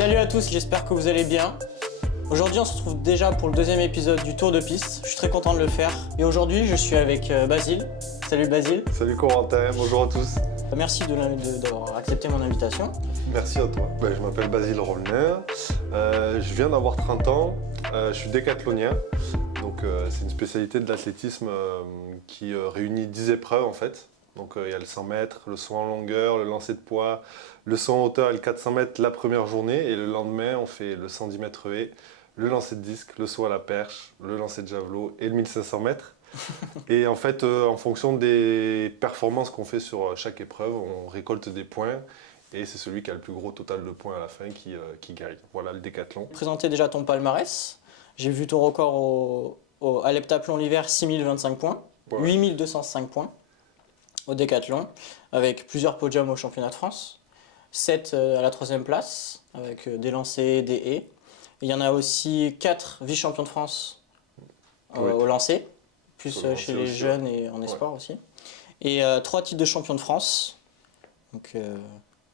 Salut à tous, j'espère que vous allez bien. Aujourd'hui, on se retrouve déjà pour le deuxième épisode du Tour de Piste. Je suis très content de le faire. Et aujourd'hui, je suis avec Basile. Salut Basile. Salut Corentin, bonjour à tous. Merci d'avoir accepté mon invitation. Merci à toi. Je m'appelle Basile Rollner, je viens d'avoir 30 ans, je suis décathlonien. Donc c'est une spécialité de l'athlétisme qui réunit 10 épreuves en fait. Donc il y a le 100 mètres, le saut en longueur, le lancer de poids, le saut en hauteur et le 400 mètres la première journée. Et le lendemain, on fait le 110 mètres haie, le lancer de disque, le saut à la perche, le lancer de javelot et le 1500 mètres. Et en fait, en fonction des performances qu'on fait sur chaque épreuve, on récolte des points. Et c'est celui qui a le plus gros total de points à la fin qui gagne. Voilà le décathlon. Présenter déjà ton palmarès. J'ai vu ton record à l'heptathlon l'hiver, 6025 points, ouais. 8205 points au décathlon, avec plusieurs podiums au championnat de France, 7 à la 3e place, avec des lancers, des haies. Il y en a aussi 4 vice-champions de France au lancer, plus chez les jeunes et en espoir aussi. Et 3 titres de champion de France, donc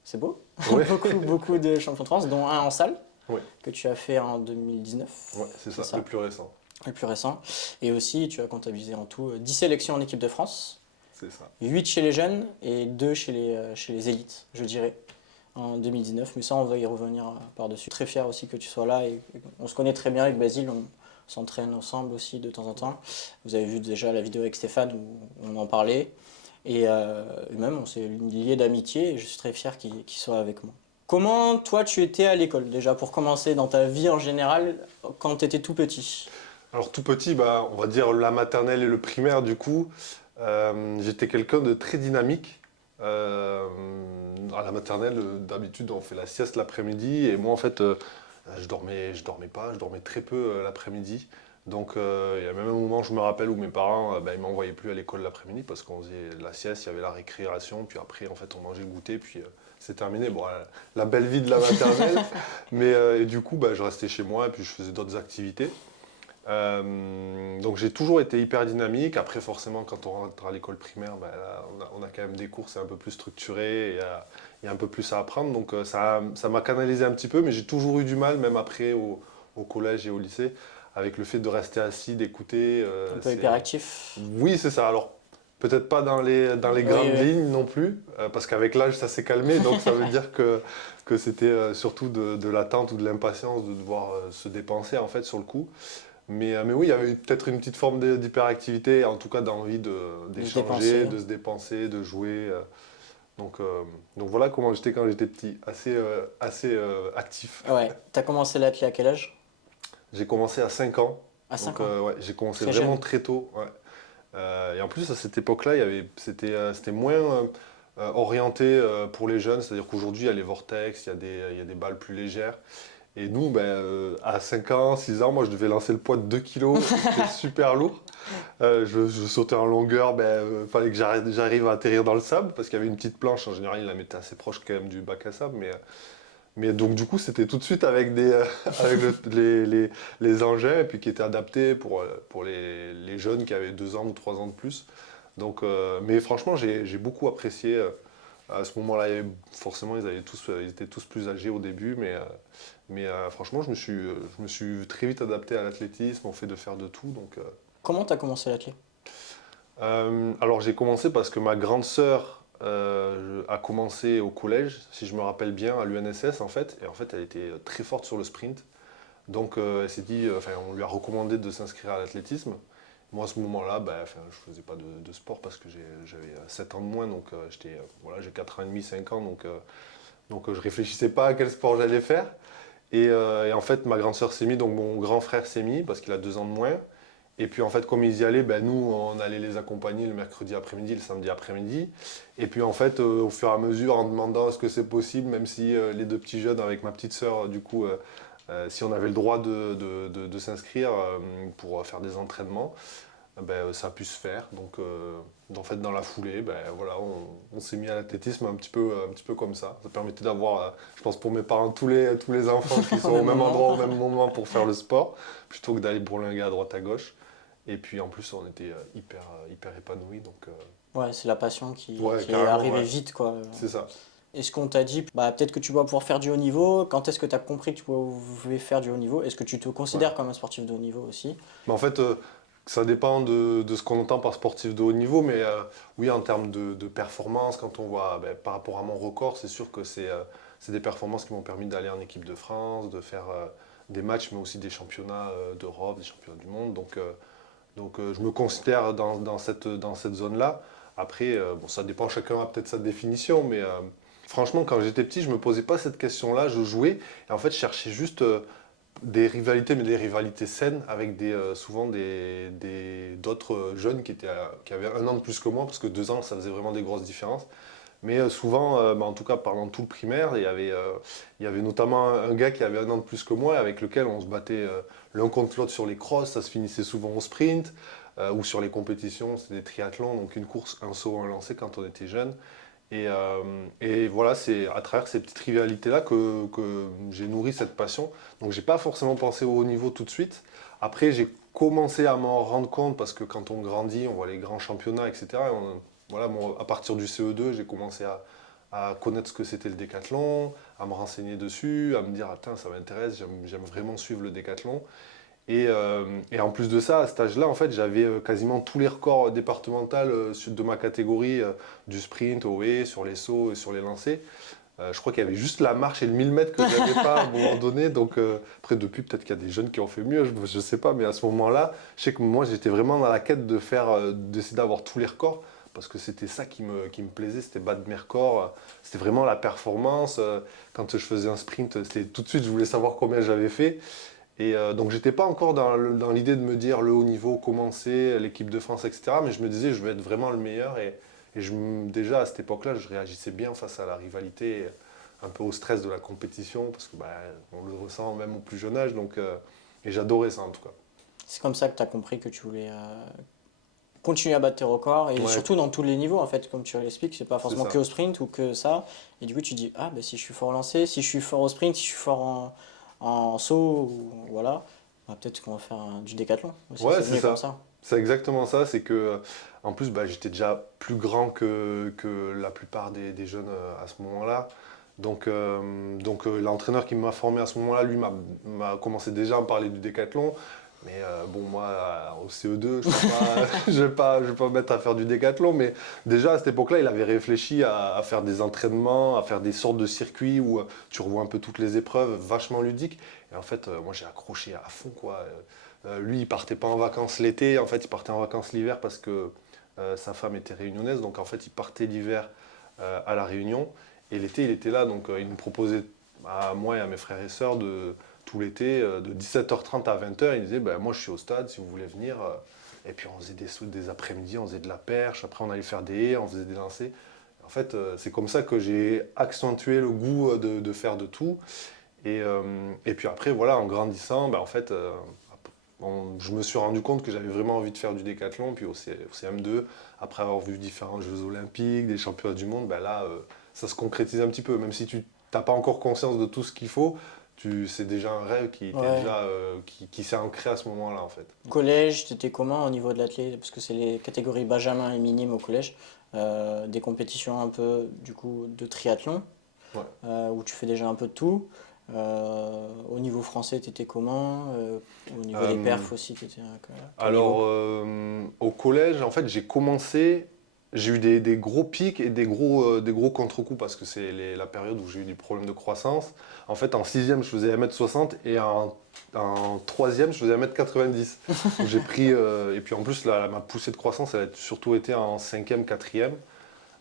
c'est beau. Ouais. beaucoup de champions de France, dont un en salle, que tu as fait en 2019. Ouais, c'est ça, le plus récent. Le plus récent. Et aussi, tu as comptabilisé en tout 10 sélections en équipe de France. C'est ça. 8 chez les jeunes et 2 chez les élites, je dirais, en 2019. Mais ça, on va y revenir par-dessus. Très fier aussi que tu sois là. Et on se connaît très bien avec Basile. On s'entraîne ensemble aussi de temps en temps. Vous avez vu déjà la vidéo avec Stéphane où on en parlait. Et même, on s'est liés d'amitié et je suis très fier qu'il soit avec moi. Comment, toi, tu étais à l'école, déjà, pour commencer dans ta vie en général, quand tu étais tout petit? Alors, tout petit, on va dire la maternelle et le primaire, du coup. J'étais quelqu'un de très dynamique. À la maternelle, d'habitude, on fait la sieste l'après-midi. Et moi, en fait, je dormais très peu l'après-midi. Donc, il y a même un moment, je me rappelle, où mes parents ils ne m'envoyaient plus à l'école l'après-midi parce qu'on faisait la sieste, il y avait la récréation, puis après, en fait, on mangeait le goûter, puis c'est terminé. Bon, la belle vie de la maternelle. Mais et du coup, je restais chez moi et puis je faisais d'autres activités. Donc j'ai toujours été hyper dynamique. Après forcément quand on rentre à l'école primaire, là, on a quand même des cours, c'est un peu plus structuré, il y a un peu plus à apprendre. Donc ça m'a canalisé un petit peu, mais j'ai toujours eu du mal, même après au collège et au lycée, avec le fait de rester assis, d'écouter. Un peu hyperactif. Oui, c'est ça. Alors peut-être pas dans les grandes lignes non plus, parce qu'avec l'âge ça s'est calmé, donc ça veut dire que c'était surtout de l'attente ou de l'impatience de devoir se dépenser en fait sur le coup. Mais oui, il y avait peut-être une petite forme d'hyperactivité, en tout cas d'envie d'échanger, de se dépenser, de jouer. Donc voilà comment j'étais quand j'étais petit, assez actif. Ouais. Tu as commencé l'athlé à quel âge? J'ai commencé à 5 ans. À 5 ans. J'ai commencé très vraiment jeune. Très tôt. Ouais. Et en plus, à cette époque-là, c'était moins orienté pour les jeunes. C'est-à-dire qu'aujourd'hui, il y a les vortex, il y a des balles plus légères. Et nous, à 5 ans, 6 ans, moi je devais lancer le poids de 2 kg, c'était super lourd. Je sautais en longueur, fallait que j'arrive à atterrir dans le sable, parce qu'il y avait une petite planche, en général il la mettait assez proche quand même du bac à sable. Mais donc du coup c'était tout de suite avec, les engins, et puis qui étaient adaptés pour les jeunes qui avaient 2 ans ou 3 ans de plus. Donc, mais franchement j'ai beaucoup apprécié. À ce moment-là, forcément, ils étaient tous plus âgés au début, mais franchement, je me suis très vite adapté à l'athlétisme, au fait de faire de tout. Donc, Comment tu as commencé l'athlé? Alors, j'ai commencé parce que ma grande sœur a commencé au collège, si je me rappelle bien, à l'UNSS en fait. Et en fait, elle était très forte sur le sprint. Donc, elle s'est dit, on lui a recommandé de s'inscrire à l'athlétisme. Moi, à ce moment-là, je faisais pas de sport parce que j'avais 7 ans de moins, donc j'ai 4 ans et demi, 5 ans, donc je réfléchissais pas à quel sport j'allais faire. Et en fait, ma grande sœur s'est mise, donc mon grand frère s'est mis, parce qu'il a 2 ans de moins. Et puis en fait, comme ils y allaient, nous, on allait les accompagner le mercredi après-midi, le samedi après-midi. Et puis en fait, au fur et à mesure, en demandant est-ce que c'est possible, même si les 2 petits jeunes avec ma petite sœur, du coup, si on avait le droit de s'inscrire pour faire des entraînements, ça a pu se faire. Donc en fait, dans la foulée, on s'est mis à l'athlétisme un petit peu comme ça. Ça permettait d'avoir, je pense pour mes parents, tous les enfants qui sont au même endroit au même moment pour faire le sport, plutôt que d'aller bourlinguer à droite à gauche. Et puis en plus, on était hyper épanouis. Donc, ouais, c'est la passion qui est arrivée vite, quoi. C'est ça. Est-ce qu'on t'a dit, bah, peut-être que tu vas pouvoir faire du haut niveau? Quand est-ce que tu as compris que tu pouvais faire du haut niveau? Est-ce que tu te Ouais. considères comme un sportif de haut niveau aussi? Mais en fait, ça dépend de ce qu'on entend par sportif de haut niveau, mais oui, en termes de performance, quand on voit par rapport à mon record, c'est sûr que c'est des performances qui m'ont permis d'aller en équipe de France, de faire des matchs, mais aussi des championnats d'Europe, des championnats du monde. Donc, je me considère dans cette zone-là. Après, bon, ça dépend, chacun a peut-être sa définition, mais franchement, quand j'étais petit, je ne me posais pas cette question-là. Je jouais et en fait, je cherchais juste des rivalités, mais des rivalités saines avec souvent d'autres jeunes qui avaient 1 an de plus que moi, parce que 2 ans, ça faisait vraiment des grosses différences. Mais souvent, en tout cas pendant tout le primaire, il y avait notamment un gars qui avait 1 an de plus que moi, avec lequel on se battait l'un contre l'autre sur les crosses, ça se finissait souvent au sprint, ou sur les compétitions, c'était des triathlons, donc une course, un saut, un lancer quand on était jeune. Et voilà, c'est à travers ces petites rivalités-là que j'ai nourri cette passion. Donc j'ai pas forcément pensé au haut niveau tout de suite. Après, j'ai commencé à m'en rendre compte parce que quand on grandit, on voit les grands championnats, etc. Voilà, à partir du CE2, j'ai commencé à connaître ce que c'était le décathlon, à me renseigner dessus, à me dire, attends, ça m'intéresse, j'aime vraiment suivre le décathlon. Et en plus de ça, à cet âge-là, en fait, j'avais quasiment tous les records départementaux de ma catégorie, du sprint au haies, sur les sauts et sur les lancers. Je crois qu'il y avait juste la marche et le 1000 mètres que je n'avais pas à un moment donné. Donc après, depuis, peut-être qu'il y a des jeunes qui ont fait mieux, je ne sais pas. Mais à ce moment-là, je sais que moi, j'étais vraiment dans la quête d'essayer d'avoir tous les records. Parce que c'était ça qui me plaisait, c'était battre mes records. C'était vraiment la performance. Quand je faisais un sprint, c'était tout de suite, je voulais savoir combien j'avais fait. Et donc j'étais pas encore dans l'idée de me dire le haut niveau, commencer, l'équipe de France, etc. Mais je me disais, je vais être vraiment le meilleur. Déjà à cette époque-là, je réagissais bien face à la rivalité, un peu au stress de la compétition, parce que on le ressent même au plus jeune âge. Et j'adorais ça en tout cas. C'est comme ça que tu as compris que tu voulais continuer à battre tes records et Ouais, surtout dans tous les niveaux en fait, comme tu l'expliques, c'est pas c'est forcément que ça. au sprint ou que ça. Et du coup, tu dis, ah, bah, si je suis fort au lancer, si je suis fort au sprint, si je suis fort en saut, voilà, bah, peut-être qu'on va faire du décathlon aussi, Ouais, c'est c'est venu comme ça. ça. C'est exactement ça. C'est que, en plus, j'étais déjà plus grand que la plupart des jeunes à ce moment-là. Donc, l'entraîneur qui m'a formé à ce moment-là, lui, m'a commencé déjà à me parler du décathlon. Mais bon, moi, au CE2, je vais pas me mettre à faire du décathlon. Mais déjà, à cette époque-là, il avait réfléchi à faire des entraînements, à faire des sortes de circuits où tu revois un peu toutes les épreuves, vachement ludiques. Et en fait, moi, j'ai accroché à fond, quoi. Lui, il partait pas en vacances l'été, en fait, il partait en vacances l'hiver parce que sa femme était réunionnaise. Donc, en fait, il partait l'hiver à La Réunion. Et l'été, il était là. Donc, il nous proposait à moi et à mes frères et sœurs tout l'été, de 17h30 à 20h. Il disait, moi, je suis au stade, si vous voulez venir. Et puis, on faisait des après-midi, on faisait de la perche. Après, on allait faire des haies, on faisait des lancers. En fait, c'est comme ça que j'ai accentué le goût de faire de tout. Et puis après, voilà, en grandissant, en fait, je me suis rendu compte que j'avais vraiment envie de faire du décathlon. Puis au CM2, après avoir vu différents Jeux Olympiques, des championnats du monde, là, ça se concrétise un petit peu. Même si tu n'as pas encore conscience de tout ce qu'il faut, c'est déjà un rêve Ouais. qui s'est ancré à ce moment-là, en fait. Collège, t'étais comment au niveau de l'athlète? Parce que c'est les catégories Benjamin et minime au collège. Des compétitions un peu du coup de triathlon, Ouais. où tu fais déjà un peu de tout. Au niveau français, t'étais comment? Au niveau des Euh, perfs aussi, t'étais à quel Alors, niveau? au collège, en fait, j'ai eu des gros pics et des gros contre-coups parce que c'est la période où j'ai eu des problèmes de croissance. En fait, en sixième, je faisais 1m60 et en troisième, je faisais 1m90. Donc j'ai pris, et puis en plus, ma poussée de croissance, elle a surtout été en cinquième, quatrième.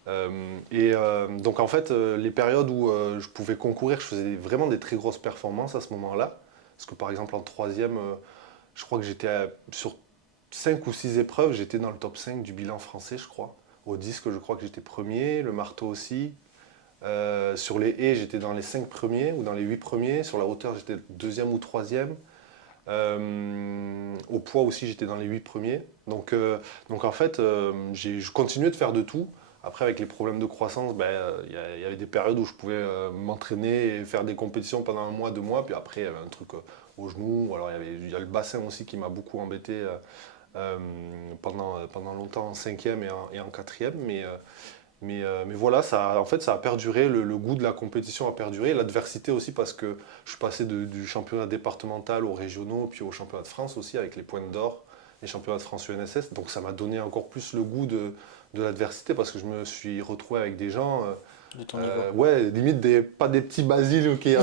Donc en fait, les périodes où je pouvais concourir, je faisais vraiment des très grosses performances à ce moment-là. Parce que par exemple, en troisième, je crois que sur 5 ou 6 épreuves, j'étais dans le top 5 du bilan français, je crois. Au disque, je crois que j'étais premier, le marteau aussi. Sur les haies, j'étais dans les 5 premiers ou dans les 8 premiers. Sur la hauteur, j'étais deuxième ou troisième. Au poids aussi, j'étais dans les 8 premiers. Donc en fait, je continuais de faire de tout. Après, avec les problèmes de croissance, il y avait des périodes où je pouvais m'entraîner et faire des compétitions pendant 1 mois, 2 mois. Puis après, il y avait un truc au genou. Alors, il y a le bassin aussi qui m'a beaucoup embêté pendant longtemps en cinquième et en quatrième. Mais voilà, en fait, ça a perduré, le goût de la compétition a perduré, l'adversité aussi parce que je suis passé du championnat départemental aux régionaux, puis au championnat de France aussi avec les points d'or, les championnats de France UNSS. Donc ça m'a donné encore plus le goût de l'adversité parce que je me suis retrouvé avec des gens, de ton niveau. ouais, limite pas des petits basiles qui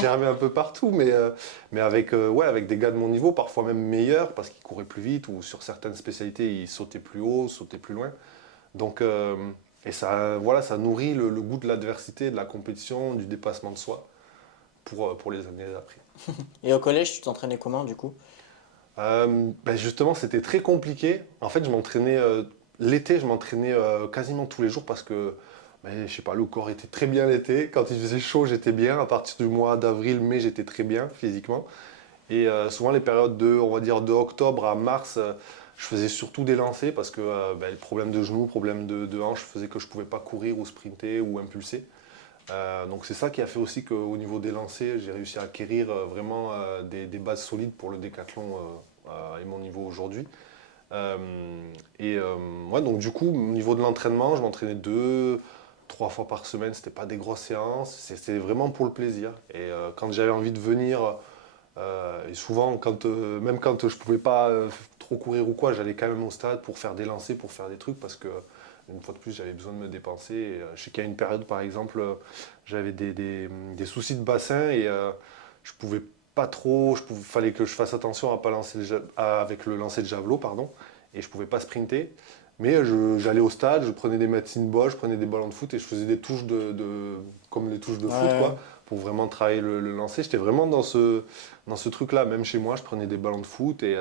germaient un peu partout, mais avec, ouais, avec des gars de mon niveau, parfois même meilleurs parce qu'ils couraient plus vite ou sur certaines spécialités ils sautaient plus haut, sautaient plus loin. Donc, et ça, voilà, ça nourrit le goût de l'adversité, de la compétition, du dépassement de soi pour les années d'après. Et au collège, tu t'entraînais comment du coup? Ben justement, c'était très compliqué. En fait, je m'entraînais l'été, je m'entraînais quasiment tous les jours parce que, ben, je sais pas, le corps était très bien l'été. Quand il faisait chaud, j'étais bien. À partir du mois d'avril, mai, j'étais très bien physiquement. Et souvent, les périodes on va dire, de octobre à mars, je faisais surtout des lancers parce que ben, le problème de genoux, problème de hanche faisait que je ne pouvais pas courir ou sprinter ou impulser. Donc c'est ça qui a fait aussi qu'au niveau des lancers, j'ai réussi à acquérir vraiment des bases solides pour le décathlon et mon niveau aujourd'hui. Euh, ouais, donc du coup, au niveau de l'entraînement, je m'entraînais 2, 3 fois par semaine. C'était pas des grosses séances, c'était vraiment pour le plaisir. Et quand j'avais envie de venir, et souvent, même quand je pouvais pas trop courir ou quoi, j'allais quand même au stade pour faire des lancers, pour faire des trucs, parce que une fois de plus, j'avais besoin de me dépenser. Et, je sais qu'il y a une période, par exemple, j'avais des soucis de bassin et je pouvais pas trop, fallait que je fasse attention à pas lancer avec le lancer de javelot, pardon, et je pouvais pas sprinter. Mais j'allais au stade, je prenais des médecines Bosch, je prenais des ballons de foot et je faisais des touches comme les touches de foot, Ouais, quoi, pour vraiment travailler le lancer. J'étais vraiment dans ce truc-là. Même chez moi, je prenais des ballons de foot et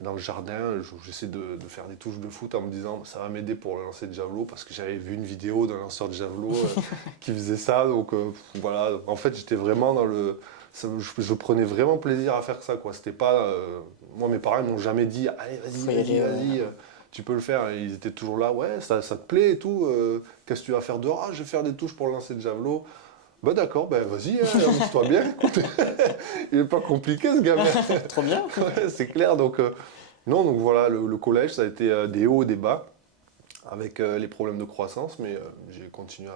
dans le jardin, j'essaie de faire des touches de foot en me disant ça va m'aider pour le lancer de javelot parce que j'avais vu une vidéo d'un lanceur de javelot qui faisait ça. Donc voilà, en fait, j'étais vraiment je prenais vraiment plaisir à faire ça, quoi. C'était pas. Moi, mes parents m'ont jamais dit allez, vas-y, faut y vas-y, aller. Ouais. vas-y. Tu peux le faire. Et ils étaient toujours là, ouais, ça te plaît et tout. Qu'est-ce que tu vas faire dehors? Ah, je vais faire des touches pour le lancer de javelot. Bah d'accord, bah vas-y, hein, amuse-toi bien. Écoute. Il est pas compliqué ce gamin. Trop bien. Ouais, c'est clair. Donc, non, donc voilà, le collège, ça a été des hauts et des bas avec les problèmes de croissance, mais j'ai continué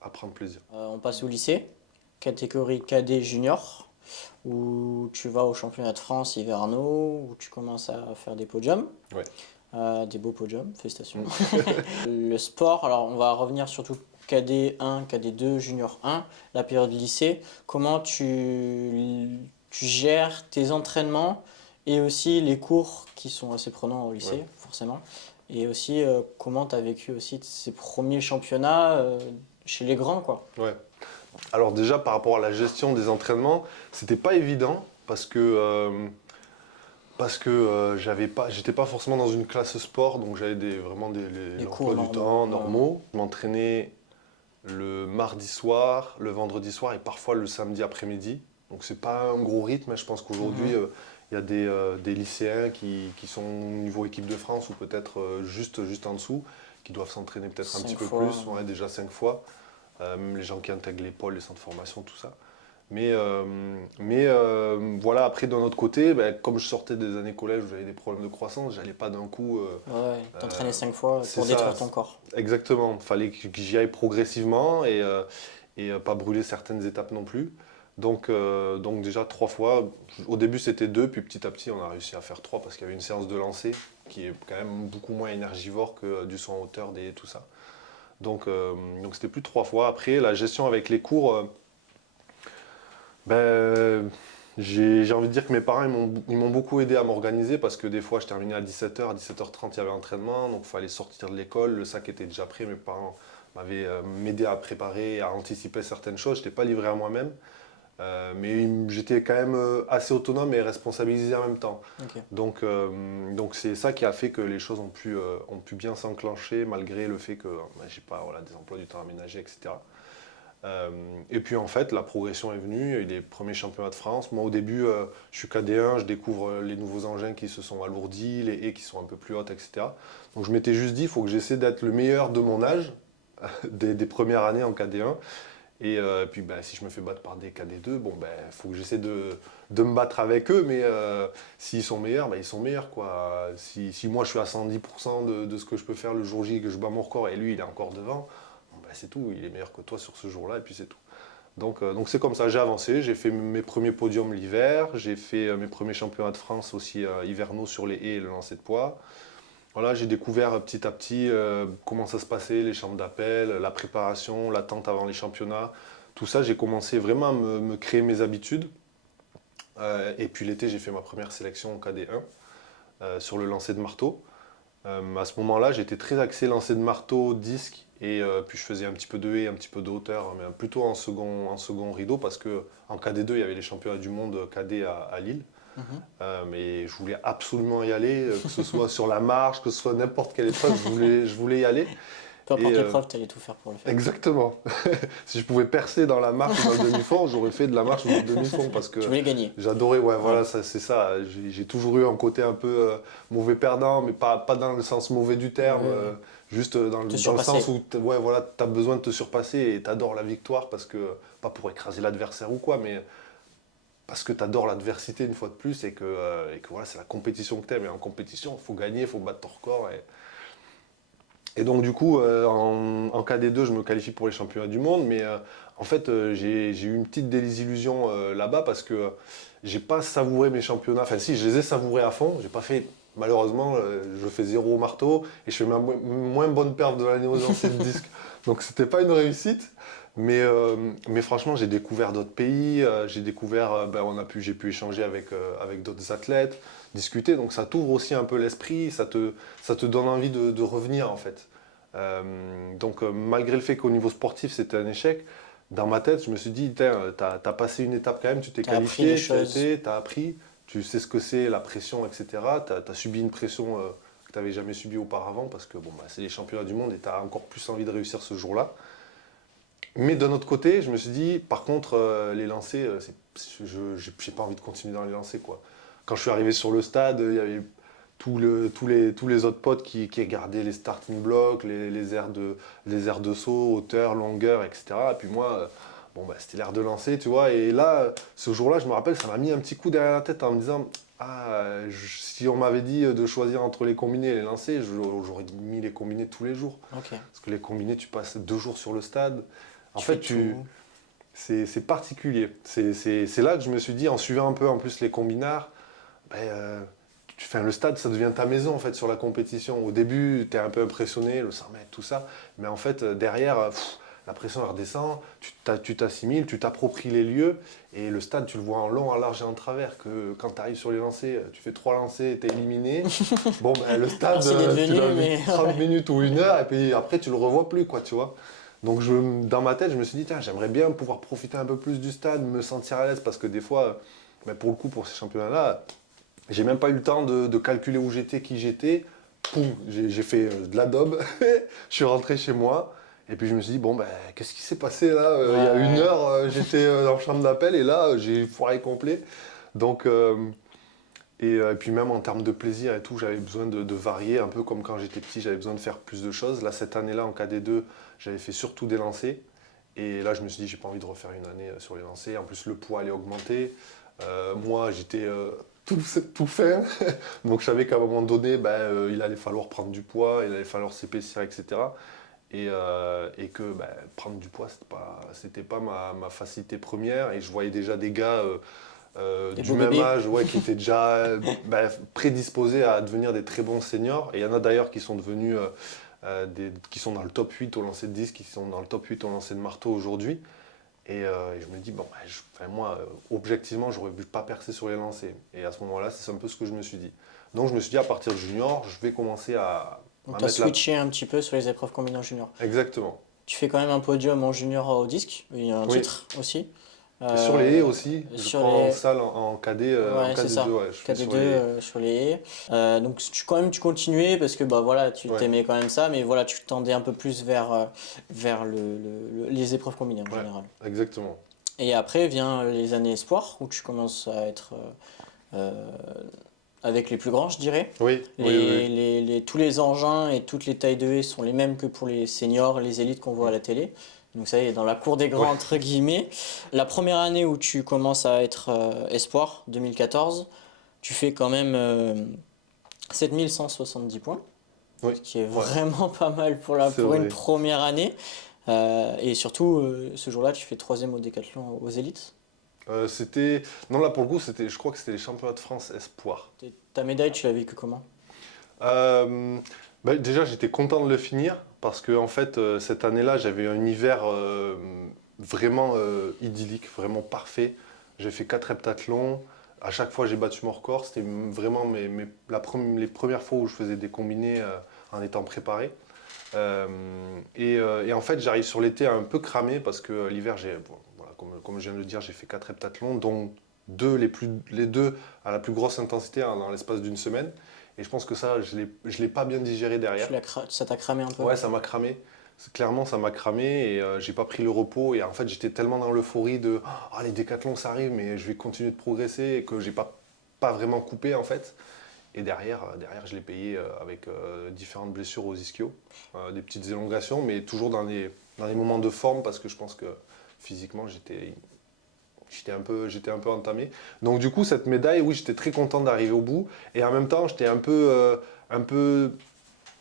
à prendre plaisir. On passe au lycée, catégorie cadet junior, où tu vas au championnat de France hivernaux, où tu commences à faire des podiums. Ouais. Des beaux podiums, félicitations. Mm. Le sport, alors on va revenir surtout cadet 1, cadet 2, junior 1, la période lycée. Comment tu gères tes entraînements et aussi les cours qui sont assez prenants au lycée, Ouais. forcément. Et aussi comment tu as vécu aussi ces premiers championnats chez les grands, quoi. Ouais. Alors déjà, par rapport à la gestion des entraînements, c'était pas évident parce que j'étais pas forcément dans une classe sport, donc j'avais vraiment Les l'emploi cours du normaux. temps normaux. Je m'entraînais le mardi soir, le vendredi soir et parfois le samedi après-midi. Donc c'est pas un gros rythme, hein. Je pense qu'aujourd'hui, Mhm. il y a des lycéens qui sont au niveau équipe de France ou peut-être juste en dessous, qui doivent s'entraîner peut-être un petit 5 peu fois. plus, ouais, déjà 5 fois. Même les gens qui intègrent les pôles, les centres de formation, tout ça. Voilà, après d'un autre côté, ben, comme je sortais des années collège où j'avais des problèmes de croissance, j'allais pas d'un coup. Ouais, t'entraîner Euh, 5 fois c'est pour ça, détruire ton corps. exactement. Il fallait que j'y aille progressivement et pas brûler certaines étapes non plus. Donc déjà 3 fois. Au début c'était 2, puis petit à petit on a réussi à faire 3 parce qu'il y avait une séance de lancer qui est quand même beaucoup moins énergivore que du saut en hauteur, tout ça. Donc c'était plus de 3 fois. Après la gestion avec les cours, ben, j'ai envie de dire que mes parents ils m'ont beaucoup aidé à m'organiser parce que des fois je terminais à 17h, à 17h30 il y avait entraînement, donc il fallait sortir de l'école, le sac était déjà prêt, mes parents m'avaient m'aidé à préparer, à anticiper certaines choses, je n'étais pas livré à moi-même, mais j'étais quand même assez autonome et responsabilisé en même temps. Ok. Donc c'est ça qui a fait que les choses ont pu bien s'enclencher malgré le fait que j'ai pas voilà, des emplois du temps aménagés, etc. Et puis en fait, la progression est venue, il y a eu les premiers championnats de France. Moi au début, je suis KD1, je découvre les nouveaux engins qui se sont alourdis, les haies qui sont un peu plus hautes, etc. Donc je m'étais juste dit, il faut que j'essaie d'être le meilleur de mon âge, des premières années en KD1. Et puis ben, si je me fais battre par des KD2, bon ben faut que j'essaie de me battre avec eux, mais s'ils sont meilleurs, ben, ils sont meilleurs, quoi. Si moi je suis à 110% de ce que je peux faire le jour J et que je bats mon record et lui il est encore devant, c'est tout, il est meilleur que toi sur ce jour-là, et puis c'est tout. Donc c'est comme ça, j'ai avancé, j'ai fait mes premiers podiums l'hiver, j'ai fait mes premiers championnats de France aussi hivernaux sur les haies et le lancer de poids. Voilà, j'ai découvert petit à petit comment ça se passait, les chambres d'appel, la préparation, l'attente avant les championnats. Tout ça, j'ai commencé vraiment à me créer mes habitudes. Et puis l'été, j'ai fait ma première sélection en KD1 sur le lancer de marteau. À ce moment-là, j'étais très axé lancer de marteau, disque, et puis je faisais un petit peu de haie, un petit peu de hauteur, mais plutôt en second rideau, parce qu'en KD2, il y avait les championnats du monde KD à Lille. Mais je voulais absolument y aller, que ce soit sur la marche, que ce soit n'importe quelle épreuve, je voulais y aller. Peu importe l'épreuve, tu allais tout faire pour le faire. Exactement. Si je pouvais percer dans la marche ou dans le demi-fond, j'aurais fait de la marche ou du demi-fond parce que Tu voulais gagner. j'adorais, ouais, voilà, c'est ça. J'ai toujours eu un côté un peu mauvais perdant, mais pas dans le sens mauvais du terme, juste dans le sens où ouais, voilà, tu as besoin de te surpasser et tu adores la victoire parce que, pas pour écraser l'adversaire ou quoi, mais parce que tu adores l'adversité une fois de plus et que voilà, c'est la compétition que tu aimes. Et en compétition, il faut gagner, il faut battre ton record. Et donc du coup, en KD2, je me qualifie pour les championnats du monde, mais en fait, j'ai eu une petite désillusion là-bas parce que j'ai pas savouré mes championnats. Enfin si, je les ai savourés à fond. J'ai pas fait, malheureusement, je fais 0 au marteau et je fais ma moins bonne perf de l'année aux lancers de disque. Donc c'était pas une réussite. Mais franchement, j'ai découvert d'autres pays, j'ai découvert, j'ai pu échanger avec d'autres athlètes, discuter, donc ça t'ouvre aussi un peu l'esprit, ça te donne envie de revenir en fait. Malgré le fait qu'au niveau sportif c'était un échec, dans ma tête je me suis dit, t'as passé une étape quand même, tu t'es qualifié, t'as appris, tu sais ce que c'est la pression, etc. T'as subi une pression que t'avais jamais subie auparavant parce que c'est les championnats du monde et t'as encore plus envie de réussir ce jour-là. Mais d'un autre côté, je me suis dit, par contre, les lancers, je n'ai pas envie de continuer dans les lancers, quoi. Quand je suis arrivé sur le stade, il y avait tous les autres potes qui regardaient les starting blocks, les aires de saut, hauteur, longueur, etc. Et puis moi, c'était l'air de lancer, tu vois. Et là, ce jour-là, je me rappelle, ça m'a mis un petit coup derrière la tête en me disant, si on m'avait dit de choisir entre les combinés et les lancers, j'aurais mis les combinés tous les jours. Okay. Parce que les combinés, tu passes 2 jours sur le stade. En fait, c'est particulier. C'est là que je me suis dit, en suivant un peu en plus les combinards, le stade, ça devient ta maison en fait sur la compétition. Au début, tu es un peu impressionné, le 100 mètres, tout ça. Mais en fait, derrière, la pression elle redescend, tu t'assimiles, tu t'appropries les lieux. Et le stade, tu le vois en long, en large et en travers. Que quand tu arrives sur les lancers, tu fais 3 lancers, tu es éliminé. Le stade, tu l'as vu 30 minutes ou 1 heure, et puis après, tu le revois plus, quoi, tu vois. Donc dans ma tête, je me suis dit, tiens, j'aimerais bien pouvoir profiter un peu plus du stade, me sentir à l'aise, parce que des fois, pour le coup, pour ces championnats-là, j'ai même pas eu le temps de calculer où j'étais, qui j'étais. Poum, j'ai fait de la daube, je suis rentré chez moi, et puis je me suis dit, qu'est-ce qui s'est passé là il y a 1 heure, j'étais en chambre d'appel, et là, j'ai foiré complet. Donc, et puis même en termes de plaisir et tout, j'avais besoin de varier, un peu comme quand j'étais petit, j'avais besoin de faire plus de choses. Là, cette année-là, en KD2, j'avais fait surtout des lancers. Et là, je me suis dit, j'ai pas envie de refaire une année sur les lancers. En plus, le poids allait augmenter. Moi, j'étais tout fin. Donc, je savais qu'à un moment donné, il allait falloir prendre du poids, il allait falloir s'épaissir, etc. Et que prendre du poids, c'était pas ma facilité première. Et je voyais déjà des gars du même âge qui étaient déjà prédisposés à devenir des très bons seniors. Et il y en a d'ailleurs qui sont devenus... qui sont dans le top 8 au lancer de disque, qui sont dans le top 8 au lancer de marteau aujourd'hui. Et je me dis, moi, objectivement, j'aurais pu pas percer sur les lancers. Et à ce moment-là, c'est un peu ce que je me suis dit. Donc je me suis dit, à partir de junior, je vais commencer à... Donc tu as switché un petit peu sur les épreuves combinées en junior. Exactement. Tu fais quand même un podium en junior au disque, il y a un titre aussi. Sur les haies aussi, je prends en salle en KD, en KD2, je fais KD2 sur les haies. Donc tu continuais parce que tu t'aimais quand même ça, mais voilà, tu tendais un peu plus vers les épreuves combinées en général. Exactement. Et après vient les années espoirs où tu commences à être avec les plus grands, je dirais. Oui. Tous les engins et toutes les tailles de haies sont les mêmes que pour les seniors, les élites qu'on voit à la télé. Donc ça y est, dans la cour des grands, entre guillemets. La première année où tu commences à être espoir, 2014, tu fais quand même 7170 points, ce qui est vraiment pas mal pour une première année. Et surtout, ce jour-là, tu fais troisième au décathlon aux élites. Non, là pour le coup, je crois que c'était les championnats de France Espoir. Ta médaille, tu l'as vécue comment? Euh, Déjà, j'étais content de le finir parce que en fait, cette année-là, j'avais un hiver vraiment idyllique, vraiment parfait. J'ai fait 4 heptathlons. À chaque fois, j'ai battu mon record. C'était vraiment les premières fois où je faisais des combinés en étant préparé. Et en fait, j'arrive sur l'été un peu cramé parce que l'hiver, voilà, comme je viens de le dire, j'ai fait 4 heptathlons, dont les deux à la plus grosse intensité dans l'espace d'une semaine. Et je pense que ça, je ne l'ai pas bien digéré derrière. Ça t'a cramé un peu? Ouais, ça m'a cramé. Clairement, ça m'a cramé et j'ai pas pris le repos. Et en fait, j'étais tellement dans l'euphorie de ah, les décathlons, ça arrive, mais je vais continuer de progresser et que j'ai pas vraiment coupé en fait. Et derrière je l'ai payé avec différentes blessures aux ischios, des petites élongations, mais toujours dans les moments de forme parce que je pense que physiquement, j'étais un peu entamé. Donc du coup, cette médaille, oui, j'étais très content d'arriver au bout. Et en même temps, j'étais un peu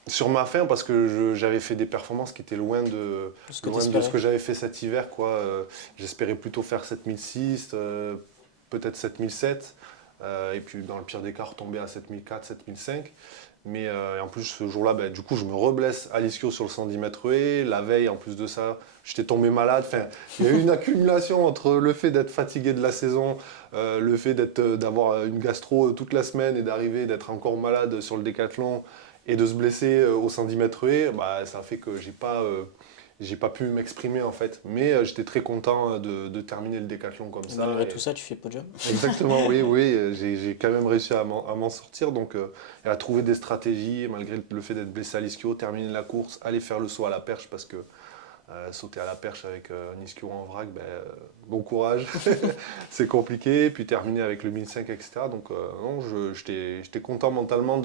sur ma faim parce que j'avais fait des performances qui étaient loin de ce que j'avais fait cet hiver, quoi. J'espérais plutôt faire 7006, peut-être 7007. Et puis dans le pire des cas, retomber à 7004, 7005. Mais en plus, ce jour-là, du coup, je me reblesse à l'ischio sur le 110 mètres haies. La veille, en plus de ça, j'étais tombé malade. Enfin, il y a eu une accumulation entre le fait d'être fatigué de la saison, le fait d'avoir une gastro toute la semaine et d'arriver, d'être encore malade sur le décathlon et de se blesser au 110 mètres haies. Ça fait que j'ai pas pu m'exprimer en fait. Mais j'étais très content de terminer le décathlon comme Et ça. malgré tout ça, tu fais podium? Exactement, oui, oui, j'ai quand même réussi à m'en sortir, donc et à trouver des stratégies, malgré le fait d'être blessé à l'ischio, terminer la course, aller faire le saut à la perche, parce que sauter à la perche avec un ischio en vrac, bon courage, c'est compliqué, puis terminer avec le 1005, etc. Donc non, j'étais content mentalement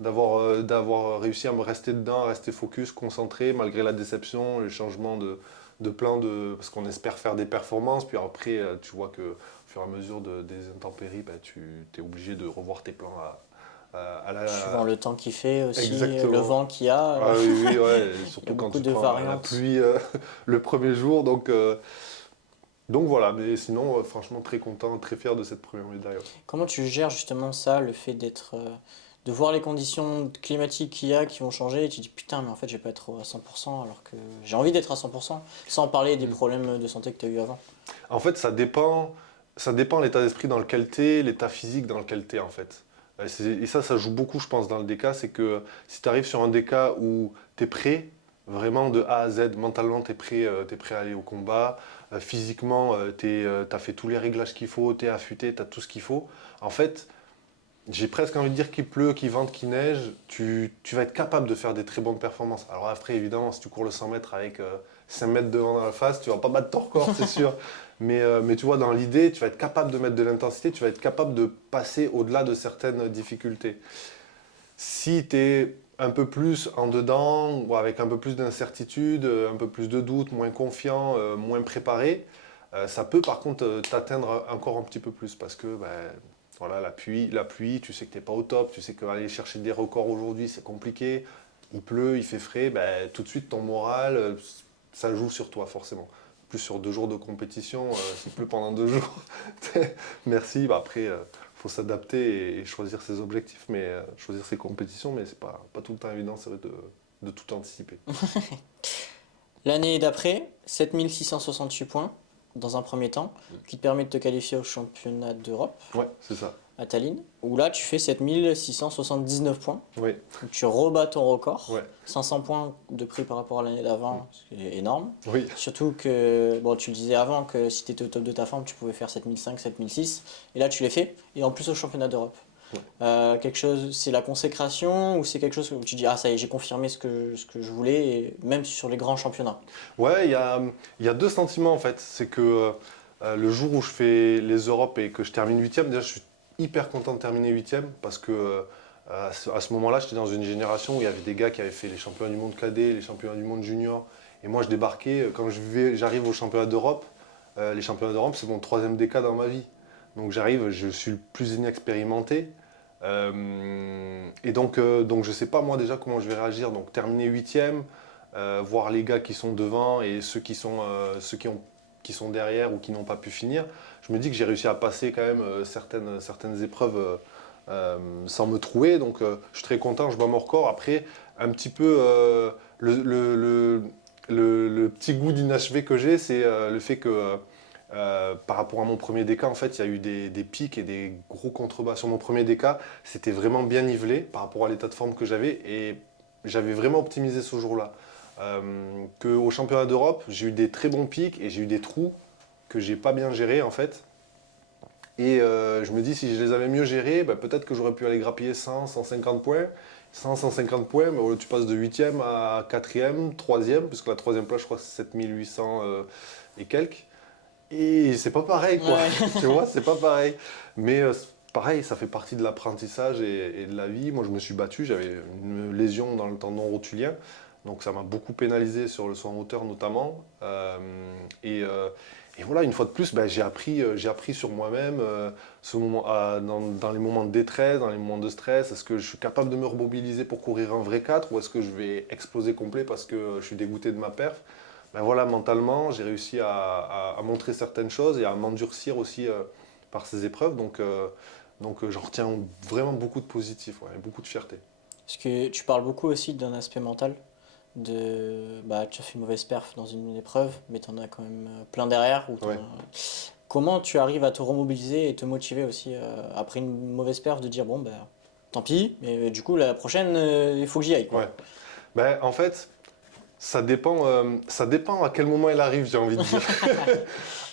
d'avoir réussi à me rester dedans, à rester focus, concentré, malgré la déception, les changements de plan, parce qu'on espère faire des performances, puis après, tu vois que au fur et à mesure des intempéries, tu es obligé de revoir tes plans Suivant le temps qu'il fait aussi, le exactement. vent qu'il y a, Ah oui, oui, ouais, il y a surtout quand beaucoup tu de prends la variantes. pluie le premier jour. Donc voilà, mais sinon, franchement, très content, très fier de cette première médaille. Ouais. Comment tu gères justement ça, le fait de voir les conditions climatiques qu'il y a qui vont changer et tu te dis putain, mais en fait, je vais pas être à 100% alors que j'ai envie d'être à 100%, sans parler des Mm. problèmes de santé que tu as eu avant. En fait, ça dépend l'état d'esprit dans lequel tu es, l'état physique dans lequel tu es, en fait. Et ça joue beaucoup, je pense, dans le DK. C'est que si tu arrives sur un DK où tu es prêt, vraiment de A à Z, mentalement, t'es prêt à aller au combat, physiquement, tu as fait tous les réglages qu'il faut, tu es affûté, tu as tout ce qu'il faut. En fait, j'ai presque envie de dire qu'il pleut, qu'il vente, qu'il neige, tu vas être capable de faire des très bonnes performances. Alors après, évidemment, si tu cours le 100 mètres avec 5 mètres devant dans la face, tu vas pas battre ton record, c'est sûr. Mais tu vois, dans l'idée, tu vas être capable de mettre de l'intensité, tu vas être capable de passer au-delà de certaines difficultés. Si tu es un peu plus en dedans, ou avec un peu plus d'incertitude, un peu plus de doute, moins confiant, moins préparé, ça peut par contre t'atteindre encore un petit peu plus parce que voilà, la pluie, tu sais que tu n'es pas au top, tu sais qu'aller chercher des records aujourd'hui c'est compliqué, il pleut, il fait frais, tout de suite ton moral, ça joue sur toi forcément. Plus sur 2 jours de compétition, s'il pleut pendant 2 jours, merci. Après, faut s'adapter et choisir ses objectifs, mais choisir ses compétitions, mais c'est pas tout le temps évident, c'est vrai, de tout anticiper. L'année d'après, 7668 points dans un premier temps, qui te permet de te qualifier au championnat d'Europe Ouais, c'est ça. à Tallinn, où là tu fais 7679 points. Oui, Donc tu rebats ton record, ouais, 500 points de prix par rapport à l'année d'avant, c'est énorme. oui. Surtout que, bon, tu le disais avant, que si tu étais au top de ta forme, tu pouvais faire 7005, 7006. Et là, tu l'as fait, et en plus au championnat d'Europe. Ouais. Quelque chose, c'est la consécration, ou c'est quelque chose où tu dis, ah ça y est, j'ai confirmé ce que je voulais, et même sur les grands championnats. Ouais, il y a deux sentiments en fait. C'est que le jour où je fais les Europes et que je termine huitième, déjà je suis hyper content de terminer huitième parce que à ce moment-là, j'étais dans une génération où il y avait des gars qui avaient fait les championnats du monde cadet, les championnats du monde junior. Et moi, je débarquais, quand j'arrive au championnat d'Europe, les championnats d'Europe, c'est mon troisième DK dans ma vie. Donc j'arrive, je suis le plus inexpérimenté. Et donc je ne sais pas moi déjà comment je vais réagir. Donc terminer huitième, voir les gars qui sont devant et ceux qui sont derrière ou qui n'ont pas pu finir, je me dis que j'ai réussi à passer quand même certaines épreuves sans me trouver. Donc je suis très content, je bats mon record. Après, un petit peu le petit goût d'inachevé que j'ai, c'est le fait que par rapport à mon premier DK, en fait, il y a eu des pics et des gros contrebas. Sur mon premier DK, c'était vraiment bien nivelé par rapport à l'état de forme que j'avais et j'avais vraiment optimisé ce jour-là. Qu'au championnat d'Europe, j'ai eu des très bons pics et j'ai eu des trous que j'ai pas bien gérés en fait. Et je me dis, si je les avais mieux gérés, bah, peut-être que j'aurais pu aller grappiller 100, 150 points. 100, 150 points, mais tu passes de 8e à 4e, 3e, puisque la troisième place, je crois, c'est 7800 et quelques. Et c'est pas pareil, quoi. Ouais. Tu vois, c'est pas pareil. Mais pareil, ça fait partie de l'apprentissage et de la vie. Moi, je me suis battu, j'avais une lésion dans le tendon rotulien. Donc ça m'a beaucoup pénalisé sur le saut en hauteur notamment. Et voilà, une fois de plus, ben, j'ai appris sur moi-même dans les moments de détresse, dans les moments de stress. Est-ce que je suis capable de me remobiliser pour courir un vrai 4 ou est-ce que je vais exploser complet parce que je suis dégoûté de ma perf? Ben voilà, mentalement, j'ai réussi à montrer certaines choses et à m'endurcir aussi par ces épreuves. Donc j'en retiens vraiment beaucoup de positif, ouais, et beaucoup de fierté. Parce que tu parles beaucoup aussi d'un aspect mental. Bah, tu as fait une mauvaise perf dans une épreuve, mais tu en as quand même plein derrière. Ouais. Comment tu arrives à te remobiliser et te motiver aussi après une mauvaise perf de dire bon, bah, tant pis, mais du coup, la prochaine, il faut que j'y aille, quoi. Ouais. Ben, en fait, ça dépend à quel moment elle arrive, j'ai envie de dire.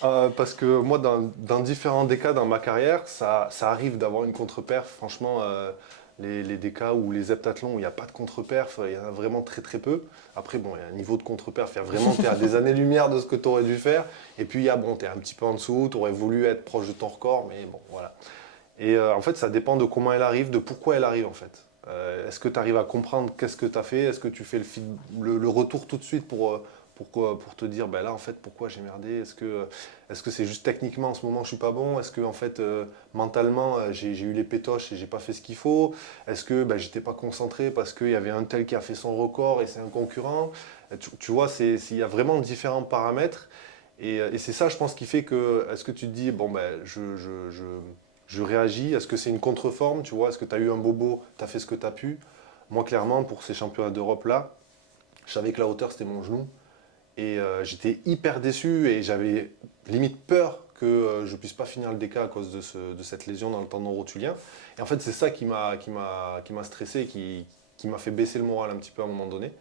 Parce que moi, dans différents DK dans ma carrière, ça arrive d'avoir une contre-perf. Franchement, les DK ou les heptathlons où il n'y a pas de contre-perf, il y en a vraiment très très peu. Après, bon, il y a un niveau de contre-perf, tu es à des années-lumière de ce que tu aurais dû faire. Et puis, tu es un petit peu en dessous, tu aurais voulu être proche de ton record, mais bon, voilà. Et en fait, ça dépend de comment elle arrive, de pourquoi elle arrive en fait. Est-ce que tu arrives à comprendre qu'est-ce que tu as fait? Est-ce que tu fais le retour tout de suite pour te dire, ben là en fait, pourquoi j'ai merdé? Est-ce que c'est juste techniquement en ce moment je suis pas bon? Est-ce que en fait, mentalement, j'ai eu les pétoches et j'ai pas fait ce qu'il faut? Est-ce que ben, j'étais pas concentré parce qu'il y avait un tel qui a fait son record et c'est un concurrent? Tu vois, il y a vraiment différents paramètres. Et c'est ça, je pense, qui fait que, est-ce que tu te dis, bon, ben, je réagis, est-ce que c'est une contre-forme, tu vois, est-ce que tu as eu un bobo, tu as fait ce que tu as pu. Moi, clairement, pour ces championnats d'Europe-là, je savais que la hauteur, c'était mon genou. Et j'étais hyper déçu et j'avais limite peur que je ne puisse pas finir le DK à cause de cette lésion dans le tendon rotulien. Et en fait, c'est ça qui m'a stressé, qui m'a fait baisser le moral un petit peu à un moment donné.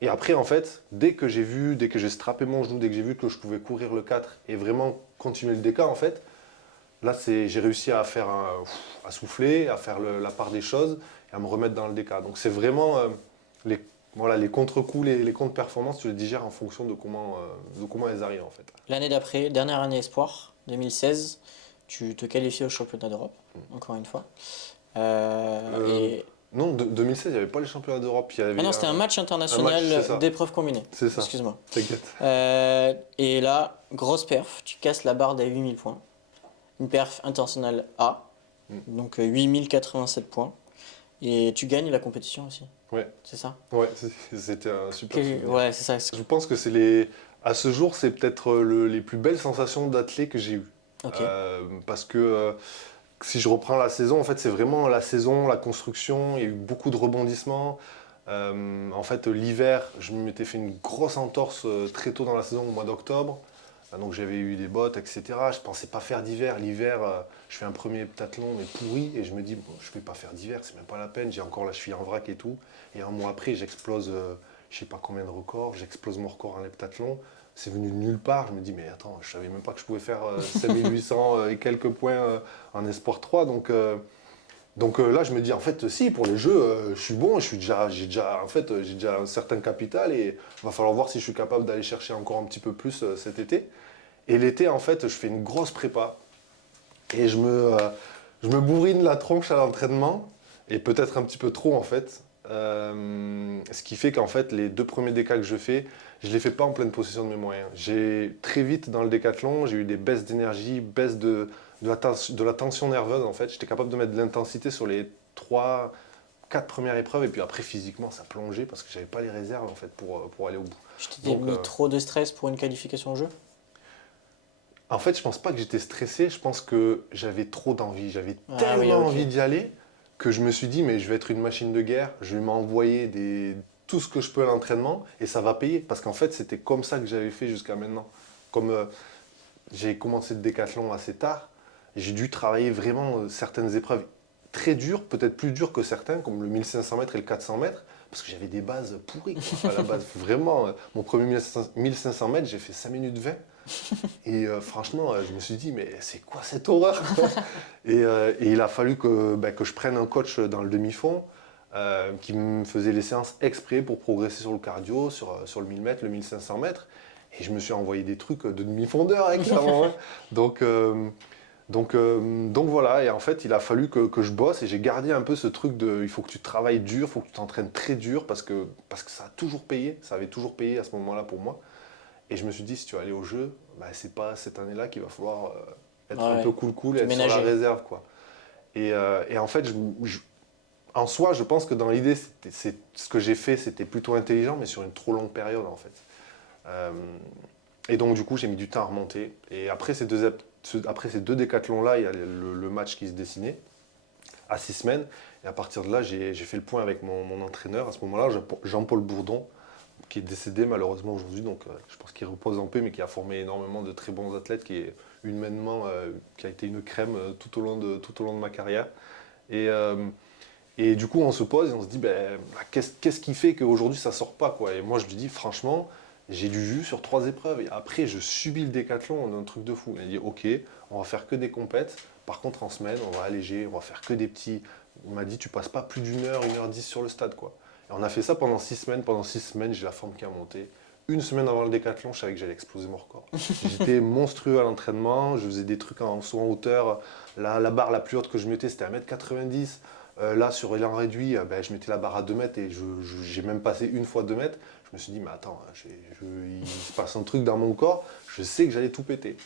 Et après, en fait, dès que j'ai strappé mon genou, dès que j'ai vu que je pouvais courir le 4 et vraiment continuer le DK, en fait, là, j'ai réussi à souffler, à faire la part des choses et à me remettre dans le DK. Donc c'est vraiment les, voilà, les contre-coups, les contre-performances, tu les digères en fonction de comment elles arrivent en fait. L'année d'après, dernière année espoir, 2016, tu te qualifies au championnat d'Europe, encore une fois. Euh, Et... non, 2016, il n'y avait pas les championnats d'Europe. Il y Ah avait non, c'était un match c'est international ça. d'épreuves combinées. C'est ça. Excuse-moi. T'inquiète. Et là, grosse perf, tu casses la barre des 8000 points. Une perf internationale A, Mm. donc 8087 points. Et tu gagnes la compétition aussi, Ouais, c'est ça? ouais, c'était un super souvenir. Ouais, c'est ça. Je pense que à ce jour, c'est peut-être les plus belles sensations d'athlète que j'ai eues. Ok. Parce que si je reprends la saison, en fait, c'est vraiment la saison, la construction. Il y a eu beaucoup de rebondissements. En fait, l'hiver, je m'étais fait une grosse entorse très tôt dans la saison, au mois d'octobre. Donc j'avais eu des bottes, etc. Je pensais pas faire d'hiver. L'hiver, je fais un premier heptathlon, mais pourri. Et je me dis, bon, je vais pas faire d'hiver, c'est même pas la peine. J'ai encore la cheville en vrac et tout. Et un mois après, j'explose, je sais pas combien de records. J'explose mon record en heptathlon. C'est venu de nulle part. Je me dis, mais attends, je savais même pas que je pouvais faire 5800 et quelques points en Espoir 3. Donc là, je me dis, en fait, si, pour les jeux, je suis bon, j'ai déjà un certain capital et il va falloir voir si je suis capable d'aller chercher encore un petit peu plus cet été. Et l'été, en fait, je fais une grosse prépa et je me bourrine la tronche à l'entraînement et peut-être un petit peu trop, en fait. Ce qui fait qu'en fait, les deux premiers DK que je fais, je ne les fais pas en pleine possession de mes moyens. J'ai très vite dans le décathlon, j'ai eu des baisses d'énergie, baisse de la tension nerveuse en fait. J'étais capable de mettre de l'intensité sur les 4 premières épreuves et puis après physiquement ça plongeait parce que j'avais pas les réserves en fait pour aller au bout. Je t'ai mis trop de stress pour une qualification au jeu? En fait, je pense pas que j'étais stressé, je pense que j'avais trop d'envie, j'avais Ah oui, tellement ok. envie d'y aller que je me suis dit mais je vais être une machine de guerre, je vais m'envoyer tout ce que je peux à l'entraînement et ça va payer parce qu'en fait c'était comme ça que j'avais fait jusqu'à maintenant. Comme j'ai commencé le décathlon assez tard, j'ai dû travailler vraiment certaines épreuves très dures, peut-être plus dures que certains, comme le 1500 mètres et le 400 mètres, parce que j'avais des bases pourries quoi, à la base. Vraiment, mon premier 1500 mètres, j'ai fait 5 minutes 20. Et franchement, je me suis dit, mais c'est quoi cette horreur et il a fallu que je prenne un coach dans le demi-fond qui me faisait les séances exprès pour progresser sur le cardio, sur le 1000 mètres, le 1500 mètres. Et je me suis envoyé des trucs de demi-fondeur, hein, clairement. Hein. Donc, donc voilà, et en fait, il a fallu que je bosse et j'ai gardé un peu ce truc de il faut que tu travailles dur, il faut que tu t'entraînes très dur parce que ça a toujours payé, ça avait toujours payé à ce moment-là pour moi. Et je me suis dit, si tu veux aller au jeu, bah, c'est pas cette année-là qu'il va falloir être un peu cool et être sur la réserve. Quoi. Et en fait, en soi, je pense que dans l'idée, ce que j'ai fait, c'était plutôt intelligent, mais sur une trop longue période en fait. Euh, et donc du coup, j'ai mis du temps à remonter. Et après ces deux décathlons-là, il y a le match qui se dessinait à 6 semaines. Et à partir de là, j'ai fait le point avec mon entraîneur. À ce moment-là, Jean-Paul Bourdon, qui est décédé malheureusement aujourd'hui, donc je pense qu'il repose en paix, mais qui a formé énormément de très bons athlètes, qui est humainement, qui a été une crème tout au long de ma carrière. Et, et du coup, on se pose et on se dit, ben, qu'est-ce qui fait qu'aujourd'hui ça sort pas quoi. Et moi, je lui dis, franchement, j'ai du jus sur 3 épreuves. Et après, je subis le décathlon, un truc de fou. Il a dit, ok, on va faire que des compètes. Par contre, en semaine, on va alléger, on va faire que des petits. Il m'a dit, tu passes pas plus d'une heure, 1h10 sur le stade, quoi. Et on a fait ça pendant 6 semaines. Pendant 6 semaines, j'ai la forme qui a monté. Une semaine avant le décathlon, je savais que j'allais exploser mon record. J'étais monstrueux à l'entraînement. Je faisais des trucs en saut en hauteur. La barre la plus haute que je mettais, c'était 1m90. Là, sur élan réduit, ben, je mettais la barre à 2 mètres et j'ai même passé une fois 2 mètres. Je me suis dit, mais attends, il se passe un truc dans mon corps, je sais que j'allais tout péter.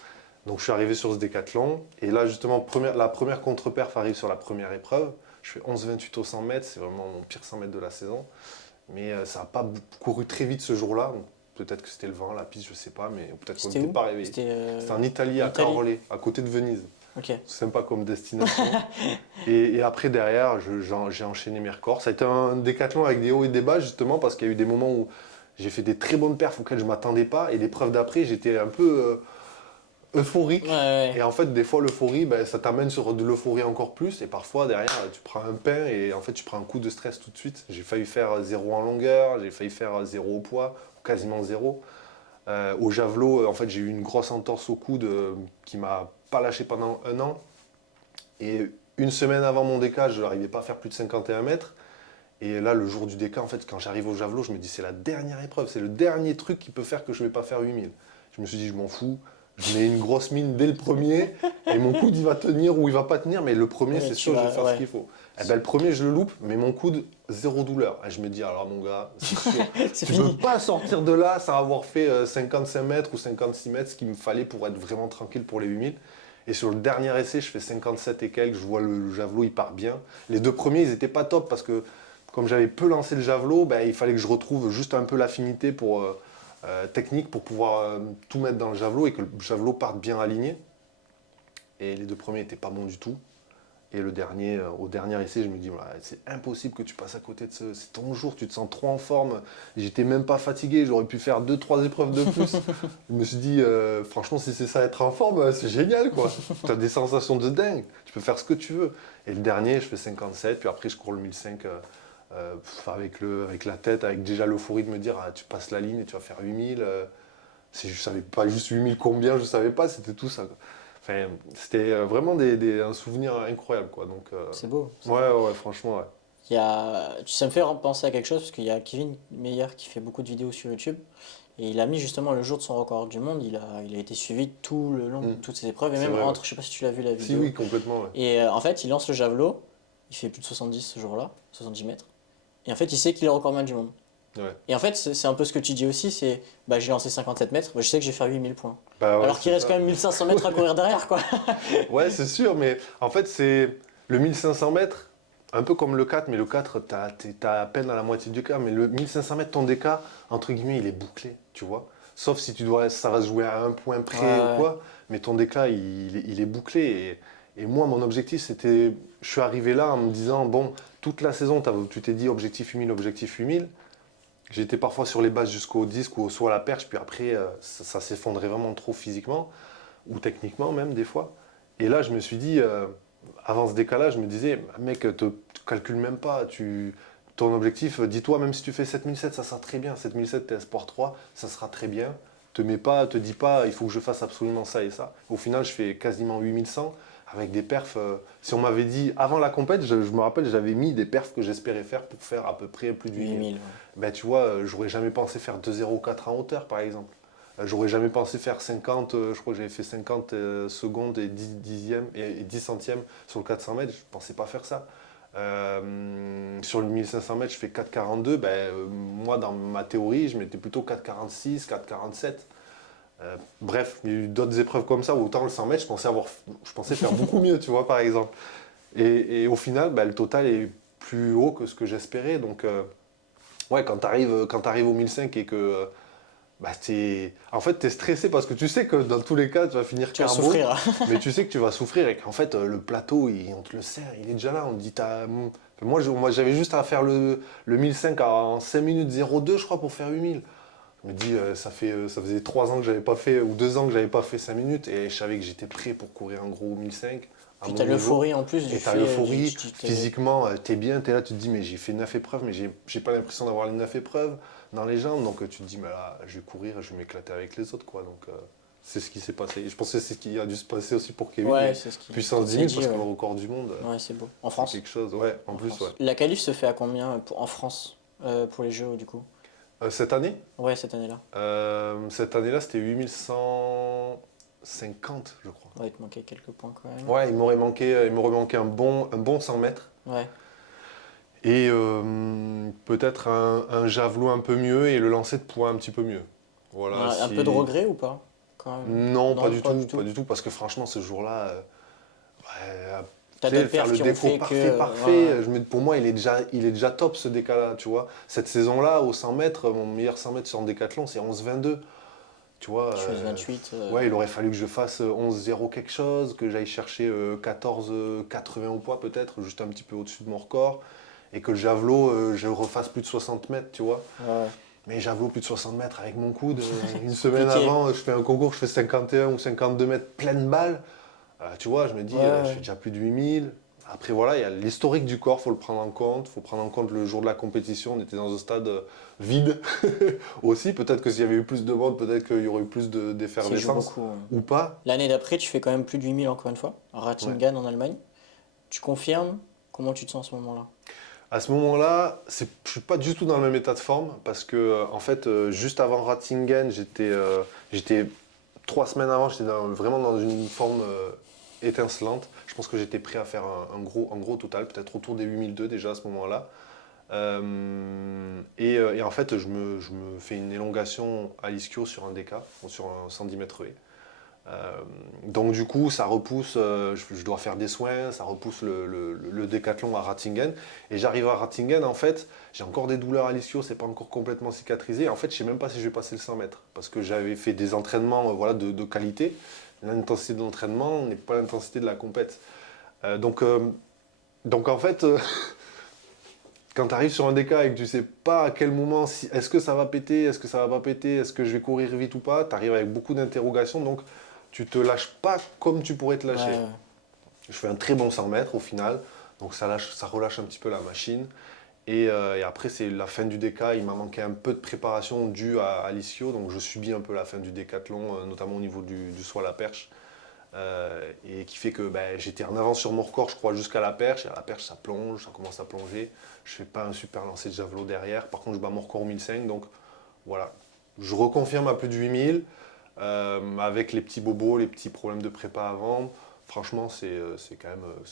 Donc je suis arrivé sur ce décathlon, et là justement, la première contre-perf arrive sur la première épreuve. Je fais 11,28 au 100 mètres, c'est vraiment mon pire 100 mètres de la saison. Mais ça n'a pas couru très vite ce jour-là. Peut-être que c'était le vent, la piste, je sais pas, mais peut-être qu'on n'était pas réveillé. C'était en Italie, à Caorle, à côté de Venise. Ok. C'est sympa comme destination. et après, derrière, j'ai enchaîné mes records. Ça a été un décathlon avec des hauts et des bas, justement, parce qu'il y a eu des moments où j'ai fait des très bonnes perfs auxquelles je ne m'attendais pas. Et l'épreuve d'après, j'étais un peu euphorique. Ouais. Et en fait, des fois, l'euphorie, ben, ça t'amène sur de l'euphorie encore plus. Et parfois, derrière, tu prends un pain et en fait, tu prends un coup de stress tout de suite. J'ai failli faire 0 en longueur, j'ai failli faire 0 au poids, quasiment 0. Au javelot, en fait, j'ai eu une grosse entorse au coude qui m'a pas lâché pendant 1 an. Et une semaine avant mon déca, je n'arrivais pas à faire plus de 51 mètres. Et là, le jour du déca, en fait, quand j'arrive au javelot, je me dis c'est la dernière épreuve, c'est le dernier truc qui peut faire que je ne vais pas faire 8000. Je me suis dit, je m'en fous, je mets une grosse mine dès le premier, et mon coude, il va tenir ou il va pas tenir, mais le premier, c'est sûr, je vais faire ce qu'il faut. Et ben, le premier, je le loupe, mais mon coude, 0 douleur. Et je me dis, alors mon gars, c'est sûr, tu ne peux pas sortir de là sans avoir fait 55 mètres ou 56 mètres, ce qu'il me fallait pour être vraiment tranquille pour les 8000. Et sur le dernier essai, je fais 57 et quelques, je vois le javelot, il part bien. Les 2 premiers, ils n'étaient pas top parce que comme j'avais peu lancé le javelot, ben, il fallait que je retrouve juste un peu l'affinité pour technique pour pouvoir tout mettre dans le javelot et que le javelot parte bien aligné. Et les 2 premiers n'étaient pas bons du tout. Et le dernier, au dernier essai, je me dis, voilà, c'est impossible que tu passes à côté de ce. C'est ton jour, tu te sens trop en forme. J'étais même pas fatigué, j'aurais pu faire 2-3 épreuves de plus. Je me suis dit, franchement, si c'est ça être en forme, c'est génial, quoi. Tu as des sensations de dingue, tu peux faire ce que tu veux. Et le dernier, je fais 57, puis après, je cours le 1005 avec la tête, avec déjà l'euphorie de me dire, ah, tu passes la ligne et tu vas faire 8000. Je savais pas juste 8000 combien, je savais pas, c'était tout ça, quoi. Enfin, c'était vraiment un souvenir incroyable, quoi. Donc, c'est beau. Ouais, franchement, ouais. Ça me fait penser à quelque chose, parce qu'il y a Kevin Meyer qui fait beaucoup de vidéos sur YouTube, et il a mis justement le jour de son record du monde, il a été suivi tout le long de toutes ses épreuves, et même vrai, je sais pas si tu l'as vu la vidéo. Si, oui, complètement, ouais. Et en fait, il lance le javelot, il fait plus de 70 ce jour-là, 70 mètres, et en fait, il sait qu'il est recordman du monde. Ouais. Et en fait, c'est un peu ce que tu dis aussi, c'est j'ai lancé 57 mètres, je sais que je vais faire 8000 points. Bah ouais, alors qu'il reste ça. quand même 1500 mètres à courir derrière, quoi. Ouais, c'est sûr, mais en fait, c'est le 1500 mètres. un peu comme le 4, mais le 4, t'as à peine à la moitié du cas. Mais le 1500 mètres, ton DK, entre guillemets, il est bouclé, tu vois. Sauf si ça va se jouer à un point près ou Ouais. quoi. Mais ton DK, il est bouclé. Et moi, mon objectif, c'était. Je suis arrivé là en me disant, bon, toute la saison, tu t'es dit objectif 8000, objectif 8000. J'étais parfois sur les bases jusqu'au disque ou soit à la perche, puis après, ça s'effondrait vraiment trop physiquement, ou techniquement même, des fois. Et là, je me suis dit, avant ce décalage, je me disais, mec, te calcule même pas. Ton objectif, dis-toi, même si tu fais 7007, ça sera très bien. 7007, t'es Sport 3, ça sera très bien. Te dis pas, il faut que je fasse absolument ça et ça. Au final, je fais quasiment 8100 avec des perfs. Si on m'avait dit avant la compète, je me rappelle, j'avais mis des perfs que j'espérais faire pour faire à peu près plus de 8000. 8000. Ouais. Ben, tu vois, j'aurais jamais pensé faire 2,04 en hauteur, par exemple. J'aurais jamais pensé faire 50, je crois que j'avais fait 50 secondes et 10 dixièmes et 10 centièmes sur le 400 mètres, je pensais pas faire ça. Sur le 1500 mètres, je fais 4,42. Moi, dans ma théorie, je mettais plutôt 4,46, 4,47. Bref, il y a eu d'autres épreuves comme ça. Autant le 100 mètres, je pensais faire beaucoup mieux, tu vois, par exemple. Et au final, le total est plus haut que ce que j'espérais. Donc, ouais, quand tu arrives au 1005 et que en fait, tu es stressé parce que tu sais que dans tous les cas, tu vas finir Tu vas carbo, souffrir. mais tu sais que tu vas souffrir et qu'en fait, le plateau, on te le sert, il est déjà là. On te dit, moi, j'avais juste à faire le 1005 en 5 minutes 02, je crois, pour faire 8000. Je me dis, ça faisait 3 ans que j'avais pas fait, ou 2 ans que j'avais pas fait 5 minutes, et je savais que j'étais prêt pour courir un gros 1005. À Puis mon t'as niveau. l'euphorie en plus du Et t'as fait. l'euphorie, physiquement, t'es bien, t'es là, tu te dis, mais j'ai fait 9 épreuves, mais j'ai pas l'impression d'avoir les 9 épreuves dans les jambes, donc tu te dis, mais là, je vais courir, je vais m'éclater avec les autres, quoi. Donc, c'est ce qui s'est passé. Je pense que c'est ce qui a dû se passer aussi pour Kevin. Ouais, Et c'est ce qui puissance 10 s'est 000, dit. parce que Ouais, le record du monde, ouais c'est beau. En c'est France. quelque chose. Ouais, en plus, France. ouais. La qualif se fait à combien en France pour les Jeux du coup? Cette année, Ouais, cette année-là. cette année-là, c'était 8150, je crois. Ouais, il te manquait quelques points quand même. Ouais, il m'aurait manqué un bon 100 mètres. Ouais. Et peut-être un javelot un peu mieux et le lancer de poids un petit peu mieux. Voilà, Un peu de regret ou pas? Quand même. Non, pas Non, du pas du tout, pas tout. du tout, parce que franchement, ce jour-là, ouais, T'as tu sais, d'autres faire perfs le qui ont déco fait parfait, que. parfait, pour moi, il est déjà top ce déca-là, tu vois. Cette saison-là, au 100 mètres, mon meilleur 100 mètres sur un décathlon, c'est 11,22. Tu vois, Je fais 28. ouais, il aurait fallu que je fasse 11,0 quelque chose, que j'aille chercher 14,80 au poids peut-être, juste un petit peu au-dessus de mon record, et que le javelot, je refasse plus de 60 mètres, tu vois. Ouais. Mais javelot plus de 60 mètres avec mon coude, une semaine Compliqué. avant, je fais un concours, je fais 51 ou 52 mètres pleine balle. Tu vois, je me dis, Ouais, je ouais. fais déjà plus de 8000. Après, voilà, il y a l'historique du corps, il faut le prendre en compte. Il faut prendre en compte le jour de la compétition. On était dans un stade vide aussi. Peut-être que s'il y avait eu plus de monde, peut-être qu'il y aurait eu plus Ça joue d'effervescence beaucoup. Ouais. ou pas. L'année d'après, tu fais quand même plus de 8000 encore une fois, à Ouais. Ratingen en Allemagne. Tu confirmes? Comment tu te sens à ce moment-là? À ce moment-là, je ne suis pas du tout dans le même état de forme parce que, en fait, juste avant Ratingen, j'étais 3 semaines avant, j'étais vraiment dans une forme étincelante. Je pense que j'étais prêt à faire un gros total, peut-être autour des 8002 déjà à ce moment-là. Et en fait, je me fais une élongation à l'ischio sur un DK, sur un 110 mètres haies. Donc du coup, ça repousse, je dois faire des soins, ça repousse le décathlon à Ratingen. Et j'arrive à Ratingen, en fait, j'ai encore des douleurs à l'ischio, c'est pas encore complètement cicatrisé. En fait, je sais même pas si je vais passer le 100 mètres, parce que j'avais fait des entraînements voilà, de qualité. L'intensité de l'entraînement n'est pas l'intensité de la compète. Donc en fait, quand tu arrives sur un DK et que tu sais pas à quel moment, est-ce que ça va péter, est-ce que ça va pas péter, est-ce que je vais courir vite ou pas, tu arrives avec beaucoup d'interrogations, donc tu te lâches pas comme tu pourrais te Ouais, lâcher. ouais. Je fais un très bon 100 mètres au final, donc ça relâche un petit peu la machine. Et après, c'est la fin du DK, il m'a manqué un peu de préparation due à l'ischio, donc je subis un peu la fin du décathlon, notamment au niveau du saut à la perche. Et qui fait que j'étais en avance sur mon record, je crois, jusqu'à la perche. Et à la perche, ça plonge, ça commence à plonger. Je fais pas un super lancer de javelot derrière. Par contre, je bats mon record au 1005. Donc voilà, je reconfirme à plus de 8000 avec les petits bobos, les petits problèmes de prépa avant. Franchement, c'est quand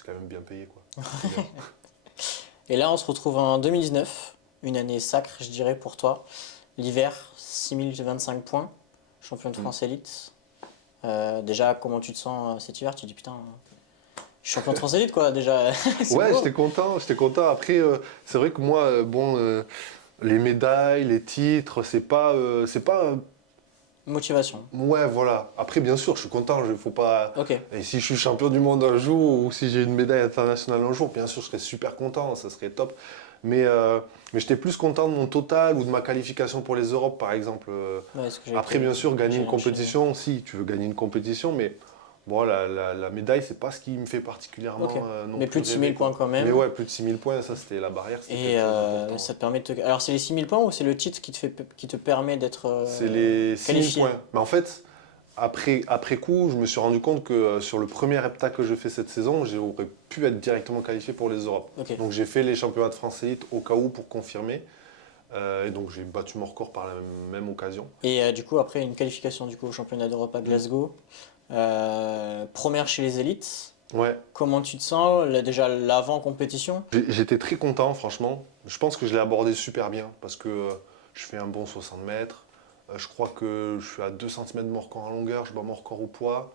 même bien payé, quoi. C'est bien. Et là, on se retrouve en 2019, une année sacre, je dirais, pour toi. L'hiver, 6025 points, champion de France élite. Déjà, comment tu te sens cet hiver? Tu te dis putain, champion de France élite, quoi, déjà. C'est Ouais, beau. j'étais content. Après, c'est vrai que moi, les médailles, les titres, c'est pas, Motivation. ouais, voilà. Après, bien sûr, je suis content. Faut pas. Ok. Et si je suis champion du monde un jour ou si j'ai une médaille internationale un jour, bien sûr, je serais super content. Ça serait top. Mais, euh, mais j'étais plus content de mon total ou de ma qualification pour les Europes, par exemple. Ouais, ce que Après, bien sûr, gagner une j'allais enchaîner. compétition, si tu veux gagner une compétition, mais bon, la médaille, c'est pas ce qui me fait Ok. particulièrement non Mais plus plus de six mille rêver, points quoi. quand Mais même. ouais, plus de 6000 points, ça, c'était la barrière, c'était Et quelque chose d'important. ça te permet de te... Alors, c'est les 6000 points ou c'est le titre qui te permet d'être C'est les 6000 qualifié? points. Mais en fait, après coup, je me suis rendu compte que sur le premier hepta que je fais cette saison, j'aurais pu être directement qualifié pour les Europes. Ok. Donc j'ai fait les championnats de France élite au cas où pour confirmer. Et donc j'ai battu mon record par la même occasion. Et du coup, après une qualification du coup, au championnat d'Europe à Mm. Glasgow, première chez les élites, Ouais, comment tu te sens déjà l'avant-compétition? j'étais très content, franchement. Je pense que je l'ai abordé super bien parce que je fais un bon 60 mètres. Je crois que je suis à 2 cm de mon record en longueur, je bats mon record au poids.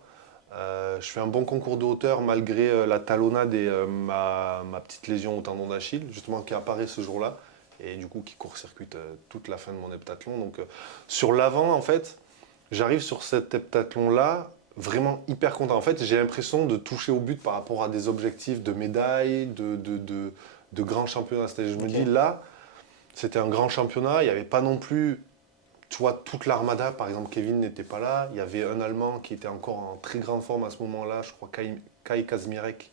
Je fais un bon concours de hauteur malgré la talonnade et ma petite lésion au tendon d'Achille, justement qui apparaît ce jour-là et du coup qui court-circuite toute la fin de mon heptathlon. Donc sur l'avant, en fait, j'arrive sur cet heptathlon-là vraiment hyper content. En fait, j'ai l'impression de toucher au but par rapport à des objectifs de médailles, de grands championnats. C'est-à-dire, je me Ok. dis là, c'était un grand championnat, il n'y avait pas non plus, tu vois, toute l'armada. Par exemple, Kevin n'était pas là. Il y avait un Allemand qui était encore en très grande forme à ce moment-là, je crois Kai Kazmirek,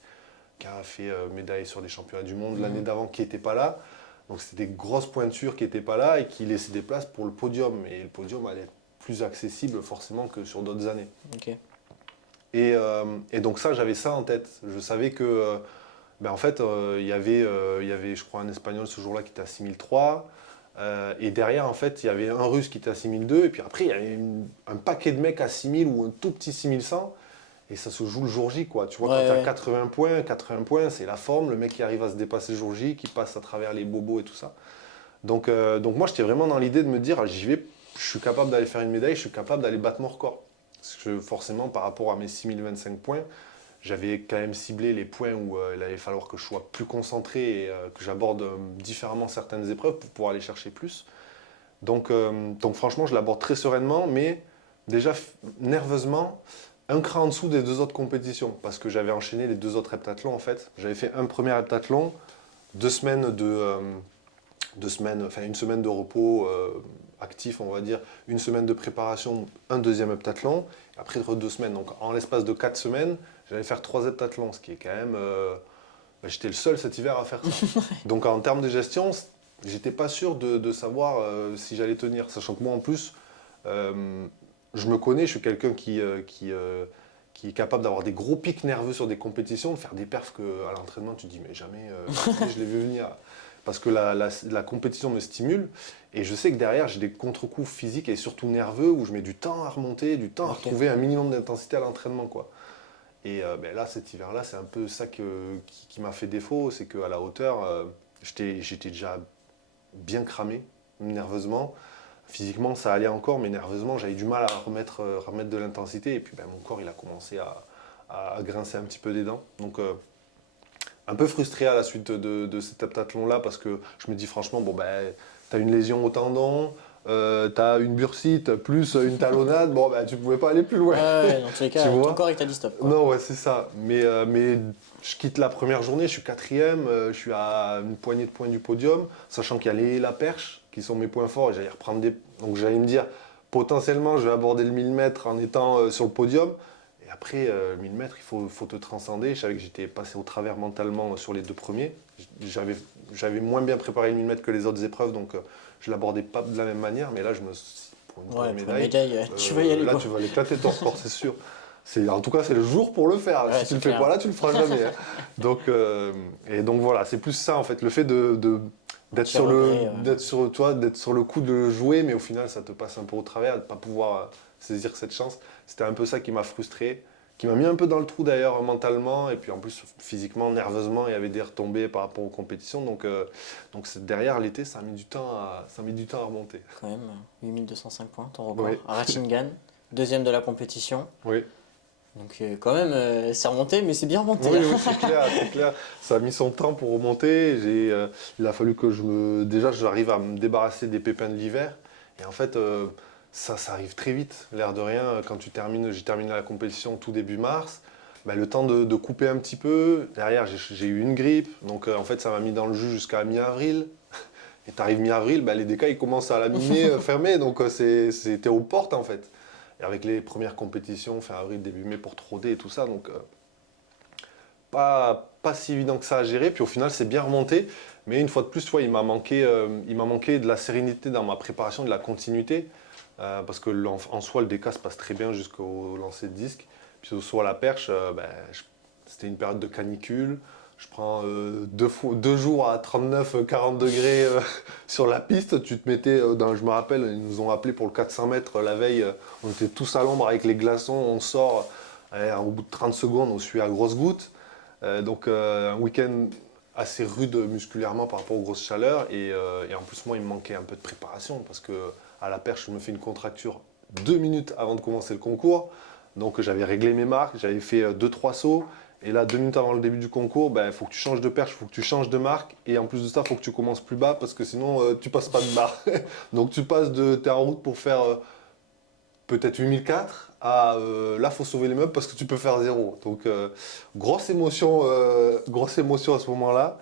qui a fait médaille sur des championnats du monde l'année Mhm. d'avant, qui n'était pas là. Donc c'était des grosses pointures qui n'étaient pas là et qui laissaient des places pour le podium. Et le podium allait être plus accessible forcément que sur d'autres années. Ok. Et donc ça, j'avais ça en tête. Je savais que, ben en fait, il y avait, je crois, un Espagnol ce jour-là qui était à 6003. Et derrière, en fait, il y avait un Russe qui était à 6002. Et puis après, il y avait un paquet de mecs à 6000 ou un tout petit 6100. Et ça se joue le jour J, quoi. Tu vois, Ouais, quand tu as ouais. 80 points, c'est la forme. Le mec qui arrive à se dépasser le jour J, qui passe à travers les bobos et tout ça. Donc moi, j'étais vraiment dans l'idée de me dire, j'y vais, je suis capable d'aller faire une médaille, je suis capable d'aller battre mon record. Parce que forcément, par rapport à mes 6025 points, j'avais quand même ciblé les points où il allait falloir que je sois plus concentré et que j'aborde différemment certaines épreuves pour pouvoir aller chercher plus. Donc franchement, je l'aborde très sereinement, mais déjà nerveusement, un cran en dessous des deux autres compétitions, parce que j'avais enchaîné les deux autres heptathlons en fait. J'avais fait un premier heptathlon, 2 semaines enfin une semaine de repos actif, on va dire, une semaine de préparation, un deuxième heptathlon, après 2 semaines. Donc en l'espace de 4 semaines, j'allais faire 3 heptathlons, ce qui est quand même. J'étais le seul cet hiver à faire ça. Donc en termes de gestion, j'étais pas sûr de savoir si j'allais tenir, sachant que moi en plus, euh, je me connais, je suis quelqu'un qui est capable d'avoir des gros pics nerveux sur des compétitions, de faire des perfs que à l'entraînement tu te dis mais jamais, jamais je l'ai vu venir. Parce que la compétition me stimule et je sais que derrière j'ai des contre-coups physiques et surtout nerveux où je mets du temps à remonter, du temps à Ok. retrouver un minimum d'intensité à l'entraînement, quoi. Et ben là, cet hiver-là, c'est un peu ça qui m'a fait défaut, c'est qu'à la hauteur, j'étais déjà bien cramé, nerveusement. Physiquement, ça allait encore, mais nerveusement, j'avais du mal à remettre de l'intensité. Et puis, ben, mon corps, il a commencé à grincer un petit peu des dents. Donc, un peu frustré à la suite de cet heptathlon-là, parce que je me dis franchement, bon, ben, t'as une lésion au tendon, t'as une bursite, plus une talonnade, bon, ben, tu pouvais pas aller plus Ouais, loin. ouais, dans tous les Tu cas, ton vois? corps il t'a dit stop, quoi. Non, ouais, c'est ça. Mais je quitte la première journée, je suis quatrième, je suis à une poignée de points du podium, sachant qu'il y a la perche, qui sont mes points forts, et j'allais reprendre des. Donc j'allais me dire, potentiellement, je vais aborder le 1000 mètres en étant sur le podium. Et après, 1000 mètres, il faut te transcender. Je savais que j'étais passé au travers mentalement sur les deux premiers. J'avais moins bien préparé le 1000 mètres que les autres épreuves, donc je l'abordais pas de la même manière. Mais là, je me suis dit, pour Ouais, une pour une médaille, médaille, tu vas y aller, là, quoi. tu vas l'éclater ton record, c'est sûr. En tout cas, c'est le jour pour le faire. Ouais, Si tu c'est le fais clair. pas là, tu le feras jamais, hein. Donc voilà, c'est plus ça en fait, le fait d'être Petit sur regret. d'être sur le coup de jouer, mais au final, ça te passe un peu au travers, de pas pouvoir saisir cette chance. C'était un peu ça qui m'a frustré, qui m'a mis un peu dans le trou d'ailleurs mentalement, et puis en plus physiquement, nerveusement, il y avait des retombées par rapport aux compétitions. Derrière l'été, ça a mis du temps à remonter. Quand même, 8205 points, ton Oui, record. À Rattingan, deuxième de la compétition. oui. Donc quand même, c'est remonté, mais c'est bien remonté. Oui, oui, c'est clair, c'est clair. Ça a mis son temps pour remonter. Il a fallu que déjà, j'arrive à me débarrasser des pépins de l'hiver. Et en fait, ça arrive très vite. L'air de rien, quand j'ai terminé la compétition tout début mars. Ben, le temps de couper un petit peu. Derrière, j'ai eu une grippe. Donc, en fait, ça m'a mis dans le jus jusqu'à mi-avril. Et t'arrives mi-avril, ben, les DK, ils commencent à laminer, fermer. Donc, c'était aux portes, en fait. Et avec les premières compétitions, fin avril, début mai, pour 3D et tout ça. Donc, pas si évident que ça à gérer. Puis au final, c'est bien remonté. Mais une fois de plus, tu vois, il m'a manqué de la sérénité dans ma préparation, de la continuité. Parce que en soi, le DK se passe très bien jusqu'au lancer de disque. Puis soit à la perche, c'était une période de canicule. Je prends 2 jours à 39-40 degrés sur la piste. Tu te mettais, je me rappelle, ils nous ont appelé pour le 400 mètres la veille. On était tous à l'ombre avec les glaçons. On sort, au bout de 30 secondes, on suit à grosses gouttes. Donc un week-end assez rude musculairement par rapport aux grosses chaleurs. Et en plus, moi, il me manquait un peu de préparation parce que à la perche, je me fais une contracture 2 minutes avant de commencer le concours. Donc j'avais réglé mes marques, j'avais fait 2-3 sauts. Et là, 2 minutes avant le début du concours, il faut que tu changes de perche, il faut que tu changes de marque. Et en plus de ça, il faut que tu commences plus bas parce que sinon, tu passes pas de barre. Donc tu t'es en route pour faire peut-être 8004 à là, il faut sauver les meubles parce que tu peux faire 0. Donc grosse émotion à ce moment-là.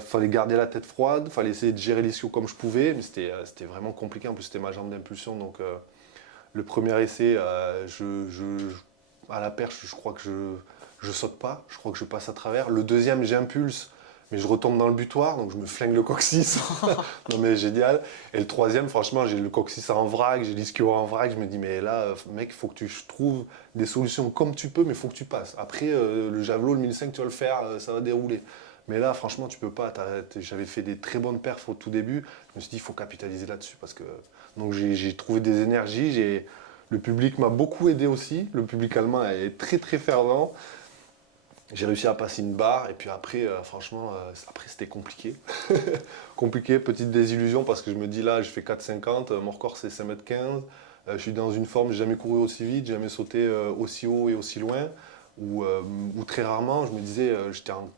Fallait garder la tête froide, fallait essayer de gérer l'ischio comme je pouvais, mais c'était vraiment compliqué. En plus, c'était ma jambe d'impulsion. Donc le premier essai, à la perche, je crois que je saute pas, je crois que je passe à travers. Le deuxième, j'impulse, mais je retombe dans le butoir, donc je me flingue le coccyx. Non mais génial. Et le troisième, franchement, j'ai le coccyx en vrac, j'ai l'ischio en vrac. Je me dis, mais là, mec, il faut que tu trouves des solutions comme tu peux, mais il faut que tu passes. Après, le javelot, le 1005, tu vas le faire, ça va dérouler. Mais là, franchement, tu peux pas. J'avais fait des très bonnes perfs au tout début. Je me suis dit, il faut capitaliser là-dessus. Donc j'ai trouvé des énergies. Le public m'a beaucoup aidé aussi. Le public allemand est très très fervent. J'ai réussi à passer une barre. Et puis après, franchement, après c'était compliqué. Compliqué, petite désillusion parce que je me dis là, je fais 4,50. Mon record c'est 5,15 m. Je suis dans une forme, j'ai jamais couru aussi vite, jamais sauté aussi haut et aussi loin. Ou très rarement, je me disais, j'étais en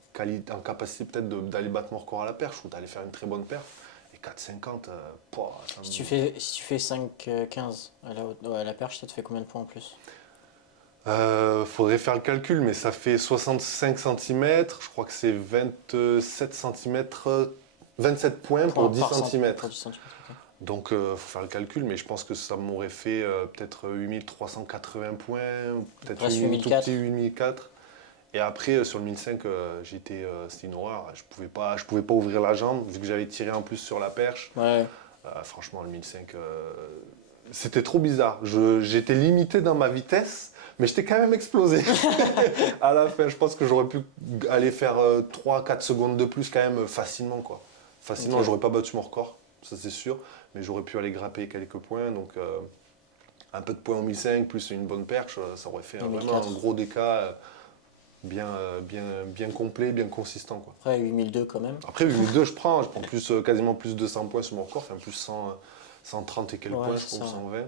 capacité peut-être d'aller battre mon record à la perche ou d'aller faire une très bonne perf. Et 4,50, Si tu fais 5,15 à la perche, ça te fait combien de points en plus? Faudrait faire le calcul, mais ça fait 65 cm. Je crois que c'est 27 cm, 27 points pour 10 cm. Pour 10 centimètres, ok. Donc, faut faire le calcul, mais je pense que ça m'aurait fait peut-être 8380 points, peut-être Presque tout 8004. petit 8004. Et après, sur le 1005, c'était une horreur. Je pouvais pas ouvrir la jambe, vu que j'avais tiré en plus sur la perche. Ouais. Franchement, le 1005, c'était trop bizarre. J'étais limité dans ma vitesse, mais j'étais quand même explosé. À la fin, je pense que j'aurais pu aller faire 3-4 secondes de plus quand même facilement, quoi. Facilement, Ok. j'aurais pas battu mon record, ça c'est sûr, mais j'aurais pu aller grapper quelques points. Donc, un peu de points au 1005 plus une bonne perche, ça aurait fait vraiment 1004. un gros DK bien complet, bien consistant, quoi. Après, 8002 quand même. Après, 8002, je prends quasiment plus de 100 points sur mon record, enfin plus 130 et quelques Ouais, points, je c'est crois, ou ça. 120.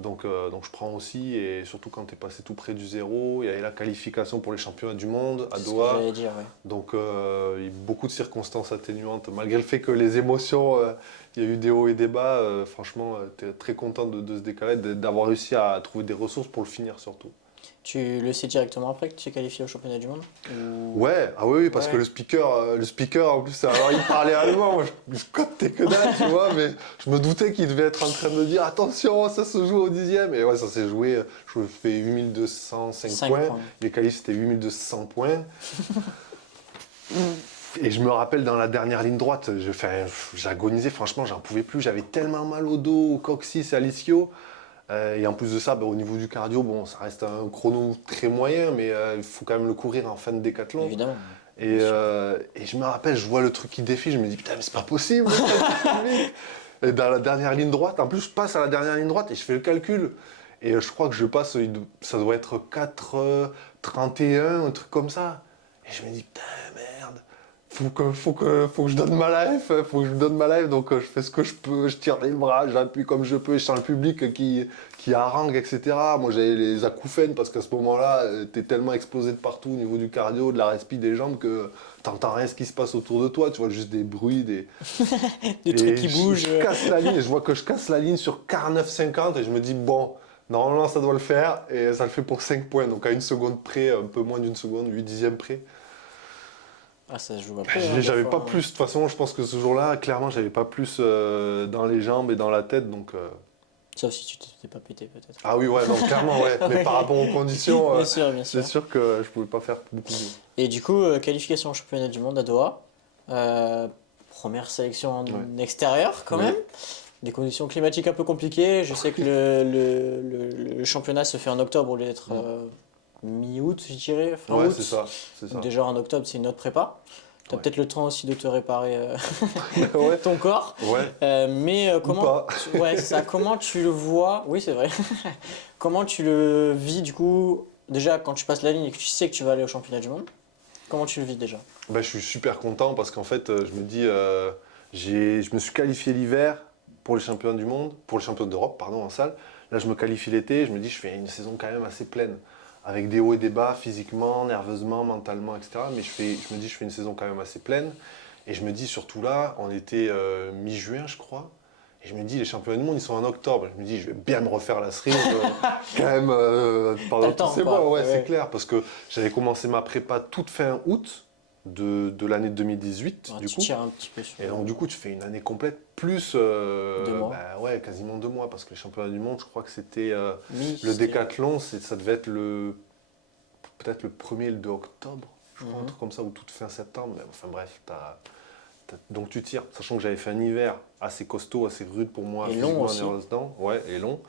Donc je prends aussi, et surtout quand tu es passé tout près du zéro, il y a la qualification pour les championnats du monde à C'est ce que Doha. j'allais dire, ouais. Donc il y a eu beaucoup de circonstances atténuantes. Malgré le fait que les émotions, il y a eu des hauts et des bas, franchement, tu es très content de ce décalage, d'avoir réussi à trouver des ressources pour le finir surtout. Tu le sais directement après que tu es qualifié au championnat du monde? Ouais, ah oui, parce Ouais. que le speaker en plus, alors il parlait allemand, moi je captais que dalle, tu vois, mais je me doutais qu'il devait être en train de me dire attention, ça se joue au 10e. Et ouais, ça s'est joué, je fais 8205 5 points, points. les qualifs c'était 8200 points. Et je me rappelle dans la dernière ligne droite, j'agonisais, franchement, j'en pouvais plus, j'avais tellement mal au dos, au coccyx et à l'ischio. Et en plus de ça, au niveau du cardio, bon, ça reste un chrono très moyen, mais il faut quand même le courir en fin de décathlon. Évidemment. Et je me rappelle, je vois le truc qui défile, je me dis putain, mais c'est pas possible. Et dans la dernière ligne droite, en plus, je passe à la dernière ligne droite et je fais le calcul. Et je crois que je passe, ça doit être 4,31, un truc comme ça. Et je me dis putain, merde. faut que je donne ma life, donc je fais ce que je peux, je tire les bras, j'appuie comme je peux, je sens le public qui harangue, etc. Moi j'avais les acouphènes parce qu'à ce moment-là, t'es tellement explosé de partout au niveau du cardio, de la respi, des jambes que t'entends rien ce qui se passe autour de toi, tu vois juste des bruits, Des trucs qui je bougent. casse la ligne, et je vois que je casse la ligne sur 49,50 et je me dis bon, normalement ça doit le faire et ça le fait pour 5 points, donc à une seconde près, un peu moins d'une seconde, 8 dixièmes près. Ah, ça se joue après. Hein, des J'avais fois, pas hein. plus, de toute façon, je pense que ce jour-là, clairement, j'avais pas plus dans les jambes et dans la tête, donc. Sauf si tu t'es pas pété, peut-être. Ah oui, ouais, non, clairement, ouais. Mais par rapport aux conditions, Bien sûr, bien c'est sûr. sûr que je pouvais pas faire beaucoup mieux. Et du coup, qualification au championnat du monde à Doha. Euh, Première sélection en Ouais. extérieure, quand Oui. même. Des conditions climatiques un peu compliquées. Je sais que le championnat se fait en octobre au lieu d'être mi-août, je dirais, fin Ouais, août. c'est ça, c'est ça. Donc déjà en octobre, c'est une autre prépa. Tu as Ouais. peut-être le temps aussi de te réparer Ouais, ton corps. ouais, Mais ou comment, pas. ouais, c'est ça, comment tu le vois? Oui, c'est vrai. Comment tu le vis du coup, déjà quand tu passes la ligne et que tu sais que tu vas aller au championnat du monde? Comment tu le vis déjà? Bah, je suis super content parce qu'en fait, je me dis, je me suis qualifié l'hiver pour les championnats du monde, pour les championnats d'Europe, pardon, en salle. Là, je me qualifie l'été, je me dis, je fais une saison quand même assez pleine, avec des hauts et des bas, physiquement, nerveusement, mentalement, etc. Mais je me dis, je fais une saison quand même assez pleine. Et je me dis, surtout là, on était mi-juin, je crois. Et je me dis, les championnats du monde, ils sont en octobre. Je me dis, je vais bien me refaire la cerise quand même T'as pendant le tous temps, ces quoi. mois. Ouais, Ouais. c'est clair. Parce que j'avais commencé ma prépa toute fin août de l'année 2018, Ouais, du tu coup. tires un petit peu sur Et donc, du coup, tu fais une année complète, plus 2 mois. bah, ouais, quasiment 2 mois. Parce que les championnats du monde, je crois que c'était Mi, le c'était- décathlon, ça devait être peut-être le 1er et le 2 octobre, je crois, un Mhm. truc comme ça, ou toute fin septembre. Mais enfin bref, donc tu tires, sachant que j'avais fait un hiver assez costaud, assez rude pour moi, Et long physiquement, aussi. nerveusement, ouais, et long.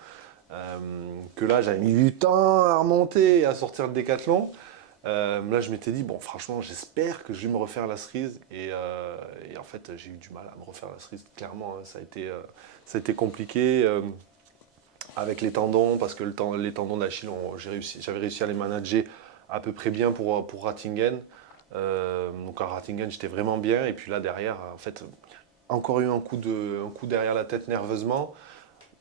Que là, j'avais mis du temps à remonter et à sortir le décathlon. Là, je m'étais dit, bon, franchement, j'espère que je vais me refaire la cerise. Et en fait, j'ai eu du mal à me refaire la cerise, clairement. Hein. Ça a été compliqué avec les tendons, parce que les tendons d'Achille, j'avais réussi à les manager à peu près bien pour Ratingen. Donc à Ratingen, j'étais vraiment bien. Et puis là, derrière, en fait, encore eu un coup derrière la tête nerveusement.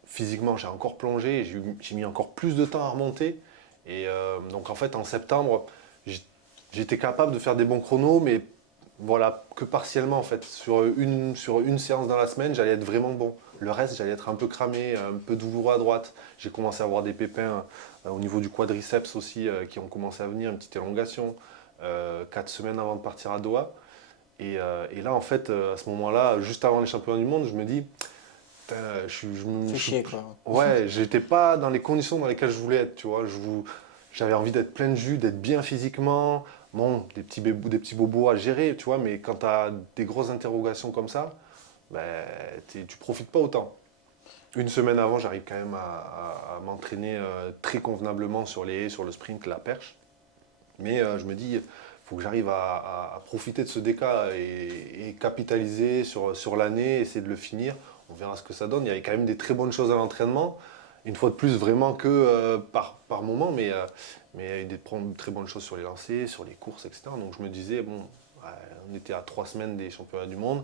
Physiquement, j'ai encore plongé et j'ai mis encore plus de temps à remonter. Et donc en fait, en septembre, j'étais capable de faire des bons chronos, mais voilà, que partiellement en fait. Sur une séance dans la semaine, j'allais être vraiment bon. Le reste, j'allais être un peu cramé, un peu douloureux à droite. J'ai commencé à avoir des pépins au niveau du quadriceps aussi qui ont commencé à venir, une petite élongation, 4 semaines avant de partir à Doha. Et là, en fait, à ce moment-là, juste avant les championnats du monde, je me dis, putain, Fais chier, quoi. ouais, j'étais pas dans les conditions dans lesquelles je voulais être, tu vois. J'avais envie d'être plein de jus, d'être bien physiquement. Bon, des petits bobos à gérer, tu vois, mais quand tu as des grosses interrogations comme ça, ben, tu profites pas autant. Une semaine avant, j'arrive quand même à m'entraîner très convenablement sur les haies, sur le sprint, la perche. Mais je me dis, il faut que j'arrive à profiter de ce DK et capitaliser sur l'année, essayer de le finir. On verra ce que ça donne. Il y avait quand même des très bonnes choses à l'entraînement. Une fois de plus, vraiment que par moment, mais il y avait des très bonnes choses sur les lancers, sur les courses, etc. Donc je me disais, bon, ouais, on était à 3 semaines des championnats du monde.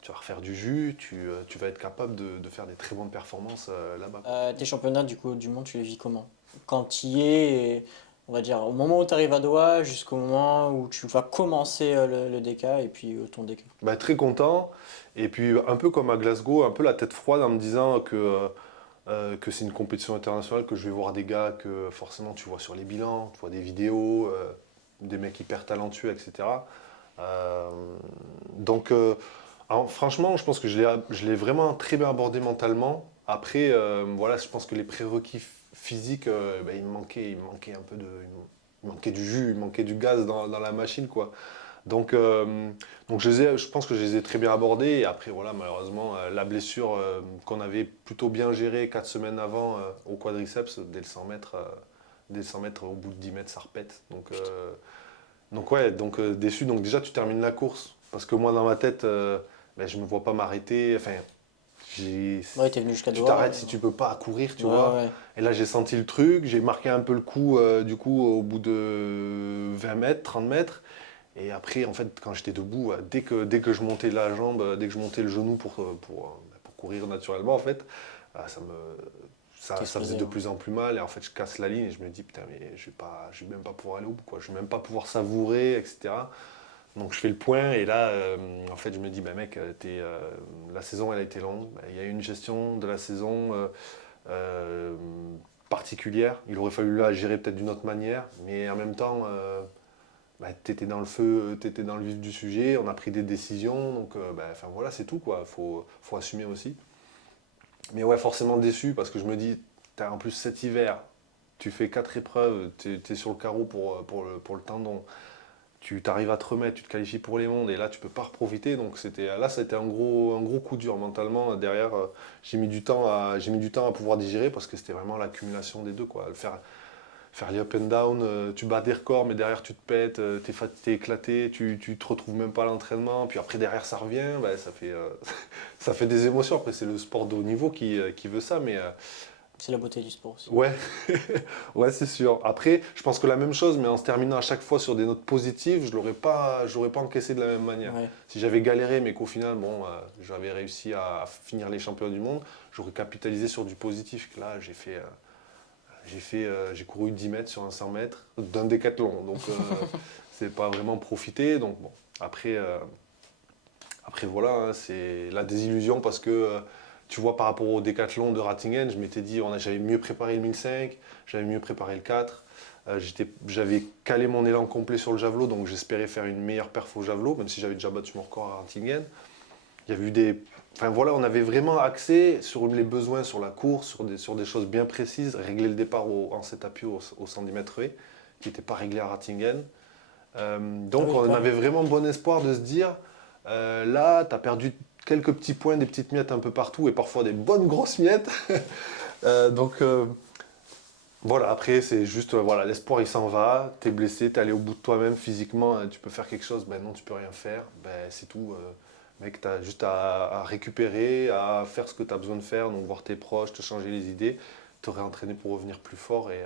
Tu vas refaire du jus, tu vas être capable de faire des très bonnes performances là-bas. Tes championnats du coup du monde, tu les vis comment? Quand tu y es, on va dire au moment où tu arrives à Doha jusqu'au moment où tu vas commencer le DK et puis ton DK. Bah, très content. Et puis un peu comme à Glasgow, un peu la tête froide en me disant que c'est une compétition internationale, que je vais voir des gars que forcément tu vois sur les bilans, tu vois des vidéos, des mecs hyper talentueux, etc. Euh, donc alors, franchement, je pense que je l'ai vraiment très bien abordé mentalement. Après, voilà, je pense que les prérequis physiques, bah, il me manquait un peu il me manquait du jus, il me manquait du gaz dans la machine, quoi. Donc je pense que je les ai très bien abordés. Et après, voilà, malheureusement, la blessure qu'on avait plutôt bien gérée 4 semaines avant au quadriceps, dès le 100 mètres, au bout de 10 mètres, ça repète. Donc ouais, déçu. Donc déjà, tu termines la course. Parce que moi, dans ma tête, ben, je ne me vois pas m'arrêter. Enfin, j'ai- Ouais, t'es venu jusqu'à tu Doha. t'arrêtes si tu peux pas courir, tu Ouais, vois. ouais. Et là, j'ai senti le truc. J'ai marqué un peu le coup, du coup, au bout de 20 mètres, 30 mètres. Et après, en fait, quand j'étais debout, dès que je montais la jambe, dès que je montais le genou pour courir naturellement, en fait, ça me, ça faisait de plus en plus mal. Et en fait, je casse la ligne et je me dis, putain, mais je vais même pas pouvoir aller au bout, quoi. Je vais même pas pouvoir savourer, etc. Donc je fais le point et là, en fait, je me dis, bah, mec, la saison, elle a été longue. Bah, il y a eu une gestion de la saison euh, particulière. Il aurait fallu la gérer peut-être d'une autre manière, mais en même temps, bah, tu étais dans le feu, tu étais dans le vif du sujet, on a pris des décisions, donc bah, enfin, voilà, c'est tout, quoi. Faut assumer aussi. Mais ouais, forcément déçu parce que je me dis, t'as en plus cet hiver, tu fais 4 épreuves, tu es sur le carreau pour le tendon, tu t'arrives à te remettre, tu te qualifies pour les mondes et là tu peux pas reprofiter. Donc là ça a été un gros coup dur mentalement. Derrière, j'ai mis du temps à pouvoir digérer parce que c'était vraiment l'accumulation des deux, quoi. Faire les up and down, tu bats des records mais derrière tu te pètes, t'es éclaté, tu te retrouves même pas à l'entraînement, puis après derrière ça revient, bah, ça fait des émotions. Après c'est le sport de haut niveau qui veut ça, mais C'est la beauté du sport aussi. ouais, ouais, c'est sûr. Après, je pense que la même chose, mais en se terminant à chaque fois sur des notes positives, je l'aurais pas encaissé de la même manière. Ouais. Si j'avais galéré, mais qu'au final, bon, j'avais réussi à finir les championnats du monde, j'aurais capitalisé sur du positif. Que là, j'ai couru 10 mètres sur un 100 mètres d'un décathlon, donc c'est pas vraiment profité. Donc bon, après voilà, hein, c'est la désillusion parce que tu vois, par rapport au décathlon de Ratingen, je m'étais dit, j'avais mieux préparé le 1005, j'avais mieux préparé le 4. J'avais calé mon élan complet sur le javelot, donc j'espérais faire une meilleure perf au javelot, même si j'avais déjà battu mon record à Ratingen. Il y avait eu Enfin voilà, on avait vraiment axé sur les besoins, sur la course, sur des choses bien précises, régler le départ en 7 appuis au 110 mètres haies, qui n'était pas réglé à Ratingen. Donc Ah oui, on quand avait même. vraiment bon espoir de se dire, là, tu as perdu quelques petits points, des petites miettes un peu partout, et parfois des bonnes grosses miettes. Donc voilà, après c'est juste, voilà, l'espoir il s'en va, t'es blessé, t'es allé au bout de toi-même physiquement, tu peux faire quelque chose, ben non, tu peux rien faire, ben c'est tout. Mec, t'as juste à récupérer, à faire ce que t'as besoin de faire, donc voir tes proches, te changer les idées, te réentraîner pour revenir plus fort et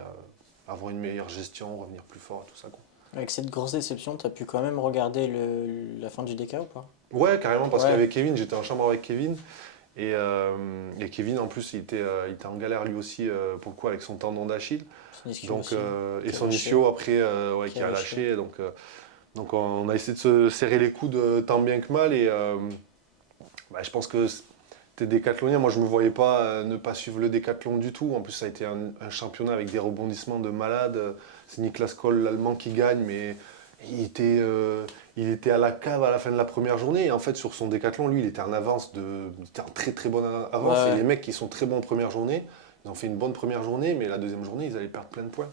avoir une meilleure gestion, revenir plus fort et tout ça, quoi. Avec cette grosse déception, t'as pu quand même regarder la fin du DK ou pas? Ouais, carrément, parce Ouais, qu'avec Kevin, j'étais en chambre avec Kevin. Et Kevin, en plus, il était en galère lui aussi, pour le coup, avec son tendon d'Achille. son ischio Donc, aussi, et qui a son lâché. ischio, après, ouais, Qui qui a a lâché. lâché. Donc on a essayé de se serrer les coudes tant bien que mal. Et bah, je pense que t'es décathlonien. Moi, je ne me voyais pas ne pas suivre le décathlon du tout. En plus, ça a été un championnat avec des rebondissements de malade. C'est Niklas Koll, l'Allemand, qui gagne, mais il était, euh, il était à la cave à la fin de la première journée. Et en fait, sur son décathlon, lui, il était en avance il était en très très bonne Ouais, avance. Et ouais. les mecs qui sont très bons en première journée, ils ont fait une bonne première journée, mais la deuxième journée, ils allaient perdre plein de points.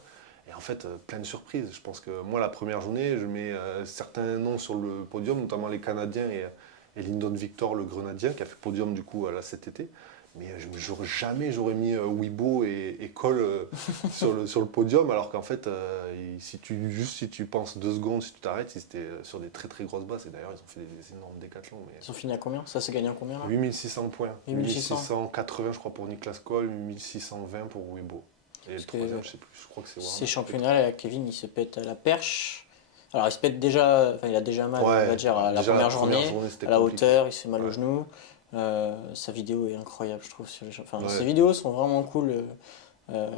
Et en fait, plein de surprises. Je pense que moi, la première journée, je mets certains noms sur le podium, notamment les Canadiens et Lyndon Victor, le Grenadien, qui a fait podium du coup là, cet été. Mais jamais j'aurais mis Weibo et Cole sur le podium, alors qu'en fait, si tu penses 2 secondes, si tu t'arrêtes, ils étaient sur des très très grosses bases. Et d'ailleurs, ils ont fait des énormes décathlons. Mais Ils ont fini à combien? Ça s'est gagné en combien là? 8600 points. 8600. 8680, je crois, pour Niklas Cole, 1620 pour Weibo. Et le Parce que troisième, je sais plus, je crois que c'est ces Warner. championnats-là, Kevin, il se pète à la perche. Alors, il se pète déjà, enfin, il a déjà mal, on va Ouais, dire, bah, à la déjà la première première journée, journée, c'était à la compliqué. hauteur, il se fait mal au Ouais. genou. Sa vidéo est incroyable, je trouve. Enfin, ses Ouais. vidéos sont vraiment cool. Euh,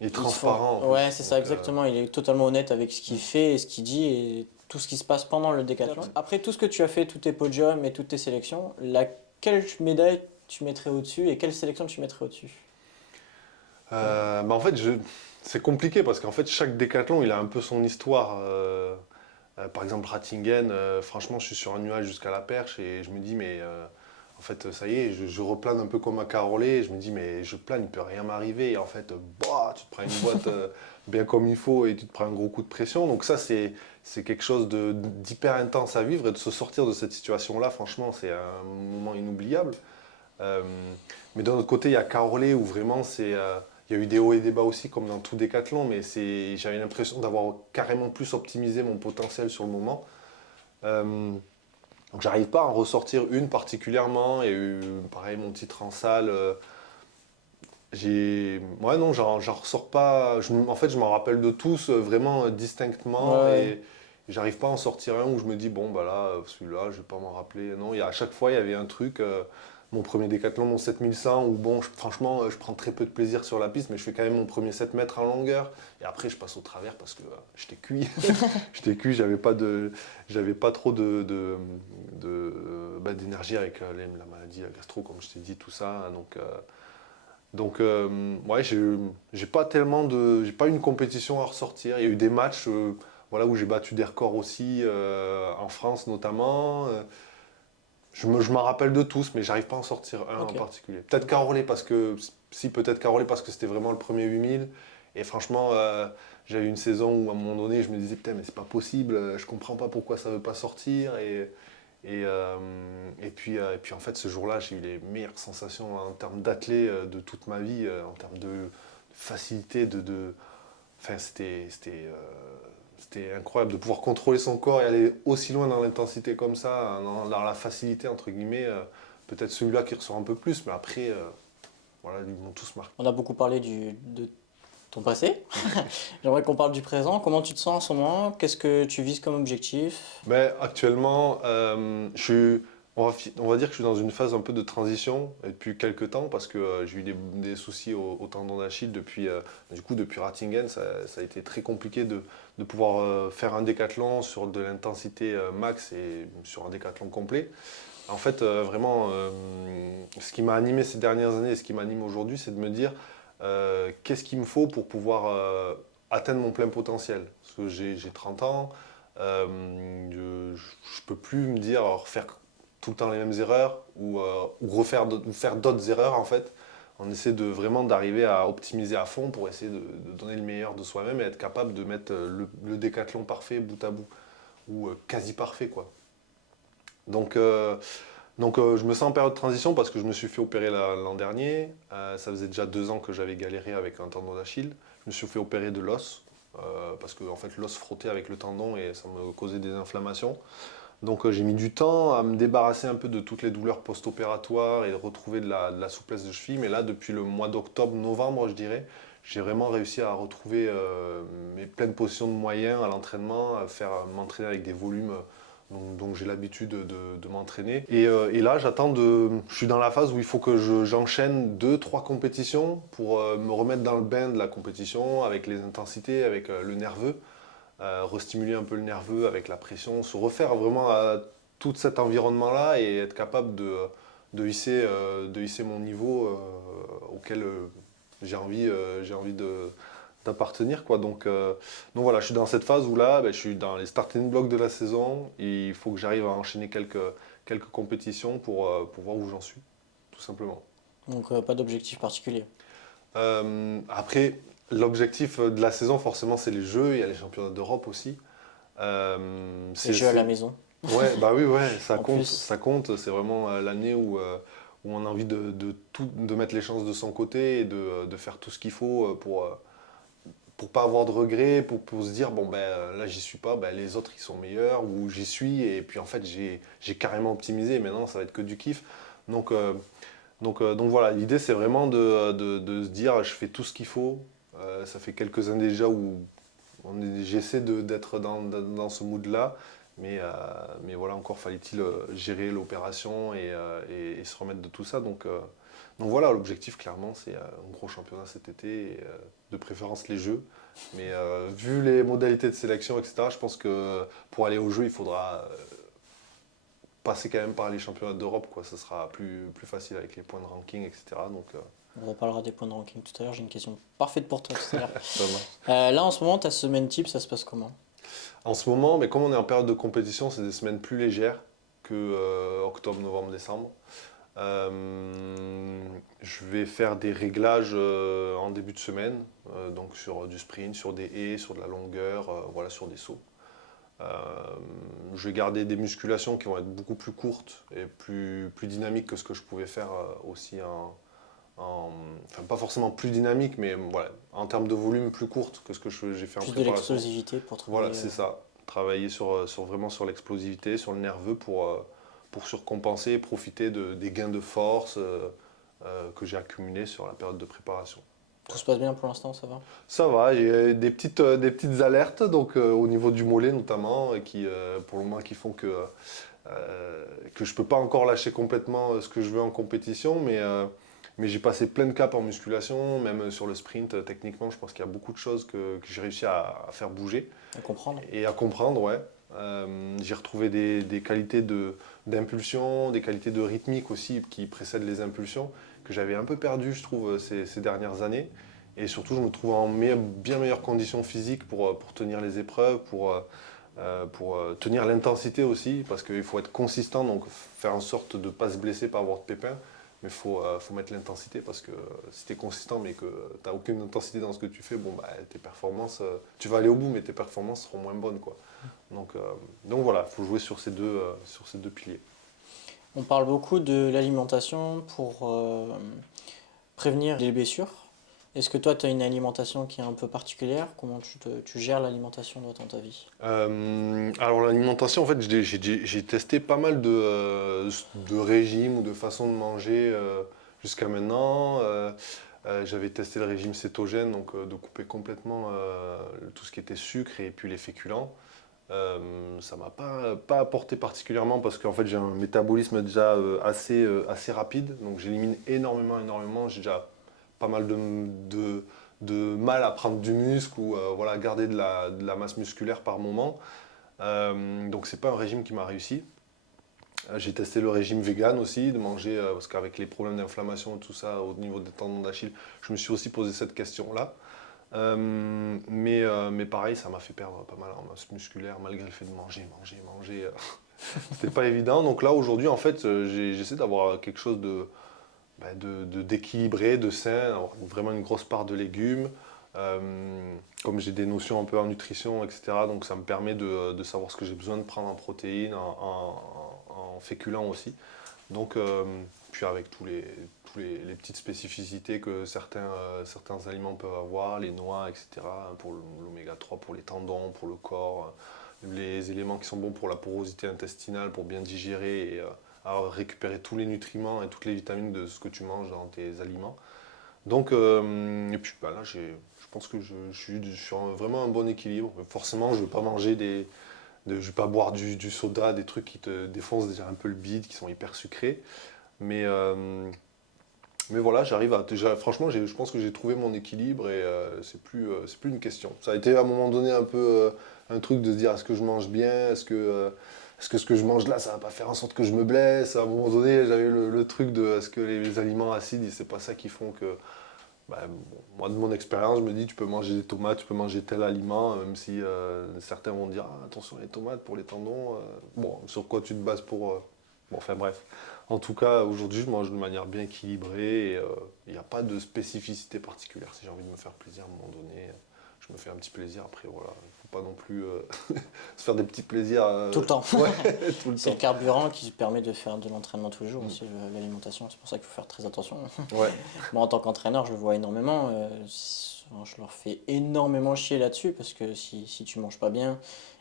Il est ils se font... transparent en plus. Ouais, c'est ça, Donc, exactement. Il est totalement honnête avec ce qu'il fait et ce qu'il dit et tout ce qui se passe pendant le décathlon. Après tout ce que tu as fait, tous tes podiums et toutes tes sélections, laquelle médaille tu mettrais au-dessus et quelle sélection tu mettrais au-dessus? bah, en fait, c'est compliqué parce qu'en fait, chaque décathlon, il a un peu son histoire. Par exemple, Ratingen, franchement, je suis sur un nuage jusqu'à la perche et je me dis, mais en fait, ça y est, je replane un peu comme un carolé. Et je me dis, mais je plane, il peut rien m'arriver. Et en fait, bah, tu te prends une boîte bien comme il faut et tu te prends un gros coup de pression. Donc ça, c'est quelque chose d'hyper intense à vivre et de se sortir de cette situation-là, franchement, c'est un moment inoubliable. Euh, mais d'un autre côté, il y a Caorlet où vraiment il y a eu des hauts et des bas aussi, comme dans tout décathlon, mais j'avais l'impression d'avoir carrément plus optimisé mon potentiel sur le moment. Euh, donc j'arrive pas à en ressortir une particulièrement. Il y a eu pareil mon titre en salle. Ouais, non, j'en ressors pas. En fait, je m'en rappelle de tous vraiment Ouais, distinctement ouais. j'arrive pas à en sortir un où je me dis, bon, bah là, celui-là, je vais pas m'en rappeler. Non, à chaque fois, il y avait un truc, mon premier décathlon, mon 7100, où bon, franchement, je prends très peu de plaisir sur la piste, mais je fais quand même mon premier 7 mètres en longueur. Et après, je passe au travers parce que j'étais cuit. J'étais cuit, j'avais pas trop d'énergie avec la maladie, la gastro, comme je t'ai dit, tout ça. Ouais, j'ai pas une compétition à ressortir. Il y a eu des matchs voilà, où j'ai battu des records aussi, en France notamment. Je m'en rappelle de tous, mais j'arrive pas à en sortir un en Ok. particulier. Peut-être Caorlet, peut-être Caorlet parce que c'était vraiment le premier 8000. Et franchement, j'avais une saison où à un moment donné, je me disais, putain, mais c'est pas possible, je comprends pas pourquoi ça veut pas sortir. Et puis en fait, ce jour-là, j'ai eu les meilleures sensations en termes d'athlé de toute ma vie, en termes de facilité, enfin, c'était incroyable de pouvoir contrôler son corps et aller aussi loin dans l'intensité comme ça, dans la facilité, entre guillemets. Peut-être celui-là qui ressort un peu plus, mais après, voilà, ils m'ont tous marqué. On a beaucoup parlé de ton passé. J'aimerais qu'on parle du présent. Comment tu te sens en ce moment? Qu'est-ce que tu vises comme objectif? Mais actuellement, on va dire que je suis dans une phase un peu de transition et depuis quelques temps parce que j'ai eu des soucis au tendon d'Achille depuis Ratingen. Ça a été très compliqué de pouvoir faire un décathlon sur de l'intensité max et sur un décathlon complet. En fait, vraiment, ce qui m'a animé ces dernières années et ce qui m'anime aujourd'hui, c'est de me dire qu'est-ce qu'il me faut pour pouvoir atteindre mon plein potentiel. Parce que j'ai 30 ans, je ne peux plus me dire refaire tout le temps les mêmes erreurs ou faire d'autres erreurs en fait. On essaie vraiment d'arriver à optimiser à fond pour essayer de donner le meilleur de soi-même et être capable de mettre le décathlon parfait bout à bout ou quasi parfait quoi. Donc, je me sens en période de transition parce que je me suis fait opérer l'an dernier. Ça faisait déjà 2 ans que j'avais galéré avec un tendon d'Achille. Je me suis fait opérer de l'os parce que en fait, l'os frottait avec le tendon et ça me causait des inflammations. Donc j'ai mis du temps à me débarrasser un peu de toutes les douleurs post-opératoires et de retrouver de la souplesse de cheville. Mais là, depuis le mois d'octobre, novembre, je dirais, j'ai vraiment réussi à retrouver mes pleines positions de moyens à l'entraînement, m'entraîner avec des volumes donc j'ai l'habitude de m'entraîner. Et là, je suis dans la phase où il faut que j'enchaîne 2, 3 compétitions pour me remettre dans le bain de la compétition avec les intensités, avec le nerveux, restimuler un peu le nerveux avec la pression, se refaire vraiment à tout cet environnement-là et être capable de hisser mon niveau auquel j'ai envie d'appartenir quoi. Donc voilà, je suis dans cette phase où là, ben, je suis dans les starting blocks de la saison. Et il faut que j'arrive à enchaîner quelques compétitions pour voir où j'en suis, tout simplement. Donc, pas d'objectif particulier. Après, l'objectif de la saison, forcément, c'est les Jeux. Il y a les championnats d'Europe aussi. Les jeux à la maison, Ouais, bah oui, ouais, ça en compte, plus. ça compte. C'est vraiment l'année où on a envie de mettre les chances de son côté et de faire tout ce qu'il faut pour pas avoir de regrets, pour se dire, bon, ben là, j'y suis pas, ben, les autres, ils sont meilleurs, ou j'y suis, et puis en fait, j'ai carrément optimisé, et maintenant, ça va être que du kiff. Donc, donc voilà, l'idée, c'est vraiment de se dire, je fais tout ce qu'il faut. Ça fait quelques années déjà où j'essaie d'être dans ce mood-là, mais voilà, encore fallait-il gérer l'opération et se remettre de tout ça. Donc voilà, l'objectif, clairement, c'est un gros championnat cet été, et, de préférence les Jeux. Mais vu les modalités de sélection, etc., je pense que pour aller aux Jeux, il faudra passer quand même par les championnats d'Europe, quoi. Ça sera plus facile avec les points de ranking, etc. On reparlera des points de ranking tout à l'heure. J'ai une question parfaite pour toi tout à l'heure. ça marche. Là, en ce moment, ta semaine type, ça se passe comment? En ce moment, mais comme on est en période de compétition, c'est des semaines plus légères que octobre, novembre, décembre. Je vais faire des réglages en début de semaine, donc sur du sprint, sur des haies, sur de la longueur, voilà, sur des sauts. Euh, je vais garder des musculations qui vont être beaucoup plus courtes et plus dynamiques que ce que je pouvais faire aussi enfin pas forcément plus dynamique, mais voilà, en termes de volume plus courte que ce que j'ai fait en Plus de préparation. l'explosivité pour Voilà, travailler. c'est ça. Travailler vraiment sur l'explosivité, sur le nerveux pour surcompenser et profiter des gains de force que j'ai accumulés sur la période de préparation. Tout se passe bien pour l'instant, ça va? Ça va, j'ai des petites alertes donc, au niveau du mollet notamment, qui pour le moment qui font que je ne peux pas encore lâcher complètement ce que je veux en compétition, mais j'ai passé plein de caps en musculation, même sur le sprint, techniquement, je pense qu'il y a beaucoup de choses que j'ai réussi à faire bouger À comprendre. et à comprendre, ouais. J'ai retrouvé des qualités d'impulsion, des qualités de rythmique aussi qui précèdent les impulsions, que j'avais un peu perdu, je trouve, ces dernières années. Et surtout, je me trouve en bien meilleures conditions physiques pour tenir les épreuves, pour tenir l'intensité aussi, parce qu'il faut être consistant, donc faire en sorte de ne pas se blesser, pas avoir de pépins. Mais faut mettre l'intensité parce que si tu es consistant mais que tu n'as aucune intensité dans ce que tu fais, bon, bah, tes performances, tu vas aller au bout, mais tes performances seront moins bonnes, quoi. Donc voilà, il faut jouer sur ces deux piliers. On parle beaucoup de l'alimentation pour prévenir les blessures. Est-ce que toi, tu as une alimentation qui est un peu particulière? Comment tu gères l'alimentation dans ta vie? Alors l'alimentation, en fait, j'ai testé pas mal de régimes ou de façons de manger jusqu'à maintenant. J'avais testé le régime cétogène, donc de couper complètement tout ce qui était sucre et puis les féculents. Ça m'a pas apporté particulièrement parce qu'en fait j'ai un métabolisme déjà assez rapide, donc j'élimine énormément. J'ai déjà pas mal de mal à prendre du muscle ou voilà, garder de la masse musculaire par moment. Donc c'est pas un régime qui m'a réussi. J'ai testé le régime vegan aussi, de manger, parce qu'avec les problèmes d'inflammation et tout ça au niveau des tendons d'Achille, je me suis aussi posé cette question-là. Mais pareil, ça m'a fait perdre pas mal en masse musculaire malgré le fait de manger. C'était pas évident. Donc là, aujourd'hui, en fait, j'essaie d'avoir quelque chose d'équilibré, de sain, avoir vraiment une grosse part de légumes. Comme j'ai des notions un peu en nutrition, etc., donc ça me permet de savoir ce que j'ai besoin de prendre en protéines, en féculents aussi. Donc, puis avec les petites spécificités que certains aliments peuvent avoir, les noix, etc., pour l'oméga 3, pour les tendons, pour le corps, les éléments qui sont bons pour la porosité intestinale, pour bien digérer et à récupérer tous les nutriments et toutes les vitamines de ce que tu manges dans tes aliments. Donc, et puis bah, là, je pense que je suis vraiment un bon équilibre. Forcément, je ne veux pas manger je vais pas boire du soda, des trucs qui te défoncent déjà un peu le bide, qui sont hyper sucrés. Mais, voilà, franchement, je pense que j'ai trouvé mon équilibre et c'est plus une question. Ça a été à un moment donné un peu un truc de se dire est-ce que je mange bien, est-ce que ce que je mange là, ça va pas faire en sorte que je me blesse. À un moment donné, j'avais le truc de est-ce que les aliments acides, c'est pas ça qui font que. Bah, bon, moi, de mon expérience, je me dis tu peux manger des tomates, tu peux manger tel aliment, même si certains vont dire ah, attention les tomates pour les tendons. Bon, sur quoi tu te bases pour. Bon, enfin bref. En tout cas, aujourd'hui, je mange de manière bien équilibrée et il n'y a pas de spécificité particulière. Si j'ai envie de me faire plaisir à un moment donné, je me fais un petit plaisir. Après, voilà, il ne faut pas non plus se faire des petits plaisirs. Tout le temps. Ouais, tout le C'est temps. le carburant qui permet de faire de l'entraînement tous les jours aussi, l'alimentation. C'est pour ça qu'il faut faire très attention. Ouais. Moi, en tant qu'entraîneur, je le vois énormément. Je leur fais énormément chier là-dessus parce que si tu manges pas bien,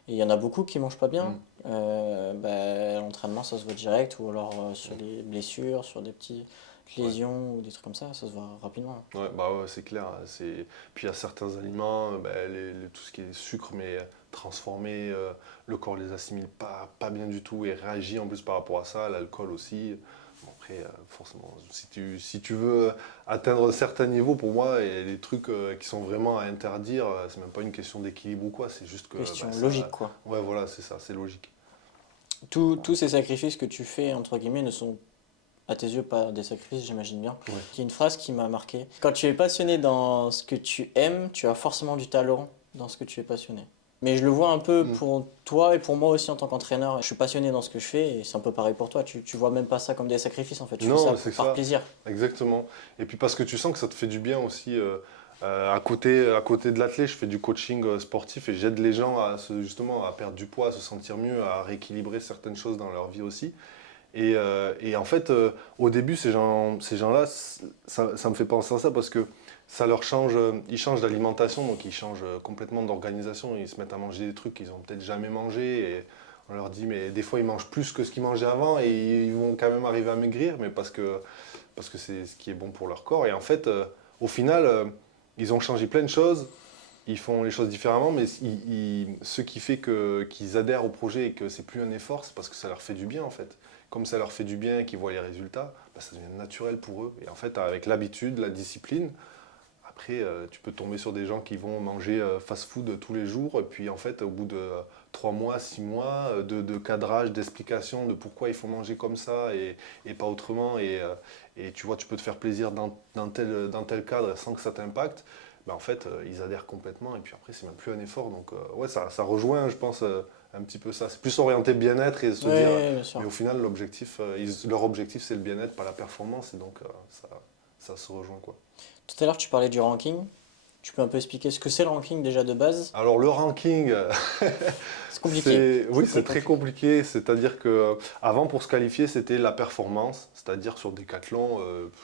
et il y en a beaucoup qui mangent pas bien, l'entraînement ça se voit direct, ou alors sur des blessures, sur des petites lésions ou des trucs comme ça se voit rapidement. Ouais, bah ouais, c'est clair. Puis il y a certains aliments, tout ce qui est sucre, mais transformé, le corps les assimile pas bien du tout et réagit en plus par rapport à ça, l'alcool aussi. Bon, après, forcément, si tu veux atteindre certains niveaux, pour moi, et les trucs qui sont vraiment à interdire, c'est même pas une question d'équilibre ou quoi, c'est juste que. Question Ça. logique quoi. Ouais, voilà, c'est ça, c'est logique. Tous ces sacrifices que tu fais, entre guillemets, ne sont à tes yeux pas des sacrifices, j'imagine bien. Ouais. Il y a une phrase qui m'a marqué. Quand tu es passionné dans ce que tu aimes, tu as forcément du talent dans ce que tu es passionné. Mais je le vois un peu pour toi et pour moi aussi en tant qu'entraîneur. Je suis passionné dans ce que je fais et c'est un peu pareil pour toi. Tu vois même pas ça comme des sacrifices en fait. Tu fais Non, ça c'est par ça. plaisir. Exactement. Et puis parce que tu sens que ça te fait du bien aussi. À côté de l'athlète, je fais du coaching sportif et j'aide les gens justement à perdre du poids, à se sentir mieux, à rééquilibrer certaines choses dans leur vie aussi. Et en fait, au début, ces gens-là, ça me fait penser à ça parce que ça leur change, ils changent d'alimentation, donc ils changent complètement d'organisation. Ils se mettent à manger des trucs qu'ils n'ont peut-être jamais mangé. Et on leur dit, mais des fois, ils mangent plus que ce qu'ils mangeaient avant et ils vont quand même arriver à maigrir, mais parce que c'est ce qui est bon pour leur corps. Et en fait, au final, ils ont changé plein de choses, ils font les choses différemment, mais ce qui fait qu'ils adhèrent au projet et que c'est plus un effort, c'est parce que ça leur fait du bien en fait. Comme ça leur fait du bien et qu'ils voient les résultats, bah, ça devient naturel pour eux. Et en fait, avec l'habitude, la discipline, après, tu peux tomber sur des gens qui vont manger fast-food tous les jours, et puis en fait, au bout de 3 mois, 6 mois de cadrage, d'explication de pourquoi il faut manger comme ça et pas autrement, et tu vois, tu peux te faire plaisir dans tel cadre sans que ça t'impacte, ben, en fait, ils adhèrent complètement, et puis après, c'est même plus un effort. Donc, ouais, ça rejoint, je pense, un petit peu ça. C'est plus orienté bien-être et se Ouais, dire, ouais, bien sûr. mais au final, leur objectif, c'est le bien-être, pas la performance, et donc ça se rejoint, quoi. Tout à l'heure, tu parlais du ranking. Tu peux un peu expliquer ce que c'est le ranking déjà de base? Alors le ranking, C'est compliqué. oui, c'est très compliqué. C'est-à-dire que avant pour se qualifier, c'était la performance. C'est-à-dire sur Decathlon,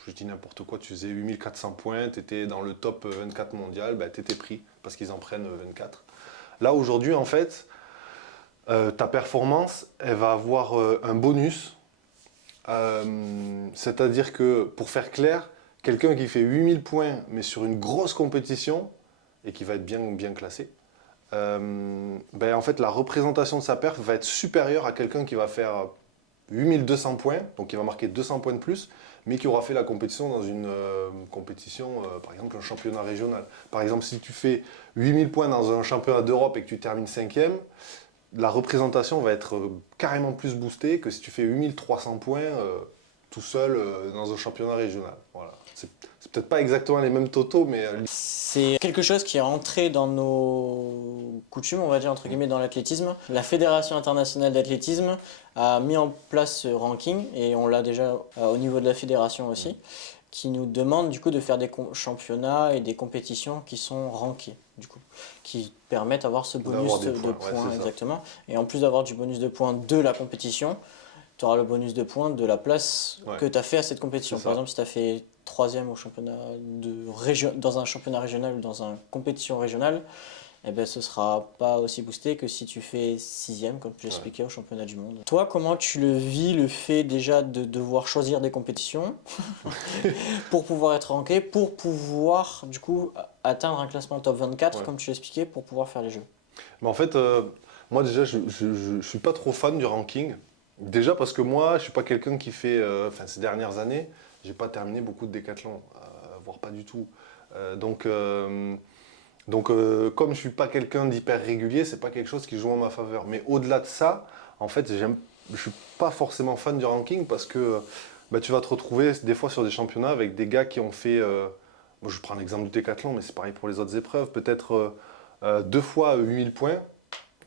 je dis n'importe quoi, tu faisais 8400 points, tu étais dans le top 24 mondial, bah, tu étais pris parce qu'ils en prennent 24. Là aujourd'hui, en fait, ta performance, elle va avoir un bonus. C'est-à-dire que pour faire clair, quelqu'un qui fait 8000 points mais sur une grosse compétition et qui va être bien classé, ben en fait, la représentation de sa perf va être supérieure à quelqu'un qui va faire 8200 points, donc qui va marquer 200 points de plus, mais qui aura fait la compétition dans une compétition, par exemple un championnat régional. Par exemple, si tu fais 8000 points dans un championnat d'Europe et que tu termines 5e, la représentation va être carrément plus boostée que si tu fais 8300 points tout seul dans un championnat régional. Voilà. C'est peut-être pas exactement les mêmes totaux, mais C'est quelque chose qui est entré dans nos coutumes, on va dire entre guillemets, dans l'athlétisme. La Fédération internationale d'athlétisme a mis en place ce ranking, et on l'a déjà au niveau de la fédération aussi, qui nous demande du coup de faire des championnats et des compétitions qui sont rankées, du coup, qui permettent d'avoir ce bonus d'avoir des de points. points, Ouais, c'est ça. exactement. Et en plus d'avoir du bonus de points de la compétition, tu auras le bonus de points de la place Ouais, que tu as fait à cette compétition. c'est Par ça. exemple, si tu as fait troisième au championnat de dans un championnat régional ou dans une compétition régionale, eh ben, ce sera pas aussi boosté que si tu fais sixième, comme tu l'expliquais, au championnat du monde. Toi, comment tu le vis, le fait déjà de devoir choisir des compétitions pour pouvoir être ranké, pour pouvoir du coup atteindre un classement top 24, Ouais. comme tu l'expliquais, pour pouvoir faire les jeux? Mais en fait, moi déjà, je suis pas trop fan du ranking. Déjà parce que moi, je suis pas quelqu'un qui fait, enfin ces dernières années, j'ai pas terminé beaucoup de décathlon, voire pas du tout. Comme je suis pas quelqu'un d'hyper régulier, c'est pas quelque chose qui joue en ma faveur. Mais au-delà de ça, en fait, je suis pas forcément fan du ranking parce que bah, tu vas te retrouver des fois sur des championnats avec des gars qui ont fait, moi je prends l'exemple du décathlon, mais c'est pareil pour les autres épreuves, peut-être 2 fois 8000 points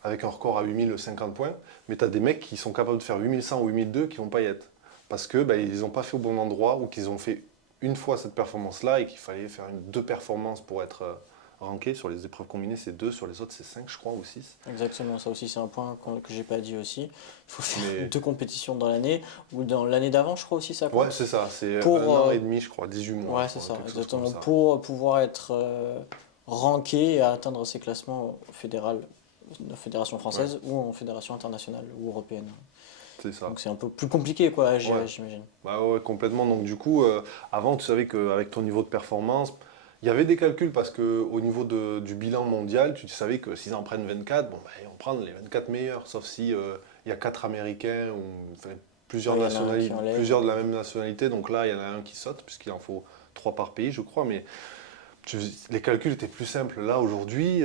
avec un record à 8050 points, mais tu as des mecs qui sont capables de faire 8100 ou 8002 qui vont pas y être. Parce que bah, ils n'ont pas fait au bon endroit ou qu'ils ont fait une fois cette performance-là et qu'il fallait faire deux performances pour être ranké. Sur les épreuves combinées, c'est 2, sur les autres, c'est 5, je crois, ou 6. Exactement, ça aussi c'est un point que j'ai pas dit aussi. Il faut faire Mais 2 compétitions dans l'année, ou dans l'année d'avant, je crois aussi ça ouais, compte. c'est ça, c'est Pour, 1 an et demi, je crois, 18 mois, ouais, je c'est crois, ça, quelque chose comme exactement. ça. Pour pouvoir être ranké et atteindre ces classements fédéral, de fédération Ouais, française ou en fédération internationale ou européenne. c'est ça. Donc c'est un peu plus compliqué quoi à Ouais. gérer, j'imagine. Bah ouais, complètement. Donc du coup, avant, tu savais qu'avec ton niveau de performance, il y avait des calculs parce qu'au niveau du bilan mondial, tu savais que s'ils en prennent 24, bon, bah, ils vont prendre les 24 meilleurs, sauf si il y a 4 Américains ou enfin, plusieurs Ouais, il y en a un qui nationalités, enlève. plusieurs de la même nationalité. Donc là, il y en a un qui saute puisqu'il en faut 3 par pays, je crois. Mais les calculs étaient plus simples. Là, aujourd'hui,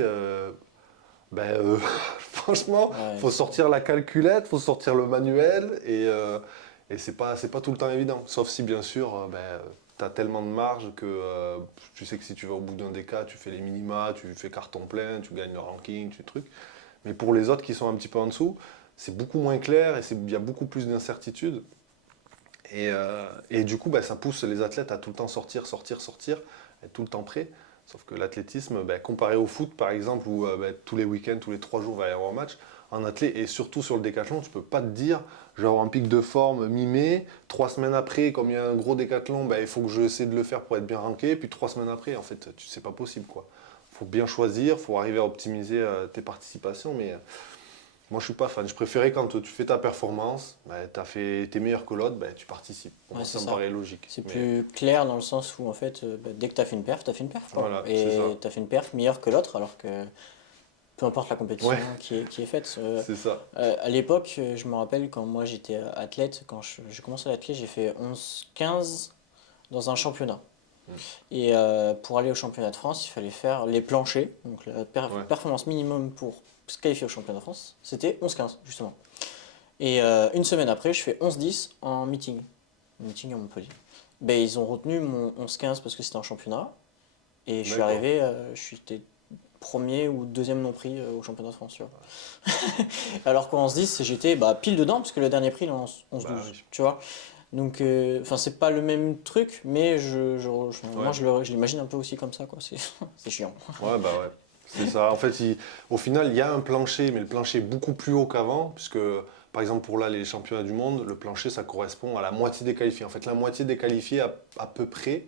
ben, franchement, Ouais, faut sortir la calculette, faut sortir le manuel et c'est pas tout le temps évident. Sauf si bien sûr, tu as tellement de marge que tu sais que si tu vas au bout d'un des cas, tu fais les minima, tu fais carton plein, tu gagnes le ranking, tu trucs. Mais pour les autres qui sont un petit peu en dessous, c'est beaucoup moins clair et il y a beaucoup plus d'incertitudes. Et du coup, ça pousse les athlètes à tout le temps sortir, sortir, sortir, être tout le temps prêt. Sauf que l'athlétisme, comparé au foot par exemple, où tous les week-ends, tous les 3 jours, il va y avoir un match, en athlète, et surtout sur le décathlon, tu peux pas te dire, je vais avoir un pic de forme mi-mai, 3 semaines après, comme il y a un gros décathlon, il faut que je essaie de le faire pour être bien ranké, puis 3 semaines après, en fait, c'est pas possible, quoi. Faut bien choisir, faut arriver à optimiser tes participations, mais Moi, je suis pas fan. Je préférais quand tu fais ta performance, t'es meilleur que l'autre, tu participes. Pour Ouais, moi, c'est ça me ça. paraît logique. C'est Mais plus clair dans le sens où en fait, dès que tu as fait une perf, tu as fait une perf, quoi. voilà, c'est ça. Et tu as fait une perf meilleure que l'autre, alors que peu importe la Ouais, compétition qui est faite. c'est ça. À l'époque, je me rappelle quand moi j'étais athlète, quand j'ai commencé l'athlète, j'ai fait 11-15 dans un championnat. Mm. Et pour aller au championnat de France, il fallait faire les planchers, donc la Ouais. performance minimum pour se qualifier au championnat de France, c'était 11-15 justement. Et une semaine après, je fais 11-10 en meeting à Montpellier. Ben, ils ont retenu mon 11-15 parce que c'était un championnat. Et je suis D'accord. arrivé, j'étais premier ou deuxième non pris au championnat de France. Tu vois. Alors qu'en 11-10, j'étais pile dedans parce que le dernier prix il est en Bah 11-12. oui. Tu vois. Donc, enfin, c'est pas le même truc, mais moi Ouais. je l'imagine un peu aussi comme ça, quoi. C'est chiant. Ouais, bah ouais. C'est ça. En fait, au final, il y a un plancher, mais le plancher est beaucoup plus haut qu'avant, puisque, par exemple, pour là, les championnats du monde, le plancher, ça correspond à la moitié des qualifiés. En fait, la moitié des qualifiés, à peu près,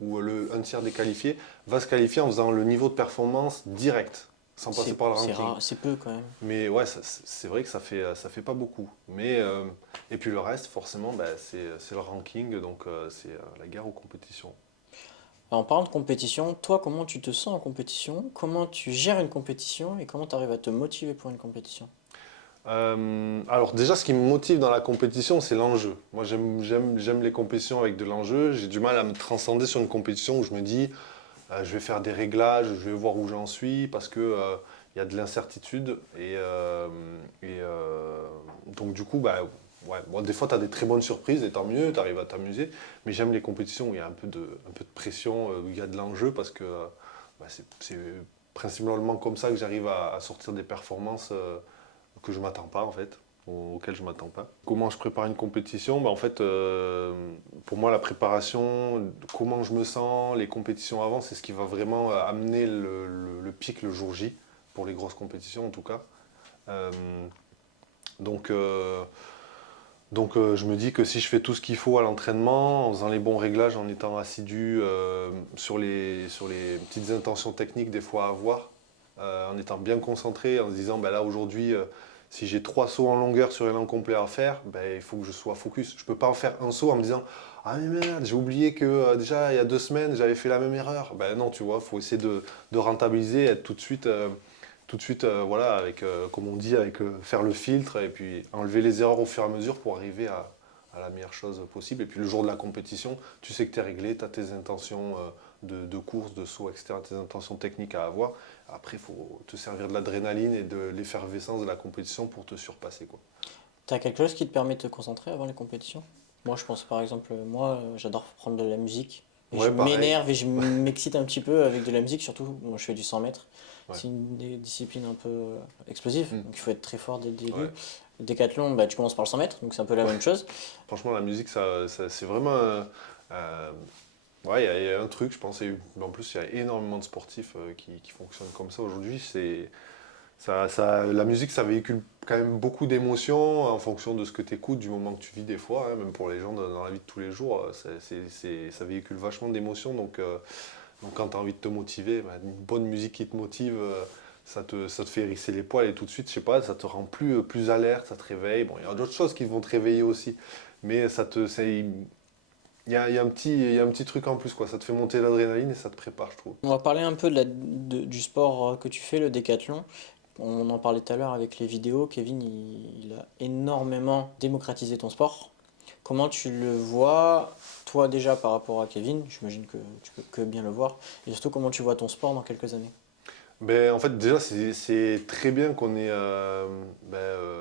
ou un tiers des qualifiés, va se qualifier en faisant le niveau de performance direct, sans passer par le C'est ranking. rare, c'est peu quand même. Mais ouais, c'est vrai que ça fait pas beaucoup. Et puis le reste, forcément, c'est le ranking, donc c'est la guerre aux compétitions. Alors, en parlant de compétition, toi, comment tu te sens en compétition? Comment tu gères une compétition et comment tu arrives à te motiver pour une compétition? Alors déjà, ce qui me motive dans la compétition, c'est l'enjeu. Moi, j'aime les compétitions avec de l'enjeu. J'ai du mal à me transcender sur une compétition où je me dis, je vais faire des réglages, je vais voir où j'en suis, parce que il y a de l'incertitude. Donc du coup, ouais, bon, des fois, tu as des très bonnes surprises, et tant mieux, tu arrives à t'amuser. Mais j'aime les compétitions où il y a un peu de pression, où il y a de l'enjeu, parce que c'est principalement comme ça que j'arrive à sortir des performances que je m'attends pas en fait, auquel je m'attends pas. Comment je prépare une compétition? En fait, pour moi, la préparation, comment je me sens, les compétitions avant, c'est ce qui va vraiment amener le pic le jour J, pour les grosses compétitions en tout cas. Euh, donc, euh, donc, je me dis que si je fais tout ce qu'il faut à l'entraînement, en faisant les bons réglages, en étant assidu sur les petites intentions techniques des fois à avoir, en étant bien concentré, en se disant là aujourd'hui, si j'ai 3 sauts en longueur sur élan complet à faire, il faut que je sois focus. Je ne peux pas en faire un saut en me disant ah mais merde, j'ai oublié que déjà il y a 2 semaines j'avais fait la même erreur. Non, tu vois, il faut essayer de rentabiliser, être tout de suite, voilà, avec, comme on dit, avec faire le filtre et puis enlever les erreurs au fur et à mesure pour arriver à la meilleure chose possible. Et puis le jour de la compétition, tu sais que tu es réglé, tu as tes intentions de course, de saut, etc., tes intentions techniques à avoir. Après, il faut te servir de l'adrénaline et de l'effervescence de la compétition pour te surpasser, quoi. T'as quelque chose qui te permet de te concentrer avant les compétitions? Moi, je pense par exemple, moi, j'adore prendre de la musique. Et je Ouais, pareil. m'énerve et je m'excite un petit peu avec de la musique, surtout moi je fais du 100 mètres. Ouais. C'est une discipline un peu explosive, Mm. donc il faut être très fort dès le début. Ouais. Le décathlon, tu commences par le 100 mètres, donc c'est un peu la même chose. Franchement, la musique, c'est vraiment. Ouais, il y a un truc, je pense. En plus, il y a énormément de sportifs qui fonctionnent comme ça aujourd'hui. La musique, ça véhicule quand même beaucoup d'émotions en fonction de ce que tu écoutes, du moment que tu vis des fois, hein, même pour les gens dans la vie de tous les jours, ça véhicule vachement d'émotions. Donc quand tu as envie de te motiver, une bonne musique qui te motive, ça te fait hérisser les poils et tout de suite, je sais pas, ça te rend plus alerte, ça te réveille. Bon, il y a d'autres choses qui vont te réveiller aussi, mais il y a un petit truc en plus, quoi. Ça te fait monter l'adrénaline et ça te prépare, je trouve. On va parler un peu du sport que tu fais, le décathlon. On en parlait tout à l'heure avec les vidéos. Kevin, il a énormément démocratisé ton sport. Comment tu le vois, toi déjà par rapport à Kevin? J'imagine que tu peux que bien le voir. Et surtout, comment tu vois ton sport dans quelques années? En fait, déjà, c'est très bien qu'on ait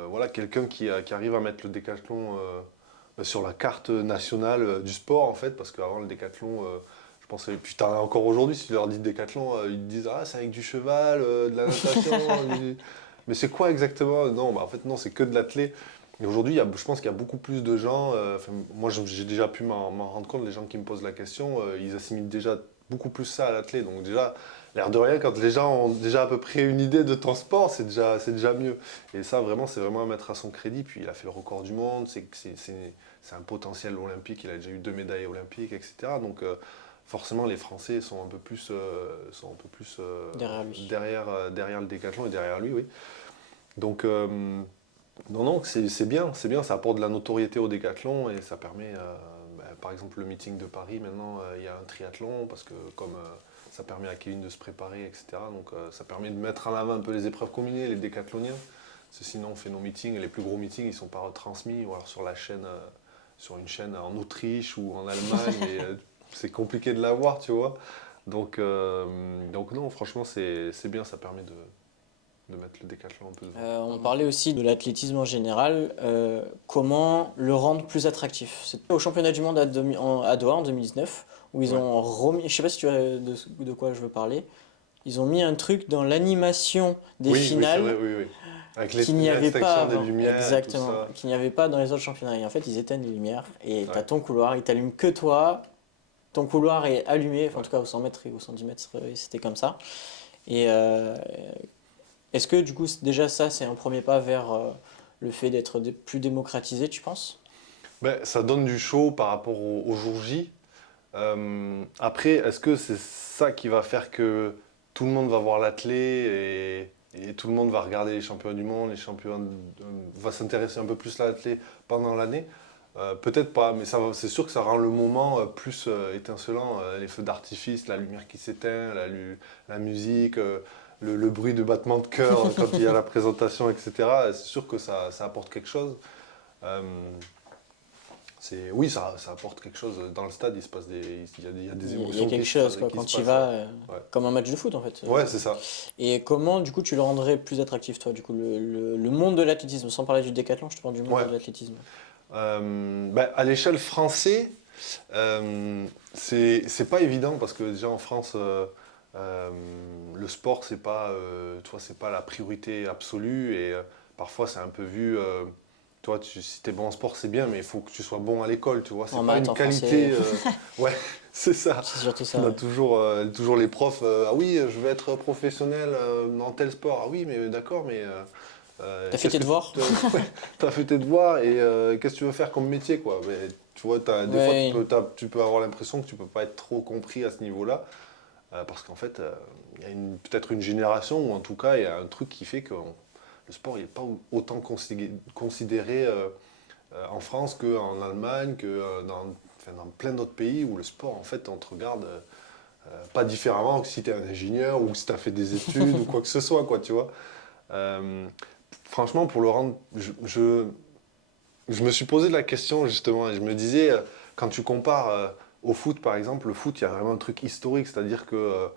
voilà, quelqu'un qui arrive à mettre le décathlon sur la carte nationale du sport, en fait, parce qu'avant, le décathlon, je pensais, putain, encore aujourd'hui, si tu leur dis décathlon, ils te disent, ah, c'est avec du cheval, de la natation, mais c'est quoi exactement? Non, en fait, non, c'est que de l'athlé. Et aujourd'hui, je pense qu'il y a beaucoup plus de gens, moi, j'ai déjà pu m'en rendre compte, les gens qui me posent la question, ils assimilent déjà beaucoup plus ça à l'athlé. Donc déjà, l'air de rien, quand les gens ont déjà à peu près une idée de ton sport, c'est déjà mieux. Et ça, vraiment, c'est vraiment à mettre à son crédit. Puis il a fait le record du monde, c'est un potentiel olympique, il a déjà eu 2 médailles olympiques, etc. Donc forcément, les Français sont un peu plus Derrière lui. derrière le décathlon et derrière lui, oui. Donc, non, c'est bien, ça apporte de la notoriété au décathlon et ça permet, par exemple, le meeting de Paris, maintenant, il y a un triathlon parce que comme ça permet à Kevin de se préparer, etc. Donc, ça permet de mettre en avant un peu les épreuves combinées, les décathloniens. Parce que sinon, on fait nos meetings et les plus gros meetings, ils ne sont pas retransmis ou alors sur la chaîne, sur une chaîne en Autriche ou en Allemagne et c'est compliqué de l'avoir, tu vois. Donc non, franchement, c'est bien, ça permet de mettre le décathlon un peu devant. On parlait aussi de l'athlétisme en général. Comment le rendre plus attractif? C'était au championnat du monde à Doha en 2019 où ils Ouais. ont remis, je sais pas si tu vois de quoi je veux parler, ils ont mis un truc dans l'animation des Oui, c'est vrai, finales oui, oui. Avec qu'il n'y avait pas l'extinction des avant. lumières et tout Exactement. ça. Qu'il n'y avait pas dans les autres championnats. Et en fait, ils éteignent les lumières et t'as Ouais, ton couloir, ils t'allument que toi. Ton couloir est allumé, enfin, en ouais. tout cas au 100 mètres et au 110 mètres, c'était comme ça. Et est-ce que du coup, déjà ça, c'est un premier pas vers le fait d'être plus démocratisé, tu penses? Ben, ça donne du show par rapport au jour J. Après, est-ce que c'est ça qui va faire que tout le monde va voir l'athlé et tout le monde va regarder les championnats du monde, va s'intéresser un peu plus à l'athlé pendant l'année? Peut-être pas, mais c'est sûr que ça rend le moment plus étincelant. Les feux d'artifice, la lumière qui s'éteint, la musique, le bruit de battement de cœur quand il y a la présentation, etc. C'est sûr que ça apporte quelque chose. Euh, oui, ça apporte quelque chose. Dans le stade, il se passe il y a des Il y a émotions quelque chose, quoi, qui quand se tu y passent. vas, Ouais, comme un match de foot en fait. ouais c'est ça. Et comment, du coup, tu le rendrais plus attractif, toi, du coup, le monde de l'athlétisme, sans parler du décathlon, je te parle du monde Ouais. de l'athlétisme. À l'échelle française, c'est pas évident parce que déjà en France, euh, le sport, c'est pas la priorité absolue et parfois c'est un peu vu. Toi, si t'es bon en sport, c'est bien, mais il faut que tu sois bon à l'école, tu vois. En C'est pas maths, une en français, qualité. Ouais, c'est ça. c'est surtout ça. On a Ouais. toujours les profs. Ah oui, je veux être professionnel dans tel sport. Ah oui, mais d'accord, mais T'as fait qu'est-ce tes que devoirs? ouais, t'as fait tes devoirs et qu'est-ce que tu veux faire comme métier, quoi. Mais, tu vois, des fois, Ouais. tu peux avoir l'impression que tu peux pas être trop compris à ce niveau-là, parce qu'en fait, il y a peut-être une génération, ou en tout cas, il y a un truc qui fait que le sport n'est pas autant considéré en France qu'en Allemagne, dans plein d'autres pays où le sport, en fait, on te regarde pas différemment que si tu es un ingénieur ou si tu as fait des études ou quoi que ce soit, quoi, tu vois. Euh, Franchement, pour le rendre, je me suis posé la question justement et je me disais, quand tu compares au foot par exemple, le foot, il y a vraiment un truc historique, c'est-à-dire que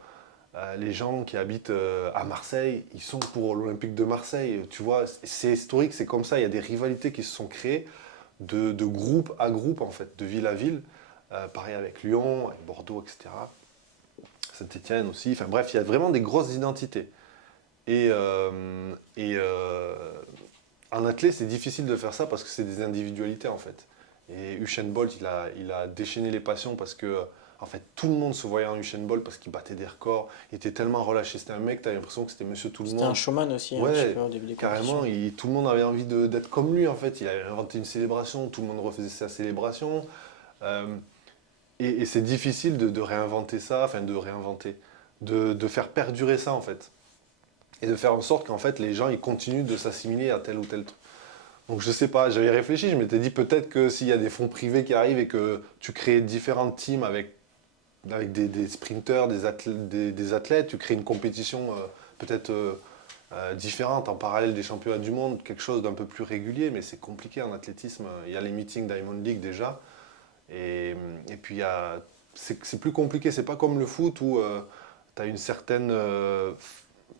les gens qui habitent à Marseille, ils sont pour l'Olympique de Marseille, tu vois, c'est historique, c'est comme ça, il y a des rivalités qui se sont créées de groupe à groupe en fait, de ville à ville. Pareil avec Lyon, avec Bordeaux, etc. Saint-Étienne aussi, enfin bref, il y a vraiment des grosses identités. Et en athlée, c'est difficile de faire ça parce que c'est des individualités en fait. Et Usain Bolt, il a déchaîné les passions parce que en fait, tout le monde se voyait en Usain Bolt parce qu'il battait des records. Il était tellement relâché. C'était un mec, tu as l'impression que c'était monsieur tout le C'était un monde. showman aussi, un petit Ouais, peu au début des carrément, compétitions. tout le monde avait envie d'être comme lui en fait. Il avait inventé une célébration, tout le monde refaisait sa célébration. Euh, et c'est difficile de réinventer ça, enfin de réinventer, de faire perdurer ça en fait et de faire en sorte qu'en fait les gens ils continuent de s'assimiler à tel ou tel truc. Donc je sais pas, j'avais réfléchi, je m'étais dit peut-être que s'il y a des fonds privés qui arrivent et que tu crées différentes teams avec des sprinteurs, des athlètes, tu crées une compétition peut-être différente en parallèle des championnats du monde, quelque chose d'un peu plus régulier, mais c'est compliqué en athlétisme. Il y a les meetings Diamond League déjà, et puis c'est plus compliqué, c'est pas comme le foot où tu as une certaine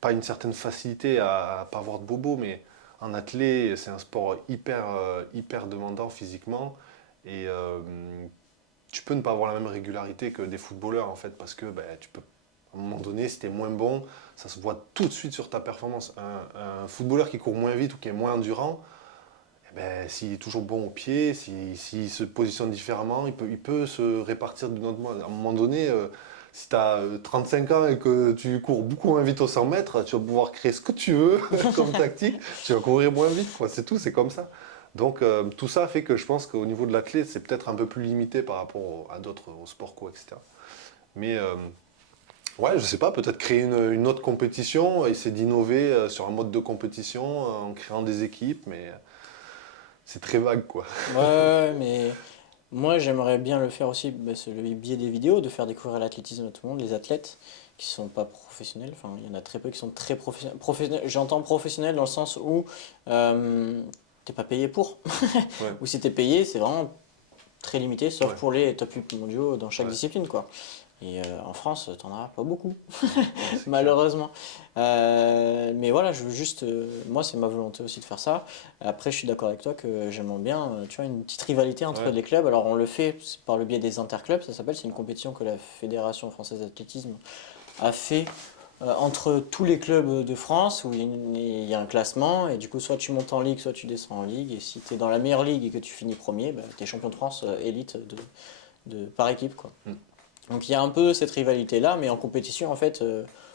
pas une certaine facilité à pas avoir de bobo, mais en athlé, c'est un sport hyper demandant physiquement. Et tu peux ne pas avoir la même régularité que des footballeurs, en fait, parce que ben, à un moment donné, si tu es moins bon, ça se voit tout de suite sur ta performance. Un footballeur qui court moins vite ou qui est moins endurant, eh ben, s'il est toujours bon au pied, s'il se positionne différemment, il peut se répartir d'une autre manière. À un moment donné, si tu as 35 ans et que tu cours beaucoup moins vite au 100 mètres, tu vas pouvoir créer ce que tu veux comme tactique, tu vas courir moins vite, quoi. C'est tout, c'est comme ça. Donc tout ça fait que je pense qu'au niveau de l'athlète, c'est peut-être un peu plus limité par rapport à d'autres, au sport co, etc. Mais Ouais, je sais pas, peut-être créer une autre compétition, essayer d'innover sur un mode de compétition en créant des équipes, mais c'est très vague, quoi. Ouais, mais moi j'aimerais bien le faire aussi, bah, c'est le biais des vidéos, de faire découvrir l'athlétisme à tout le monde, les athlètes qui sont pas professionnels, enfin il y en a très peu qui sont très professionnels. J'entends professionnel dans le sens où t'es pas payé pour, Ouais, ou si t'es payé c'est vraiment très limité, sauf ouais, pour les top 8 mondiaux dans chaque ouais, discipline quoi. Et en France, t'en as pas beaucoup, ouais, c'est clair. malheureusement. Mais voilà, je veux juste. Moi, c'est ma volonté aussi de faire ça. Après, je suis d'accord avec toi que j'aimerais bien, tu vois, une petite rivalité entre Ouais, les clubs. Alors, on le fait par le biais des interclubs, ça s'appelle. C'est une compétition que la Fédération française d'athlétisme a fait entre tous les clubs de France où il y a un classement. Et du coup, soit tu montes en ligue, soit tu descends en ligue. Et si tu es dans la meilleure ligue et que tu finis premier, bah, tu es champion de France élite par équipe, quoi. mm, Donc il y a un peu cette rivalité-là, mais en compétition, en fait,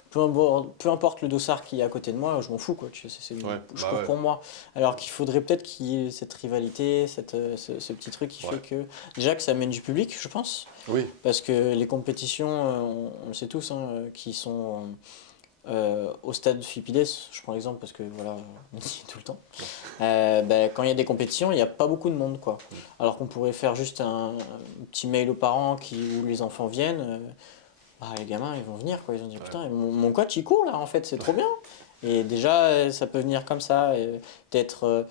peu importe le dossard qui est à côté de moi, je m'en fous, quoi. ouais, Je bah cours ouais, pour moi. Alors qu'il faudrait peut-être qu'il y ait cette rivalité, ce petit truc qui fait ouais. que, déjà que ça amène du public, je pense, Oui, parce que les compétitions, on le sait tous, hein, qui sont au stade Philippe, je prends l'exemple parce que voilà, on y est tout le temps. Ben, quand il y a des compétitions, il n'y a pas beaucoup de monde, quoi. mm, Alors qu'on pourrait faire juste un petit mail aux parents où les enfants viennent. Bah, les gamins, ils vont venir, quoi. Ils vont dire, ouais, putain, mon coach, il court, là, en fait, c'est trop bien. Et déjà, ça peut venir comme ça, peut-être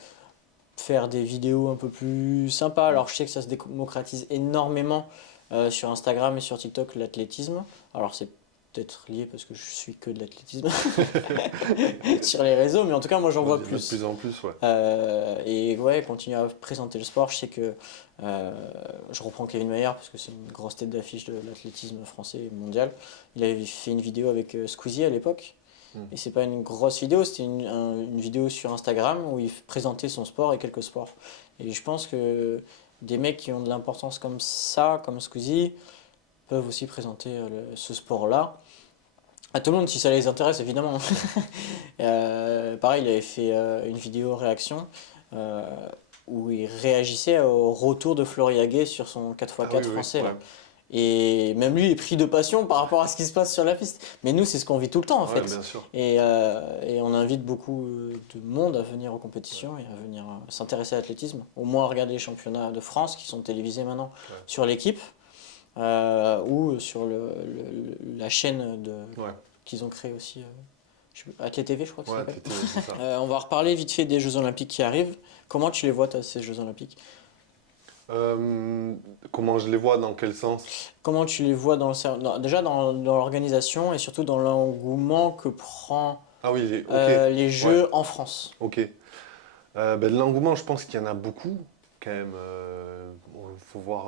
faire des vidéos un peu plus sympas. mm, Alors, je sais que ça se démocratise énormément sur Instagram et sur TikTok, l'athlétisme. Alors, c'est peut-être lié parce que je suis que de l'athlétisme sur les réseaux, mais en tout cas, moi, j'en ouais, vois il y en a de plus. plus en plus, ouais. Et ouais, continuer à présenter le sport. Je sais que je reprends Kevin Mayer parce que c'est une grosse tête d'affiche de l'athlétisme français et mondial. Il avait fait une vidéo avec Squeezie à l'époque. Mm, Et c'est pas une grosse vidéo, c'était une vidéo sur Instagram où il présentait son sport et quelques sports. Et je pense que des mecs qui ont de l'importance comme ça, comme Squeezie, peuvent aussi présenter ce sport-là. À tout le monde si ça les intéresse évidemment. mm. Pareil, il avait fait une vidéo réaction euh, où il réagissait au retour de Floriagé sur son Ah oui, 4x4 oui, français ouais. là. Et même lui est pris de passion par rapport à ce qui se passe sur la piste. Mais nous, c'est ce qu'on vit tout le temps en Ouais, fait. bien sûr. Et on invite beaucoup de monde à venir aux Ouais, compétitions et à venir s'intéresser à l'athlétisme. Au moins regarder les championnats de France qui sont télévisés maintenant ouais, sur l'équipe ou sur la chaîne ouais, qu'ils ont créée aussi. Athlé TV, je crois que ça ouais, s'appelle. c'est ça. On va reparler vite fait des Jeux Olympiques qui arrivent. Comment tu les vois, toi, ces Jeux Olympiques? Euh, Comment je les vois, dans quel sens? Comment tu les vois déjà dans l'organisation et surtout dans l'engouement que prend Ah oui, ok, les ouais, Jeux en France? ok. Ben, de l'engouement, je pense qu'il y en a beaucoup, quand même. Il faut voir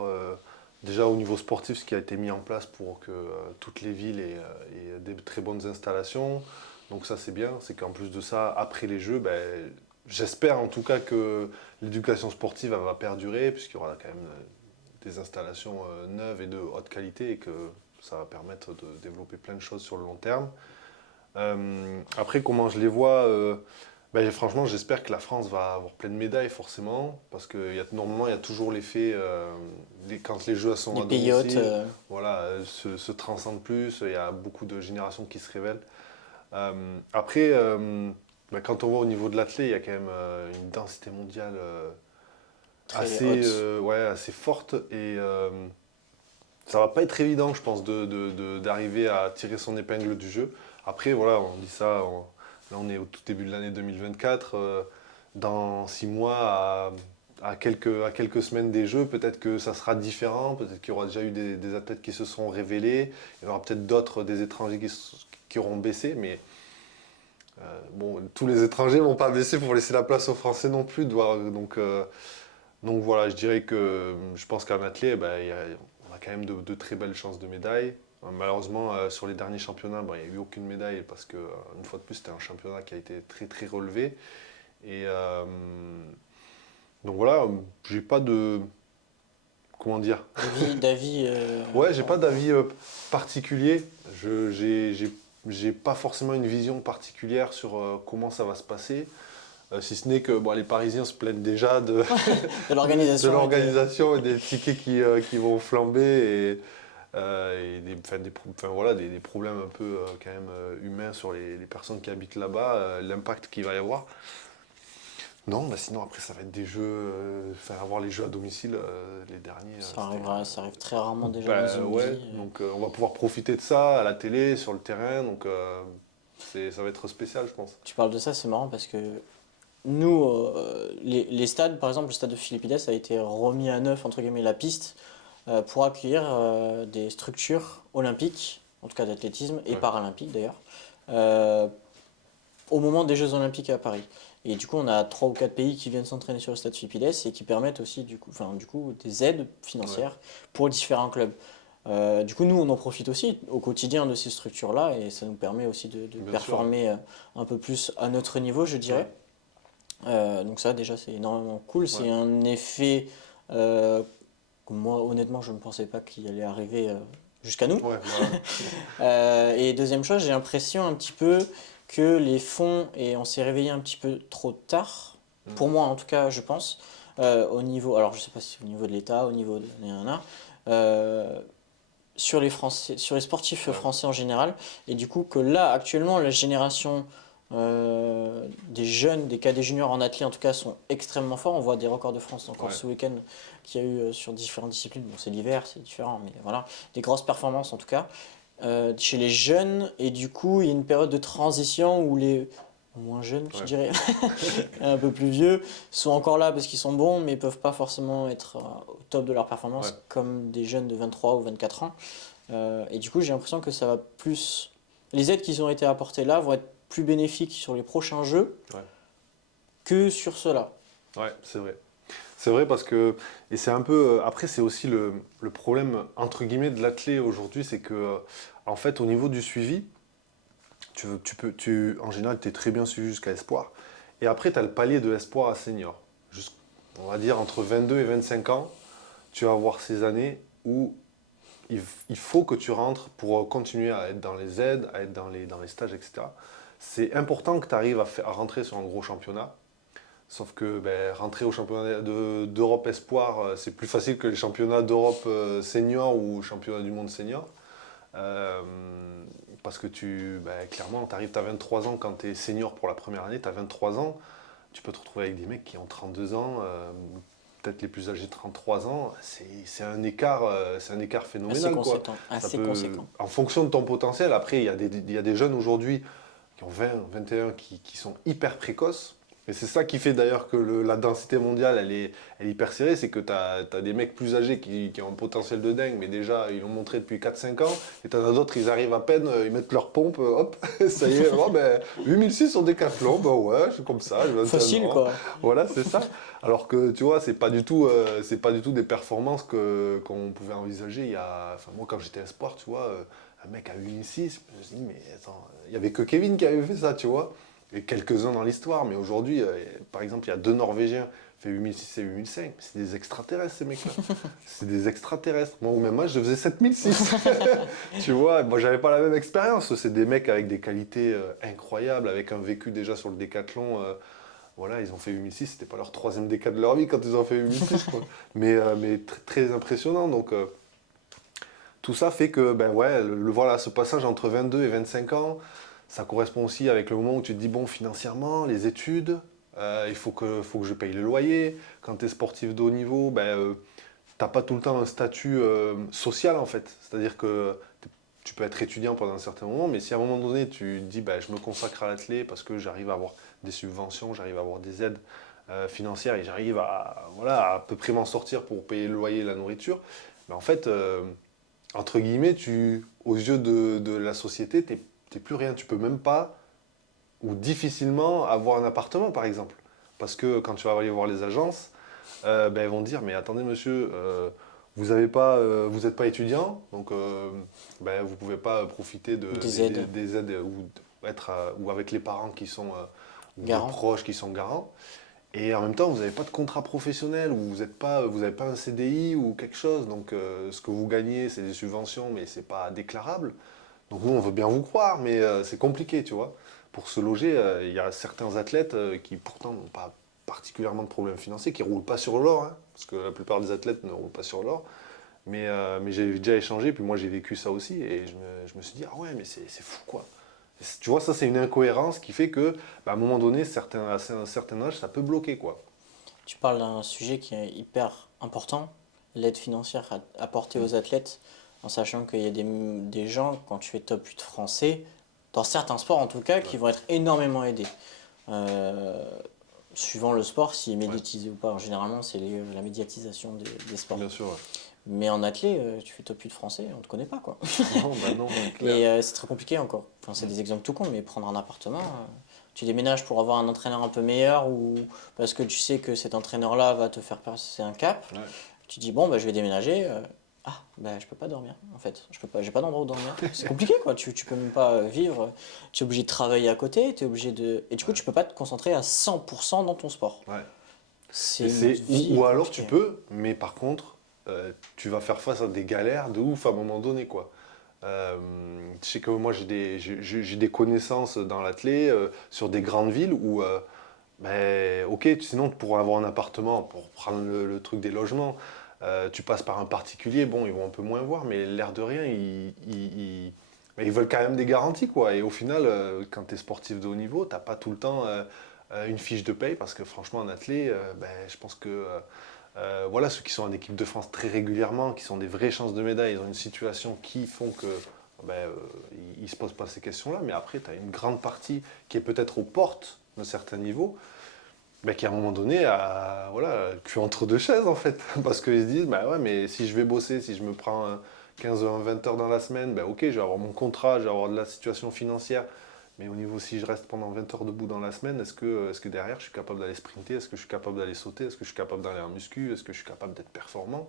déjà au niveau sportif ce qui a été mis en place pour que toutes les villes aient des très bonnes installations. Donc ça, c'est bien. C'est qu'en plus de ça, après les Jeux, ben, j'espère en tout cas que l'éducation sportive elle va perdurer, puisqu'il y aura quand même des installations neuves et de haute qualité et que ça va permettre de développer plein de choses sur le long terme. Après, comment je les vois ben, franchement, j'espère que la France va avoir plein de médailles, forcément, parce que normalement, il y a toujours l'effet, quand les Jeux sont Les à pays hôtes, domicile, voilà, se transcendent plus, il y a beaucoup de générations qui se révèlent. Après, ben, quand on voit au niveau de l'athlète, il y a quand même une densité mondiale très hautes. ouais, assez forte, et ça va pas être évident, je pense, d'arriver à tirer son épingle du jeu. Après, voilà, on dit ça, là on est au tout début de l'année 2024. Dans 6 mois, à quelques semaines des Jeux, peut-être que ça sera différent, peut-être qu'il y aura déjà eu des athlètes qui se seront révélés, il y aura peut-être d'autres, des étrangers qui auront baissé, mais bon, tous les étrangers vont pas baisser pour laisser la place aux Français non plus. Donc voilà, je dirais que je pense qu'en athlète, ben, on a quand même de très belles chances de médailles. Malheureusement, sur les derniers championnats, ben, il n'y a eu aucune médaille parce que, une fois de plus, c'était un championnat qui a été très très relevé. Et donc voilà, j'ai pas de. Comment dire? D'avis Ouais, j'ai pas d'avis particulier. J'ai pas forcément une vision particulière sur comment ça va se passer. Si ce n'est que bon, les Parisiens se plaignent déjà de de l'organisation. l'organisation et des tickets qui vont flamber. et des problèmes un peu quand même humains sur les personnes qui habitent là-bas, l'impact qu'il va y avoir. Non, bah sinon après ça va être des jeux, avoir les jeux à domicile, les derniers. Ça arrive très rarement déjà dans Bah une ouais, vie. donc on va pouvoir profiter de ça à la télé, sur le terrain, donc ça va être spécial je pense. Tu parles de ça, c'est marrant parce que nous, les stades, par exemple, le stade de Philippides a été remis à neuf, entre guillemets, la piste, pour accueillir des structures olympiques, en tout cas d'athlétisme, et Ouais. paralympiques d'ailleurs, euh, au moment des Jeux Olympiques à Paris. Et du coup, on a 3 ou 4 pays qui viennent s'entraîner sur le stade Philippides et qui permettent aussi du coup, des aides financières pour différents clubs. Du coup, nous, on en profite aussi au quotidien de ces structures-là et ça nous permet aussi de Bien sûr. performer un peu plus à notre niveau, je Ouais. dirais. Donc ça, déjà, c'est énormément cool. Ouais. C'est un effet euh, que moi, honnêtement, je ne pensais pas qu'il allait arriver jusqu'à nous. Ouais, voilà. Et deuxième chose, j'ai l'impression un petit peu que les fonds, et on s'est réveillé un petit peu trop tard, Mm. pour moi en tout cas, je pense, au niveau, alors je sais pas si au niveau de l'État, au niveau de nanana, euh, sur les Français, sur les sportifs Ouais. français en général, et du coup que là, actuellement, la génération des jeunes, des cadets juniors en athlète en tout cas, sont extrêmement forts. On voit des records de France encore Ouais. ce week-end qu'il y a eu sur différentes disciplines. Bon, c'est l'hiver, c'est différent, mais voilà, des grosses performances en tout cas chez les jeunes, et du coup il y a une période de transition où les moins jeunes, je Ouais. dirais, un peu plus vieux, sont encore là parce qu'ils sont bons, mais peuvent pas forcément être au top de leur Ouais. performance comme des jeunes de 23 ou 24 ans. Et du coup j'ai l'impression que ça va plus... Les aides qui ont été apportées là vont être plus bénéfiques sur les prochains jeux Ouais. que sur ceux-là. Ouais, c'est vrai. C'est vrai parce que, et c'est un peu, après c'est aussi le problème, entre guillemets, de l'athlète aujourd'hui, c'est que, en fait, au niveau du suivi, en général, tu es très bien suivi jusqu'à espoir. Et après, tu as le palier de espoir à senior. On va dire entre 22 et 25 ans, tu vas avoir ces années où il faut que tu rentres pour continuer à être dans les aides, à être dans les stages, etc. C'est important que tu arrives à rentrer sur un gros championnat. Sauf que rentrer au championnat d'Europe Espoir, c'est plus facile que les championnats d'Europe senior ou championnat du monde senior. Euh, Parce que clairement, tu arrives, tu as 23 ans quand tu es senior pour la première année, tu as 23 ans, tu peux te retrouver avec des mecs qui ont 32 ans, peut-être les plus âgés 33 ans. C'est un écart Assez phénoménal, quoi. conséquent, Ça assez peut, conséquent. en fonction de ton potentiel, après, il y a des jeunes aujourd'hui qui ont 20, 21, qui sont hyper précoces. Et c'est ça qui fait d'ailleurs que la densité mondiale, elle est hyper serrée, c'est que tu as des mecs plus âgés qui ont un potentiel de dingue, mais déjà, ils l'ont montré depuis 4-5 ans. Et tu en as d'autres, ils arrivent à peine, ils mettent leur pompe, hop, ça y est, oh, 8006 sur Décathlon, bah ouais, je suis comme ça, j'ai 21 Facile ans. quoi. Voilà, c'est ça. Alors que, tu vois, c'est pas du tout des performances qu'on pouvait envisager Enfin, moi, quand j'étais espoir, tu vois, un mec à 8006, je me suis dit, mais attends, il y avait que Kevin qui avait fait ça, tu vois. Et quelques-uns dans l'histoire, mais aujourd'hui, par exemple, il y a 2 Norvégiens qui fait 8006 et 8005, mais c'est des extraterrestres ces mecs-là. C'est des extraterrestres. Moi, au même âge, je faisais 7006. Tu vois, moi, j'avais pas la même expérience. C'est des mecs avec des qualités incroyables, avec un vécu déjà sur le décathlon. Voilà, ils ont fait 8006, c'était pas leur troisième décat de leur vie quand ils ont fait 8006, quoi. Mais très impressionnant. Donc, tout ça fait que, ouais, voilà, ce passage entre 22 et 25 ans, ça correspond aussi avec le moment où tu te dis, bon, financièrement, les études, il faut que je paye le loyer. Quand tu es sportif de haut niveau, t'as pas tout le temps un statut social, en fait. C'est-à-dire que tu peux être étudiant pendant un certain moment, mais si à un moment donné, tu te dis, je me consacre à l'athlète parce que j'arrive à avoir des subventions, j'arrive à avoir des aides financières et j'arrive voilà, à peu près m'en sortir pour payer le loyer et la nourriture, en fait, entre guillemets, aux yeux de la société, t'es plus rien. Tu peux même pas, ou difficilement, avoir un appartement, par exemple. Parce que quand tu vas aller voir les agences, elles vont te dire, mais attendez monsieur, vous n'êtes pas étudiant, donc vous ne pouvez pas profiter Des aides. des aides ou avec les parents qui sont, ou des Garant. proches qui sont garants. Et en même temps, vous n'avez pas de contrat professionnel, ou vous n'avez pas un CDI ou quelque chose, donc ce que vous gagnez, c'est des subventions, mais c'est pas déclarable. Donc nous, on veut bien vous croire, mais c'est compliqué, tu vois. Pour se loger, il y a certains athlètes qui pourtant n'ont pas particulièrement de problèmes financiers, qui ne roulent pas sur l'or, hein, parce que la plupart des athlètes ne roulent pas sur l'or, Mais j'ai déjà échangé, puis moi j'ai vécu ça aussi, et je me suis dit, ah ouais, mais c'est fou quoi. Tu vois, ça c'est une incohérence qui fait que, à un moment donné, à un certain âge, ça peut bloquer quoi. Tu parles d'un sujet qui est hyper important, l'aide financière apportée aux athlètes, en sachant qu'il y a des gens, quand tu es top 8 français, dans certains sports en tout cas, qui Ouais, vont être énormément aidés. Euh, Suivant le sport, s'il est ouais, médiatisé ou pas. Généralement, c'est la médiatisation des sports. bien sûr. Ouais. Mais en athlée, tu fais top 8 français, on te connaît pas quoi. Non, bah non, c'est clair. Et c'est très compliqué encore. Enfin, c'est Mm. des exemples tout con, mais prendre un appartement, tu déménages pour avoir un entraîneur un peu meilleur ou parce que tu sais que cet entraîneur-là va te faire passer un cap. Ouais. Tu dis bon, bah, je vais déménager. Ah, bah, je peux pas dormir en fait. Je peux pas, j'ai pas d'endroit où dormir. C'est compliqué quoi. Tu peux même pas vivre. Tu es obligé de travailler à côté. Tu es obligé de. Et du coup, Ouais. tu peux pas te concentrer à 100% dans ton sport. Ouais. C'est Et une vie ou alors tu compliquée. peux, mais par contre, tu vas faire face à des galères de ouf à un moment donné, quoi. Je sais que moi j'ai des connaissances dans l'athlé sur des grandes villes où, ben, ok, sinon pour avoir un appartement, pour prendre le truc des logements, tu passes par un particulier, bon, ils vont un peu moins voir, mais l'air de rien, mais ils veulent quand même des garanties, quoi. Et au final, quand tu es sportif de haut niveau, t'as pas tout le temps une fiche de paye, parce que franchement, en athlé, ben, je pense que voilà, ceux qui sont en équipe de France très régulièrement, qui sont des vraies chances de médaille, ils ont une situation qui font que ben, ils ne se posent pas ces questions-là. Mais après, tu as une grande partie qui est peut-être aux portes d'un certain niveau, mais qui à un moment donné a voilà, le cul entre deux chaises en fait. Parce qu'ils se disent, bah ouais, mais si je vais bosser, si je me prends 15 ou 20 heures dans la semaine, ben ok, je vais avoir mon contrat, je vais avoir de la situation financière. Mais au niveau, si je reste pendant 20 heures debout dans la semaine, est-ce que derrière, je suis capable d'aller sprinter? Est-ce que je suis capable d'aller sauter? Est-ce que je suis capable d'aller en muscu? Est-ce que je suis capable d'être performant?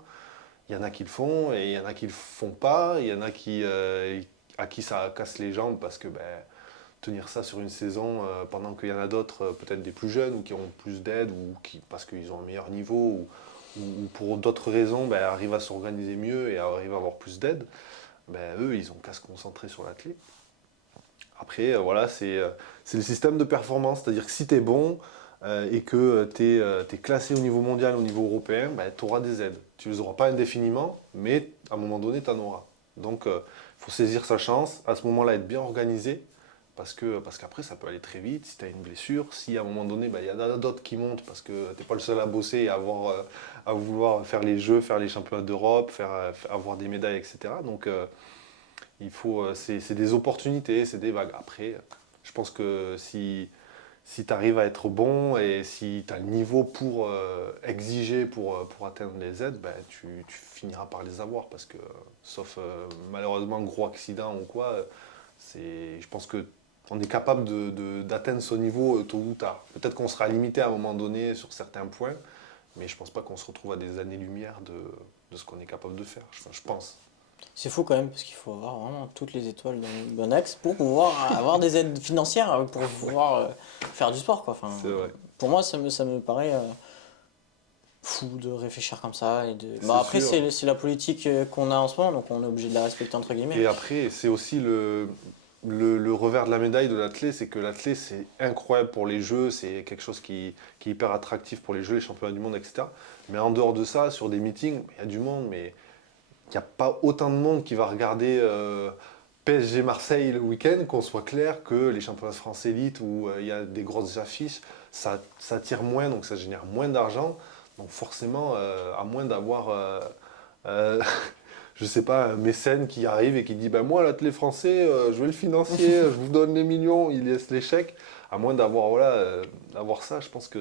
Il y en a qui le font et il y en a qui le font pas. Il y en a à qui ça casse les jambes parce que ben, tenir ça sur une saison pendant qu'il y en a d'autres, peut-être des plus jeunes ou qui ont plus d'aide ou parce qu'ils ont un meilleur niveau ou pour d'autres raisons ben, arrivent à s'organiser mieux et arrivent à avoir plus d'aide, ben, eux, ils ont qu'à se concentrer sur l'athlète. Après, voilà, c'est le système de performance. C'est-à-dire que si tu es bon et que tu es, classé au niveau mondial, au niveau européen, ben, tu auras des aides. Tu ne les auras pas indéfiniment, mais à un moment donné, tu en auras. Donc, il faut saisir sa chance, à ce moment-là, être bien organisé, parce qu'après, ça peut aller très vite. Si tu as une blessure, si à un moment donné, ben, il y en a d'autres qui montent, parce que tu n'es pas le seul à bosser et à vouloir faire les Jeux, faire les championnats d'Europe, avoir des médailles, etc. Donc, c'est des opportunités, c'est des vagues. Après, je pense que si tu arrives à être bon et si tu as le niveau pour exiger pour atteindre les aides, ben, tu finiras par les avoir parce que, sauf malheureusement gros accident ou quoi, je pense que on est capable d'atteindre ce niveau tôt ou tard. Peut-être qu'on sera limité à un moment donné sur certains points, mais je pense pas qu'on se retrouve à des années-lumière de ce qu'on est capable de faire. Enfin, je pense. C'est fou quand même parce qu'il faut avoir vraiment toutes les étoiles dans le bon axe pour pouvoir avoir des aides financières pour pouvoir faire du sport quoi. Enfin, C'est vrai. pour moi, ça me paraît fou de réfléchir comme ça et de. Bah C'est après, sûr. c'est la politique qu'on a en ce moment, donc on est obligé de la respecter entre guillemets. Et après, c'est aussi le revers de la médaille de l'athlète, c'est que l'athlète, c'est incroyable pour les Jeux, c'est quelque chose qui est hyper attractif pour les Jeux, les championnats du monde, etc. Mais en dehors de ça, sur des meetings, il y a du monde, mais il n'y a pas autant de monde qui va regarder PSG Marseille le week-end, qu'on soit clair, que les championnats de France élite où il y a des grosses affiches, ça attire moins, donc ça génère moins d'argent. Donc forcément, à moins d'avoir euh, je sais pas, un mécène qui arrive et qui dit ben moi, l'athlète français, je veux le financier, je vous donne les millions, il laisse les chèques. À moins d'avoir voilà, d'avoir ça, je pense que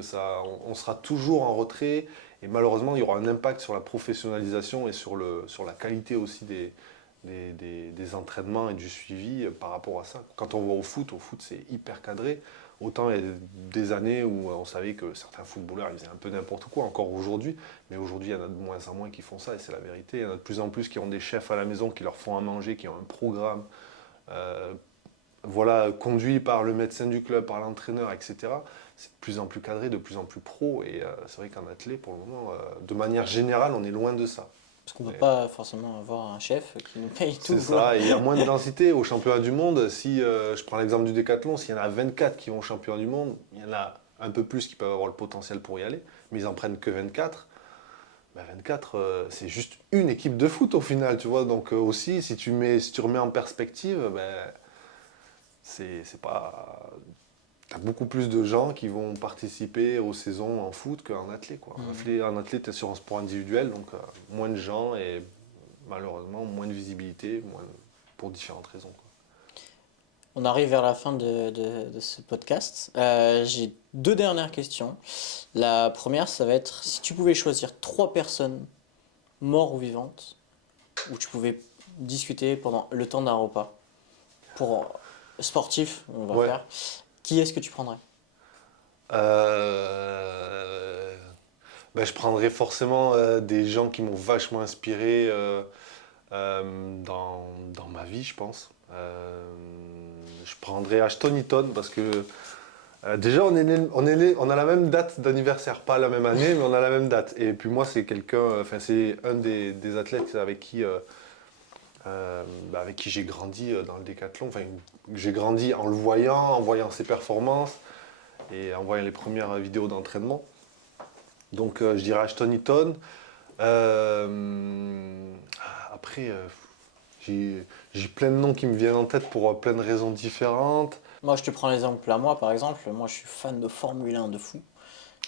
on sera toujours en retrait et malheureusement, il y aura un impact sur la professionnalisation et sur la qualité aussi des entraînements et du suivi par rapport à ça. Quand on va au foot c'est hyper cadré. Autant il y a des années où on savait que certains footballeurs ils faisaient un peu n'importe quoi, encore aujourd'hui, mais aujourd'hui il y en a de moins en moins qui font ça et c'est la vérité. Il y en a de plus en plus qui ont des chefs à la maison qui leur font à manger, qui ont un programme euh, voilà, conduit par le médecin du club, par l'entraîneur, etc. C'est de plus en plus cadré, de plus en plus pro et c'est vrai qu'en athlète pour le moment, de manière générale, on est loin de ça. Parce qu'on peut Et pas forcément avoir un chef qui nous paye tout c'est quoi. ça, et il y a moins de densité au championnat du monde. Si je prends l'exemple du décathlon, s'il y en a 24 qui vont au championnat du monde, il y en a un peu plus qui peuvent avoir le potentiel pour y aller, mais ils en prennent que 24. 24, c'est juste une équipe de foot au final, tu vois. Donc aussi, si tu remets en perspective, c'est pas... T'as beaucoup plus de gens qui vont participer aux saisons en foot qu'en athlète, quoi. En athlète, t'es sur un sport individuel, donc moins de gens et malheureusement moins de visibilité, pour différentes raisons, quoi. On arrive vers la fin de ce podcast. J'ai deux dernières questions. La première, ça va être si tu pouvais choisir trois personnes, mortes ou vivantes, où tu pouvais discuter pendant le temps d'un repas, pour sportif, on va Ouais. faire, qui est-ce que tu prendrais? Euh, je prendrais forcément des gens qui m'ont vachement inspiré dans ma vie, je pense. Je prendrais Ashton Eaton parce que déjà on a la même date d'anniversaire, pas la même année, mais on a la même date. Et puis moi, c'est c'est un des athlètes avec qui j'ai grandi dans le décathlon. Enfin, j'ai grandi en voyant ses performances et en voyant les premières vidéos d'entraînement. Donc je dirais Ashton Eaton. Euh, Après, j'ai plein de noms qui me viennent en tête pour plein de raisons différentes. Moi, je te prends l'exemple à moi, par exemple. Moi, je suis fan de Formule 1 de fou.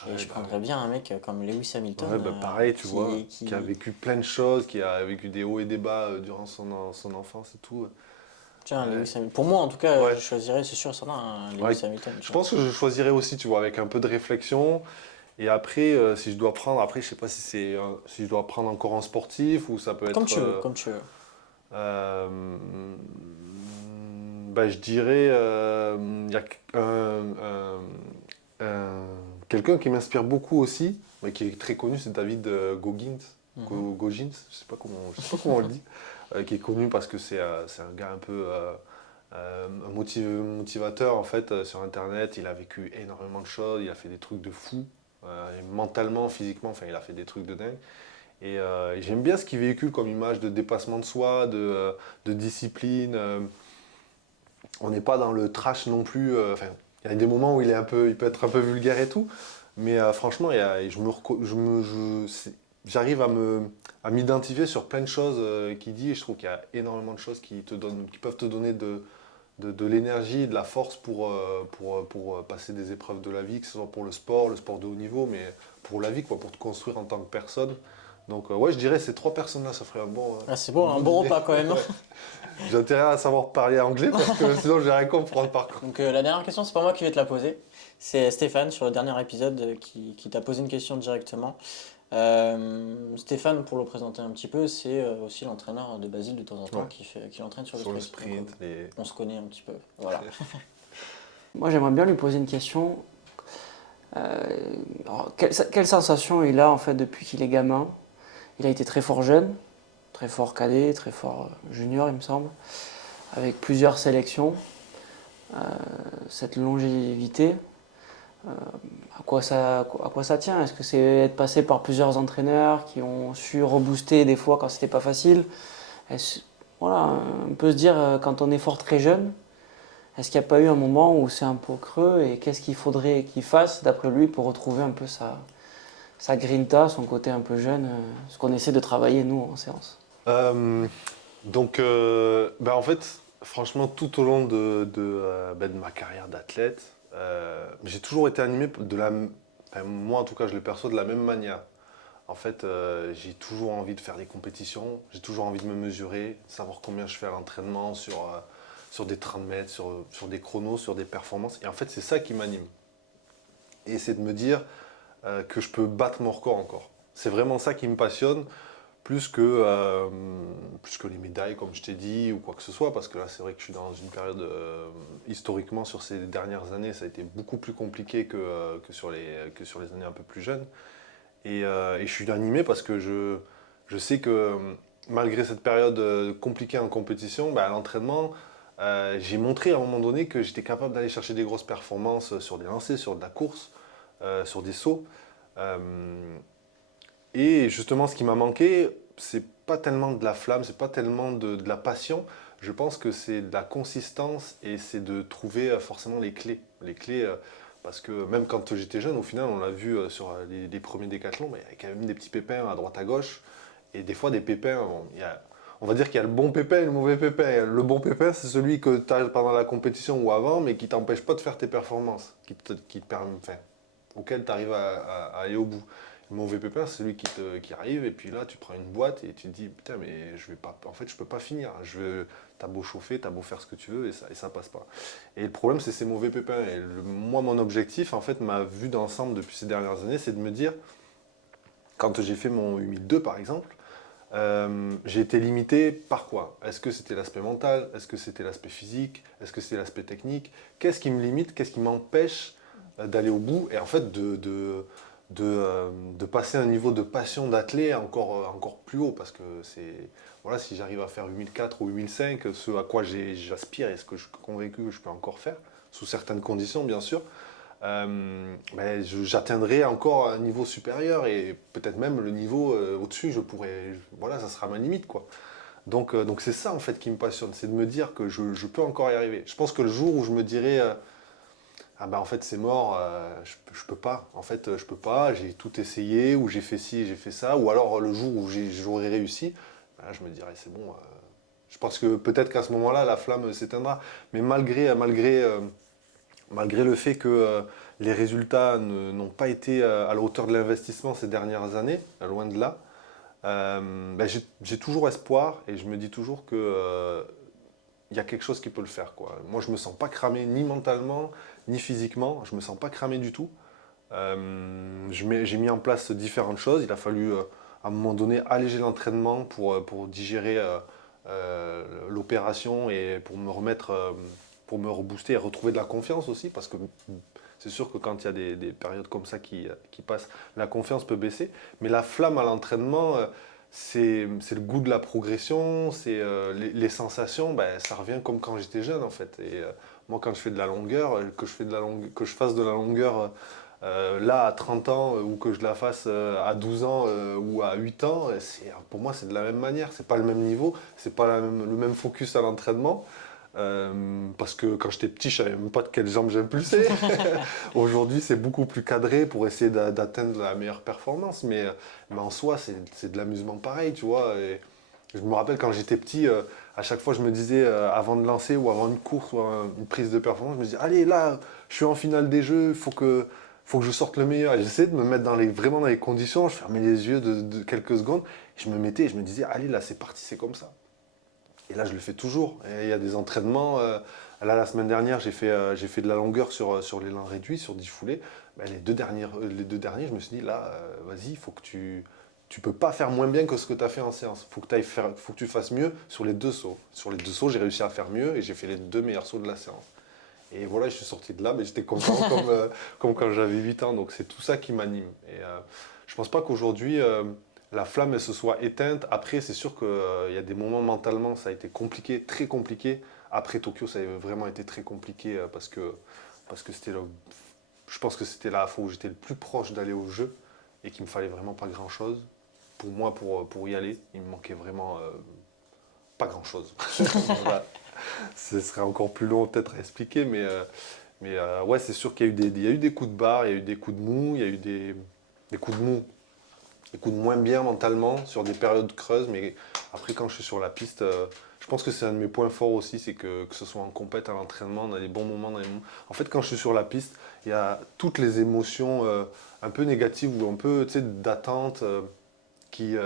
Et Ouais, je prendrais bien un mec comme Lewis Hamilton, ouais, pareil, tu vois, qui a qui... vécu plein de choses, qui a vécu des hauts et des bas durant son enfance et tout. Tiens, Ouais. Lewis Hamilton. Pour moi, en tout cas, Ouais. je choisirais, c'est sûr et certain, un Ouais. Lewis Hamilton. Tu Je vois. pense que je choisirais aussi, tu vois, avec un peu de réflexion. Et après, si je dois prendre, après, je sais pas si je dois prendre encore un sportif ou ça peut Comme être. tu veux, comme tu veux. Euh, je dirais, il y a un- quelqu'un qui m'inspire beaucoup aussi, mais qui est très connu, c'est David Goggins, Mhm. Goggins, je sais pas comment on le dit, qui est connu parce que c'est un gars un peu un motivateur en fait sur Internet. Il a vécu énormément de choses, il a fait des trucs de fou, et mentalement, physiquement, enfin, il a fait des trucs de dingue. Et j'aime bien ce qu'il véhicule comme image de dépassement de soi, de discipline. On n'est pas dans le trash non plus. Enfin, il y a des moments où il peut être un peu vulgaire et tout, mais franchement, j'arrive à m'identifier sur plein de choses qu'il dit, et je trouve qu'il y a énormément de choses qui peuvent te donner de l'énergie, de la force pour passer des épreuves de la vie, que ce soit pour le sport de haut niveau, mais pour la vie, quoi, pour te construire en tant que personne. Donc ouais, je dirais ces trois personnes-là, ça ferait Ah, c'est un bon, un bon bon dîner. repas quand même. Ouais. J'ai intérêt à savoir parler anglais parce que sinon je vais rien comprendre par contre. Donc la dernière question, c'est pas moi qui vais te la poser. C'est Stéphane sur le dernier épisode qui t'a posé une question directement. Stéphane, pour le présenter un petit peu, c'est aussi l'entraîneur de Basile de temps en temps Ouais. qui l'entraîne sur le Sur le sprint. Donc, sprint, les... on se connaît un petit peu. Voilà. Moi, j'aimerais bien lui poser une question. Alors, quelle sensation il a en fait depuis qu'il est gamin? Il a été très fort jeune, très fort cadet, très fort junior, il me semble, avec plusieurs sélections. Cette longévité, à quoi ça tient? Est-ce que c'est être passé par plusieurs entraîneurs qui ont su rebooster des fois quand c'était pas facile? Voilà, on peut se dire quand on est fort très jeune, est-ce qu'il n'y a pas eu un moment où c'est un peu creux et qu'est-ce qu'il faudrait qu'il fasse d'après lui pour retrouver un peu sa grinta, son côté un peu jeune, ce qu'on essaie de travailler nous en séance? Euh, En fait, franchement, tout au long de ma carrière d'athlète, j'ai toujours été animé moi en tout cas, je le perçois de la même manière. En fait, j'ai toujours envie de faire des compétitions, j'ai toujours envie de me mesurer, savoir combien je fais à l'entraînement sur des 30 mètres, sur des chronos, sur des performances. Et en fait, c'est ça qui m'anime. Et c'est de me dire que je peux battre mon record encore. C'est vraiment ça qui me passionne, plus que, euh, plus que les médailles, comme je t'ai dit, ou quoi que ce soit, parce que là, c'est vrai que je suis dans une période, historiquement, sur ces dernières années, ça a été beaucoup plus compliqué que sur les années un peu plus jeunes. Et je suis animé parce que je sais que malgré cette période compliquée en compétition, à l'entraînement, j'ai montré à un moment donné que j'étais capable d'aller chercher des grosses performances sur des lancers, sur de la course, sur des sauts. Euh, et justement, ce qui m'a manqué, c'est pas tellement de la flamme, c'est pas tellement de la passion. Je pense que c'est de la consistance et c'est de trouver forcément les clés. Les clés Parce que même quand j'étais jeune, au final, on l'a vu sur les premiers décathlons, il y a quand même des petits pépins à droite à gauche. Et des fois, des pépins, on va dire qu'il y a le bon pépin et le mauvais pépin. Le bon pépin, c'est celui que tu as pendant la compétition ou avant, mais qui t'empêche pas de faire tes performances, qui te permet, enfin, auquel tu arrives à aller au bout. Le mauvais pépin, c'est celui qui arrive, et puis là, tu prends une boîte et tu te dis, putain, mais je vais pas, en fait, je peux pas finir. T'as beau chauffer, t'as beau faire ce que tu veux, et ça passe pas. Et le problème, c'est ces mauvais pépins. Et moi, mon objectif, en fait, ma vue d'ensemble depuis ces dernières années, c'est de me dire, quand j'ai fait mon 8002, par exemple, j'ai été limité par quoi? Est-ce que c'était l'aspect mental? Est-ce que c'était l'aspect physique? Est-ce que c'était l'aspect technique? Qu'est-ce qui me limite? Qu'est-ce qui m'empêche d'aller au bout? Et en fait, de passer un niveau de passion d'athlète encore plus haut. Parce que voilà, si j'arrive à faire 8004 ou 8005, ce à quoi j'aspire et ce que je suis convaincu que je peux encore faire, sous certaines conditions, bien sûr, j'atteindrai encore un niveau supérieur et peut-être même le niveau au-dessus, voilà, ça sera ma limite, quoi. Donc c'est ça en fait qui me passionne, c'est de me dire que je peux encore y arriver. Je pense que le jour où je me dirai ah ben en fait c'est mort, je peux pas, en fait je peux pas, j'ai tout essayé, ou j'ai fait ci, j'ai fait ça, ou alors le jour où j'aurai réussi, ben là je me dirai c'est bon. Je pense que peut-être qu'à ce moment-là la flamme s'éteindra, mais malgré le fait que les résultats n'ont pas été à la hauteur de l'investissement ces dernières années, loin de là, j'ai toujours espoir et je me dis toujours que il y a quelque chose qui peut le faire, quoi. Moi, je me sens pas cramé ni mentalement ni physiquement. Je me sens pas cramé du tout. J'ai mis en place différentes choses. Il a fallu à un moment donné alléger l'entraînement pour digérer l'opération et pour me remettre, pour me rebooster et retrouver de la confiance aussi, parce que c'est sûr que quand il y a des périodes comme ça qui passent, la confiance peut baisser. Mais la flamme à l'entraînement, c'est le goût de la progression, c'est les sensations, ben, ça revient comme quand j'étais jeune en fait. Et moi quand je fais de la longueur, que je fasse de la longueur là à 30 ans ou que je la fasse à 12 ans ou à 8 ans, pour moi c'est de la même manière, c'est pas le même niveau, c'est pas le même focus à l'entraînement. Parce que quand j'étais petit, je savais même pas de quelle jambe j'impulsais. Aujourd'hui, c'est beaucoup plus cadré pour essayer d'atteindre la meilleure performance. Mais en soi, c'est de l'amusement pareil, tu vois. Et je me rappelle quand j'étais petit, à chaque fois, je me disais, avant de lancer ou avant une course ou une prise de performance, je me disais, allez, là, je suis en finale des jeux, faut que je sorte le meilleur. Et j'essayais de me mettre vraiment dans les conditions. Je fermais les yeux de quelques secondes. Je me mettais et je me disais, allez, là, c'est parti, c'est comme ça. Et là, je le fais toujours. Et il y a des entraînements. Là, la semaine dernière, j'ai fait de la longueur sur l'élan réduit, sur 10 foulées. Ben, les deux derniers, je me suis dit, là, vas-y, il faut que tu peux pas faire moins bien que ce que tu as fait en séance. Faut que tu fasses mieux sur les deux sauts. Sur les deux sauts, j'ai réussi à faire mieux et j'ai fait les deux meilleurs sauts de la séance. Et voilà, je suis sorti de là, mais j'étais content comme quand j'avais 8 ans. Donc c'est tout ça qui m'anime. Et je pense pas qu'aujourd'hui, la flamme elle se soit éteinte. Après, c'est sûr qu'il y a des moments mentalement, ça a été compliqué, très compliqué. Après Tokyo, ça a vraiment été très compliqué parce que je pense que c'était la fois où j'étais le plus proche d'aller au jeu et qu'il me fallait vraiment pas grand-chose. Pour moi, pour y aller, il me manquait vraiment pas grand-chose. Voilà. Ce serait encore plus long peut-être à expliquer, mais ouais, c'est sûr qu'il y a il y a eu des coups de barre, il y a eu des coups de mou, il y a eu des coups de mou, des coups de moins bien mentalement sur des périodes creuses, mais après quand je suis sur la piste, je pense que c'est un de mes points forts aussi, c'est que ce soit en compète, à l'entraînement, dans les bons moments, En fait, quand je suis sur la piste, il y a toutes les émotions un peu négatives ou un peu, tu sais, d'attente. Qui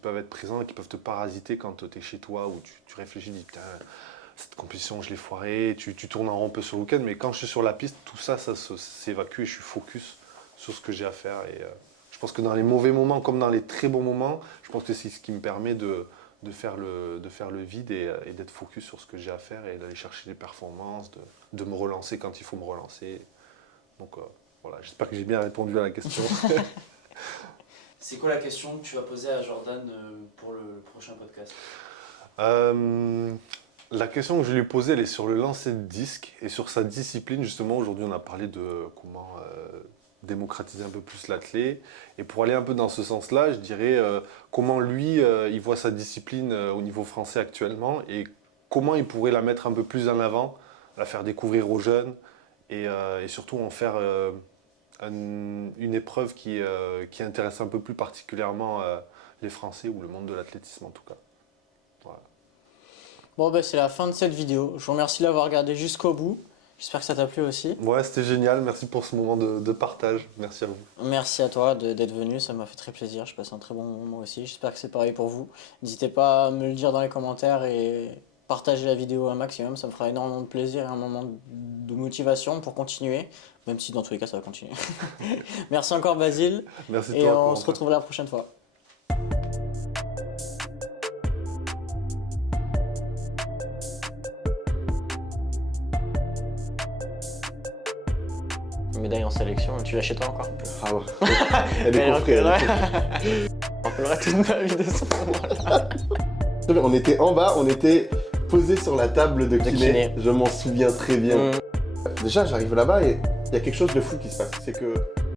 peuvent être présents et qui peuvent te parasiter quand tu es chez toi où tu réfléchis, tu dis putain, cette compétition je l'ai foirée, tu tournes en rond un peu sur le week-end, mais quand je suis sur la piste, tout ça, s'évacue et je suis focus sur ce que j'ai à faire. Et je pense que dans les mauvais moments comme dans les très bons moments, je pense que c'est ce qui me permet de faire le vide et d'être focus sur ce que j'ai à faire et d'aller chercher les performances, de me relancer quand il faut me relancer. Donc voilà, j'espère que j'ai bien répondu à la question. C'est quoi la question que tu vas poser à Jordan pour le prochain podcast? La question que je lui ai posée, elle est sur le lancer de disque et sur sa discipline. Justement, aujourd'hui, on a parlé de comment démocratiser un peu plus l'athlète. Et pour aller un peu dans ce sens-là, je dirais comment lui, il voit sa discipline au niveau français actuellement et comment il pourrait la mettre un peu plus en avant, la faire découvrir aux jeunes et surtout en faire une épreuve qui intéresse un peu plus particulièrement les Français ou le monde de l'athlétisme en tout cas. Voilà. Bon, bah, c'est la fin de cette vidéo. Je vous remercie d'avoir regardé jusqu'au bout. J'espère que ça t'a plu aussi. Ouais, c'était génial. Merci pour ce moment de partage. Merci à vous. Merci à toi d'être venu, ça m'a fait très plaisir. Je passe un très bon moment aussi. J'espère que c'est pareil pour vous. N'hésitez pas à me le dire dans les commentaires et partager la vidéo un maximum. Ça me fera énormément de plaisir et un moment de motivation pour continuer. Même si dans tous les cas, ça va continuer. Merci encore, Basile. Merci Et toi, on Corentin. se retrouve la prochaine fois. Médaille en sélection, tu l'as chez toi encore? Ah ouais. Elle est coffrée, elle est coffrée. On rappellera toute ma vie de ce moment-là. On était en bas, on était posé sur la table de kiné. kiné. Je m'en souviens très bien. Déjà, j'arrive là-bas et il y a quelque chose de fou qui se passe. C'est que